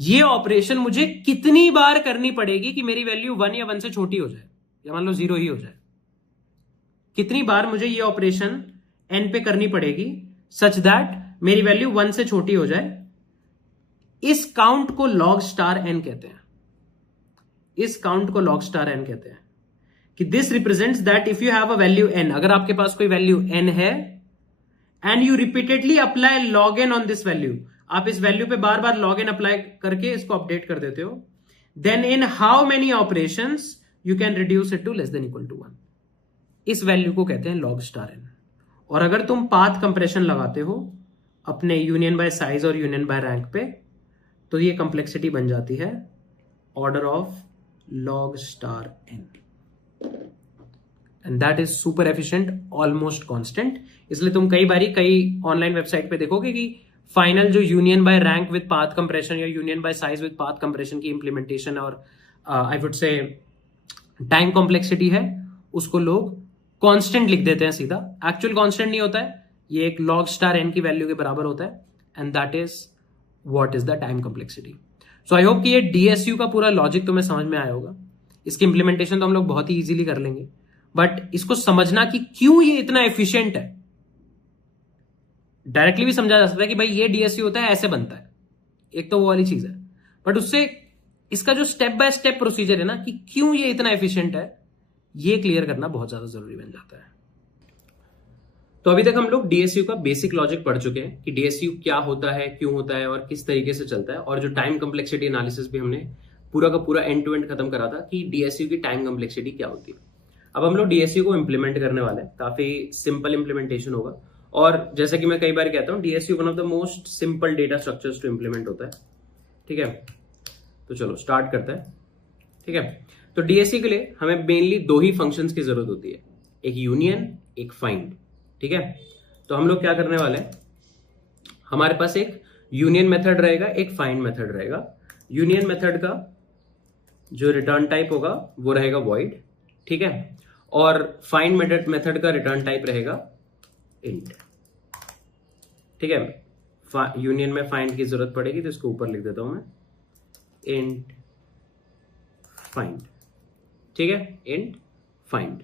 ये ऑपरेशन मुझे कितनी बार करनी पड़ेगी कि मेरी वैल्यू 1 या 1 से छोटी हो जाए, या मान लो 0 ही हो जाए? कितनी बार मुझे ये ऑपरेशन n पे करनी पड़ेगी सच दैट मेरी वैल्यू 1 से छोटी हो जाए? इस काउंट को log स्टार n कहते हैं। इस काउंट को log स्टार n कहते हैं कि this represents that if you have a value n, अगर आपके पास कोई वैल्यू n है and you repeatedly apply log n on this value, आप इस वैल्यू पे बार बार log n अप्लाई करके इसको अपडेट कर देते हो, then in how many operations you can reduce it to less than equal to 1। इस वैल्यू को कहते हैं log स्टार n। और अगर तुम पाथ कंप्रेशन लगाते हो अपने यूनियन बाय साइज और यूनियन बाय रैंक पे, तो ये कंप्लेक्सिटी बन जाती है order of log star n, and that is super efficient, almost constant. इसलिए तुम कई ऑनलाइन वेबसाइट पे देखोगे कि फाइनल जो union by rank with path compression या union by size with path compression की इंप्लीमेंटेशन और I would say time complexity है, उसको लोग कांस्टेंट लिख देते हैं सीधा। एक्चुअल कांस्टेंट नहीं होता है, ये एक log स्टार n की वैल्यू के बराबर होता है, and that is what is the time complexity. So I hope कि ये DSU का पूरा लॉजिक तुम्हें समझ में आया होगा। इसकी इंप्लीमेंटेशन तो हम लोग बहुत ही इजीली कर लेंगे, बट इसको समझना कि क्यों ये इतना एफिशिएंट है, डायरेक्टली भी समझा जा सकता है कि भाई ये DSU होता है, ऐसे बनता है, एक तो वो वाली चीज है, बट उससे इसका जो स्टेप बाय स्टेप प्रोसीजर है ना कि क्यों ये इतना एफिशिएंट है, ये क्लियर करना बहुत ज्यादा जरूरी बन जाता है। तो अभी तक हम लोग DSU का बेसिक लॉजिक पढ़ चुके हैं कि DSU क्या होता है, क्यों होता है और किस तरीके से चलता है, और जो टाइम कॉम्प्लेक्सिटी एनालिसिस भी हमने पूरा का पूरा एंड टू एंड खत्म करा था कि DSU की टाइम कॉम्प्लेक्सिटी क्या होती है। अब हम लोग DSU को इम्प्लीमेंट करने वाले हैं, काफी सिंपल इम्प्लीमेंटेशन होगा, और जैसा कि मैं कई बार कहता हूँ DSU one of the most simple data structures to implement होता है, ठीक है। तो चलो स्टार्ट करते हैं, ठीक है। तो DSU के लिए हमें मेनली 2 ही फंक्शंस की जरूरत होती है, एक यूनियन, एक फाइंड, ठीक है। तो हम लोग क्या करने वाले हैं, हमारे पास एक यूनियन मेथड रहेगा, एक फाइंड मेथड रहेगा। यूनियन मेथड का जो रिटर्न टाइप होगा वो रहेगा वॉइड, ठीक है, और फाइंड मेथड का रिटर्न टाइप रहेगा इंट, ठीक है। यूनियन में फाइंड की जरूरत पड़ेगी तो इसको ऊपर लिख देता हूं मैं, इंट फाइंड, ठीक है, इंट फाइंड,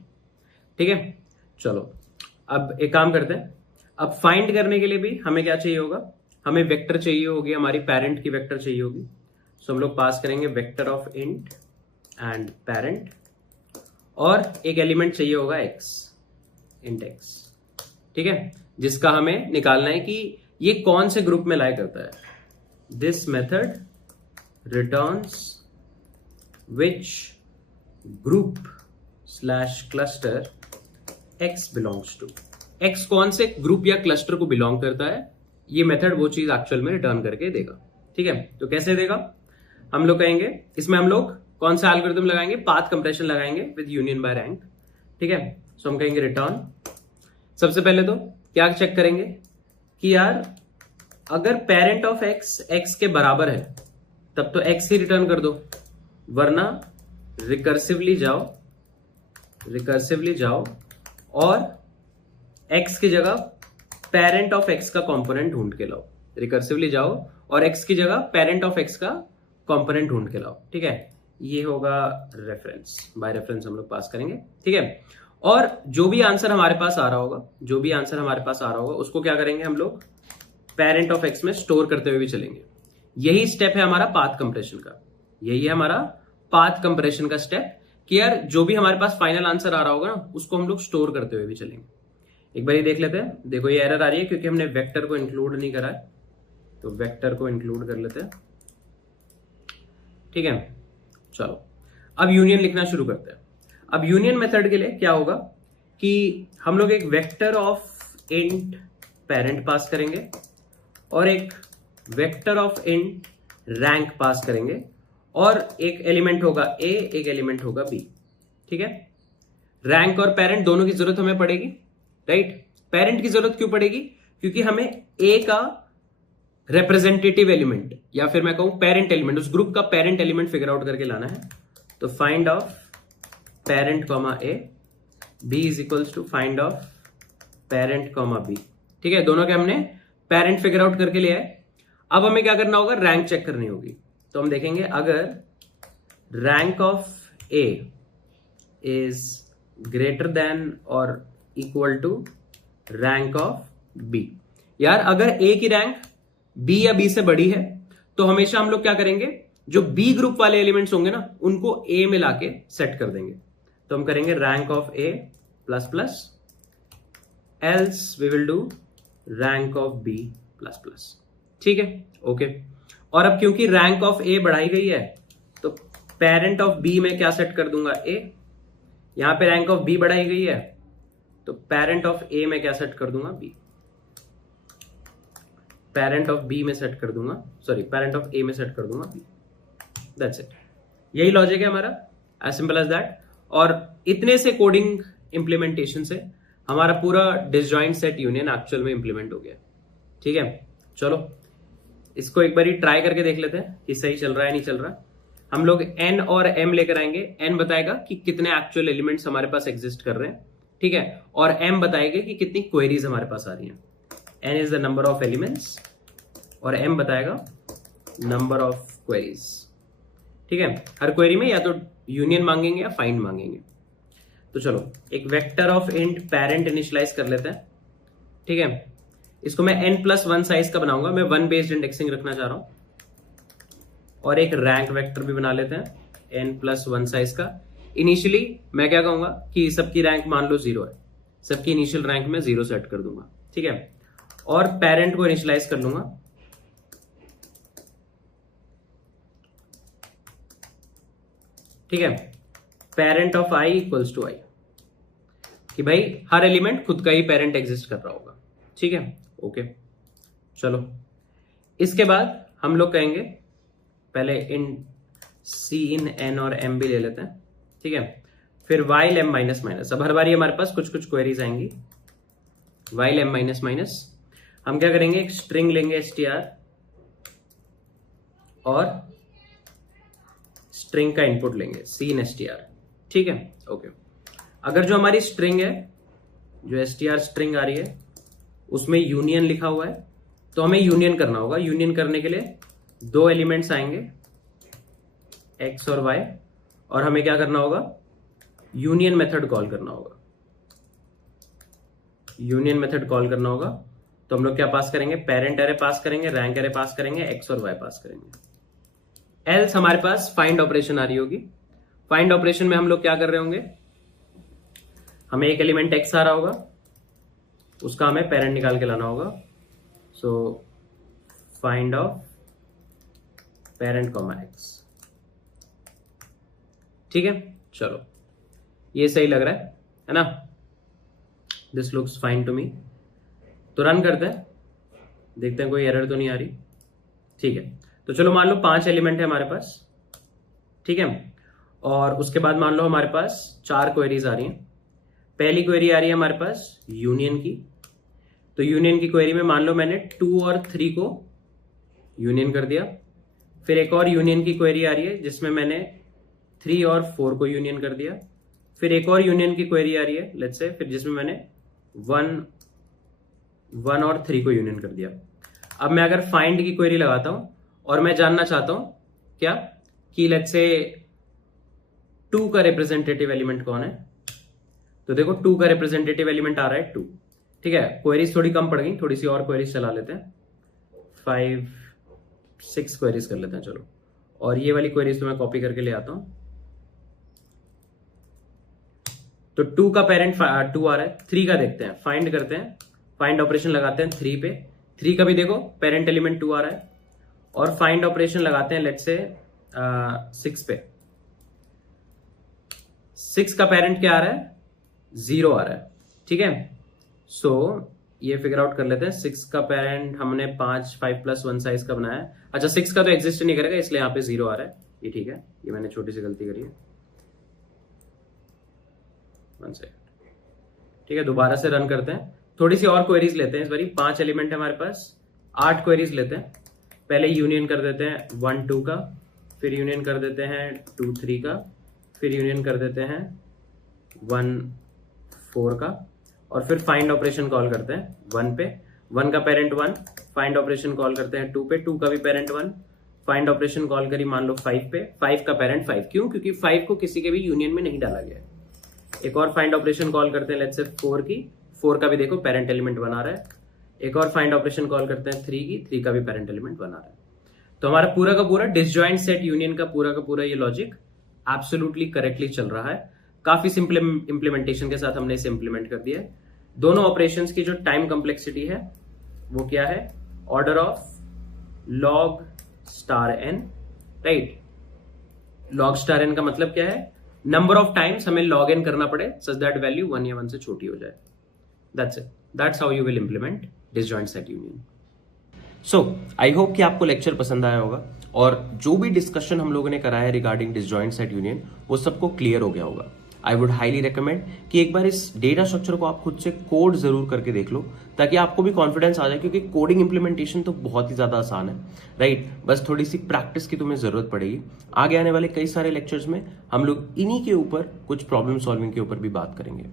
ठीक है। चलो अब एक काम करते हैं, अब फाइंड करने के लिए भी हमें क्या चाहिए होगा, हमें वेक्टर चाहिए होगी, हमारी पेरेंट की वेक्टर चाहिए होगी। सो हम लोग पास करेंगे vector of int and parent, और एक एलिमेंट चाहिए होगा x, int x, ठीक है, जिसका हमें निकालना है कि ये कौन से ग्रुप में लाई करता है. This method returns which group slash cluster x belongs to. x कौन से ग्रुप या क्लस्टर को बिलोंग करता है, ये मेथड वो चीज एक्चुअल में रिटर्न करके देगा. ठीक है, तो कैसे देगा, हम लोग कहेंगे इसमें हम लोग कौन सा एल्गोरिथम लगाएंगे, पाथ कंप्रेशन लगाएंगे विद यूनियन बाय रैंक. ठीक है, सो हम कहेंगे रिटर्न. सबसे पहले तो क्या चेक करेंगे कि यार अगर पेरेंट ऑफ x x के बराबर है तब तो x ही रिटर्न कर दो, वरना रिकर्सिवली जाओ और x की जगह पेरेंट ऑफ x का कंपोनेंट ढूंढ के लाओ. रिकर्सिवली जाओ और x की जगह पेरेंट ऑफ x का कंपोनेंट ढूंढ के लाओ. ठीक है, ये होगा रेफरेंस, बाय रेफरेंस हम लोग पास करेंगे. ठीक है, और जो भी आंसर हमारे पास आ रहा होगा उसको क्या करेंगे हम लोग पेरेंट ऑफ x में स्टोर करते हुए भी चलेंगे. यही स्टेप है हमारा पाथ कंप्रेशन का, यही है हमारा पाथ कंप्रेशन का स्टेप कि यार जो भी हमारे पास फाइनल आंसर आ रहा होगा ना उसको हम लोग स्टोर करते हुए भी चलेंगे. एक बार ये देख लेते हैं. देखो ये एरर आ रही है क्योंकि हमने वेक्टर को इंक्लूड नहीं करा है, तो वेक्टर को इंक्लूड कर लेते हैं. ठीक है, चलो अब यूनियन लिखना शुरू करते हैं. अब यूनियन मेथड के लिए क्या होगा कि हम लोग एक वेक्टर ऑफ इंट पेरेंट पास करेंगे और एक वेक्टर ऑफ इंट रैंक पास करेंगे और एक एलिमेंट होगा a, एक एलिमेंट होगा b. ठीक है, रैंक और पेरेंट दोनों की जरूरत हमें पड़ेगी, राइट. पेरेंट की जरूरत क्यों पड़ेगी, क्योंकि हमें a का रिप्रेजेंटेटिव एलिमेंट या फिर मैं कहूं पेरेंट एलिमेंट, उस ग्रुप का पेरेंट एलिमेंट फिगर आउट करके लाना है. तो find of parent comma a, b is equals to find of parent comma b. ठीक है, दोनों के हमने पेरेंट फिगर आउट करके लिया है. अब हमें क्या करना होगा, रैंक चेक करनी होगी. तो हम देखेंगे अगर rank of a is greater than और equal to rank of b. यार अगर a की रैंक b या b से बड़ी है तो हमेशा हम लोग क्या करेंगे, जो b ग्रुप वाले एलिमेंट्स होंगे ना उनको a में लाके सेट कर देंगे. तो हम करेंगे rank of a plus plus, else we will do rank of b plus plus. ठीक है, ओके. और अब क्योंकि रैंक ऑफ a बढ़ाई गई है तो पेरेंट ऑफ b में क्या सेट कर दूंगा, a. यहां पे रैंक ऑफ b बढ़ाई गई है तो पेरेंट ऑफ a में क्या सेट कर दूंगा, b. पेरेंट ऑफ b में सेट कर दूंगा, सॉरी पेरेंट ऑफ a में सेट कर दूंगा b. That's it. यही लॉजिक है हमारा, एज सिंपल एज दैट. और इतने से कोडिंग इंप्लीमेंटेशन से हमारा पूरा डिसजॉइंट सेट यूनियन एक्चुअल में इंप्लीमेंट हो गया. ठीक है, चलो इसको एक बार ट्राई करके देख लेते हैं कि सही चल रहा है नहीं चल रहा. हम लोग n और m लेकर आएंगे. n बताएगा कि कितने एक्चुअल एलिमेंट्स हमारे पास एग्जिस्ट कर रहे हैं, ठीक है, और m बताएगा कि कितनी क्वेरीज हमारे पास आ रही हैं. n is the number of elements और m बताएगा नंबर ऑफ क्वेरीज. ठीक है, हर क्वेरी में या तो यूनियन मांगेंगे या फाइंड मांगेंगे. तो चलो एक vector of int parent initialize कर लेते हैं. ठीक है, इसको मैं n+1 साइज का बनाऊंगा. मैं 1 बेस्ड इंडेक्सिंग रखना चाह रहा हूं. और एक रैंक वेक्टर भी बना लेते हैं n+1 साइज का. इनिशियली मैं क्या कहूंगा कि सबकी रैंक मान लो 0 है, सबकी इनिशियल रैंक में 0 सेट कर दूंगा. ठीक है, और पेरेंट को इनिशियलाइज कर लूंगा. ठीक है, parent of i equals to i, कि भाई हर एलिमेंट खुद का ही पेरेंट एग्जिस्ट कर रहा होगा. ठीक है, ओके. चलो इसके बाद हम लोग कहेंगे पहले इन c इन n और m भी ले लेते हैं. ठीक है, फिर while m माइनस माइनस. अब हर बार हमारे पास कुछ कुछ क्वेरीज आएंगी. while m माइनस माइनस हम क्या करेंगे, एक स्ट्रिंग लेंगे str और स्ट्रिंग का इनपुट लेंगे c इन str. ठीक है, ओके. अगर जो हमारी स्ट्रिंग है, जो str स्ट्रिंग आ रही है उसमें यूनियन लिखा हुआ है तो हमें यूनियन करना होगा. यूनियन करने के लिए दो एलिमेंट्स आएंगे x और y, और हमें क्या करना होगा, यूनियन मेथड कॉल करना होगा. यूनियन मेथड कॉल करना होगा तो हम लोग क्या पास करेंगे, पेरेंट एरे पास करेंगे, रैंक एरे पास करेंगे, x और y पास करेंगे. एल्स हमारे पास फाइंड ऑपरेशन आ रही होगी. फाइंड ऑपरेशन में हम लोग क्या कर रहे होंगे, हमें एक एलिमेंट x आ रहा होगा, उसका हमें पेरेंट निकाल के लाना होगा। So find of parent comma x। ठीक है, चलो ये सही लग रहा है ना? This looks fine to me. तो रन करते हैं, देखते हैं कोई एरर तो नहीं आ रही। ठीक है, तो चलो मान लो 5 एलिमेंट है हमारे पास। ठीक है, और उसके बाद मान लो हमारे पास 4 क्वेरीज आ रही हैं। पहली क्वेरी आ रही है हमारे पास यूनियन की। तो यूनियन की क्वेरी में मान लो मैंने 2 और 3 को यूनियन कर दिया। फिर एक और यूनियन की क्वेरी आ रही है जिसमें मैंने 3 और 4 को यूनियन कर दिया। फिर एक और यूनियन की क्वेरी आ रही है लेट्स से, फिर जिसमें मैंने 1 और 3 को यूनियन कर दिया। अब मैं अगर फाइंड की क्वेरी लगाता हूं और मैं जानना चाहता हूं क्या कि लेट्स से 2 का रिप्रेजेंटेटिव एलिमेंट कौन है, तो देखो 2 का रिप्रेजेंटेटिव एलिमेंट आ रहा है 2। ठीक है, क्वेरीज थोड़ी कम पड़ गई, थोड़ी सी और क्वेरीज चला लेते हैं। 5-6 क्वेरीज कर लेते हैं चलो। और ये वाली क्वेरीज तो मैं कॉपी करके ले आता हूं। तो 2 का पेरेंट 2 आ रहा है। 3 का देखते हैं, फाइंड करते हैं, फाइंड ऑपरेशन लगाते हैं 3 पे। 3 का भी देखो पेरेंट एलिमेंट 2 आ रहा है। और फाइंड ऑपरेशन लगाते हैं लेट्स से 6 पे। 6 का पेरेंट क्या आ रहा है? 0 आ रहा है। ठीक है, सो ये फिगर आउट कर लेते हैं। 6 का पेरेंट हमने 5+1 साइज का बनाया है। अच्छा, 6 का तो एग्जिस्ट नहीं करेगा इसलिए यहाँ पे 0 आ रहा है। ये ठीक है, ये मैंने छोटी सी गलती करी है। 1 सेकंड। ठीक है, दोबारा से रन करते हैं। थोड़ी सी और क्वेरीज लेते हैं इस बारी। 5 एलिमेंट है हमारे पास, 8 क्वेरीज लेते हैं। पहले यूनियन कर देते हैं 1-2 का, फिर यूनियन कर देते हैं 2-3 का, फिर यूनियन कर देते हैं 1-4 का, और फिर फाइंड ऑपरेशन कॉल करते हैं 1 पे। 1 का पेरेंट 1, फाइंड ऑपरेशन कॉल करते हैं 2 पे। 2 का भी पेरेंट 1, फाइंड ऑपरेशन कॉल करी मान लो 5 पे। 5 का पेरेंट 5, क्यों? क्योंकि 5 को किसी के भी यूनियन में नहीं डाला गया है। एक और फाइंड ऑपरेशन कॉल करते हैं लेट्स से 4 की। 4 का भी देखो पेरेंट एलिमेंट बना रहा है। एक और फाइंड ऑपरेशन कॉल करते हैं 3 की। 3 का भी पेरेंट एलिमेंट बना रहा है। तो हमारा पूरा का पूरा डिसजॉइंट सेट यूनियन का पूरा ये लॉजिक एब्सोल्युटली करेक्टली चल रहा है। काफी सिंपल इंप्लीमेंटेशन के साथ हमने इसे इंप्लीमेंट कर दिया है। दोनों ऑपरेशंस की जो टाइम कॉम्प्लेक्सिटी है वो क्या है? Order of log star n, right? log star n का मतलब क्या है? नंबर ऑफ टाइम्स हमें log n करना पड़े सच दैट वैल्यू 1 या 1 से छोटी हो जाए। That's it, that's how you will implement disjoint set union. So I hope कि आपको लेक्चर पसंद आया होगा और जो भी डिस्कशन हम लोगों ने करा है रिगार्डिंग डिसजॉइंट सेट यूनियन वो सबको क्लियर हो गया होगा। आई वुड हाईली रिकमेंड कि एक बार इस डेटा स्ट्रक्चर को आप खुद से कोड जरूर करके देख लो ताकि आपको भी कॉन्फिडेंस आ जाए, क्योंकि कोडिंग इंप्लीमेंटेशन तो बहुत ही ज्यादा आसान है, राइट? बस थोड़ी सी प्रैक्टिस की तुम्हें जरूरत पड़ेगी। आगे आने वाले कई सारे लेक्चर्स में हम लोग इन्हीं के ऊपर कुछ प्रॉब्लम सॉल्विंग के ऊपर भी बात करेंगे।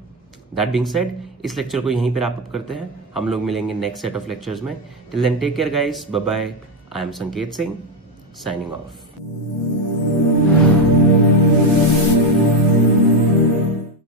दैट बीइंग सेड, इस लेक्चर को यहीं पर रैप अप करते हैं। हम लोग मिलेंगे नेक्स्ट सेट ऑफ लेक्चर्स में। Till then take care guys, bye bye. I am Sanket Singh, signing off.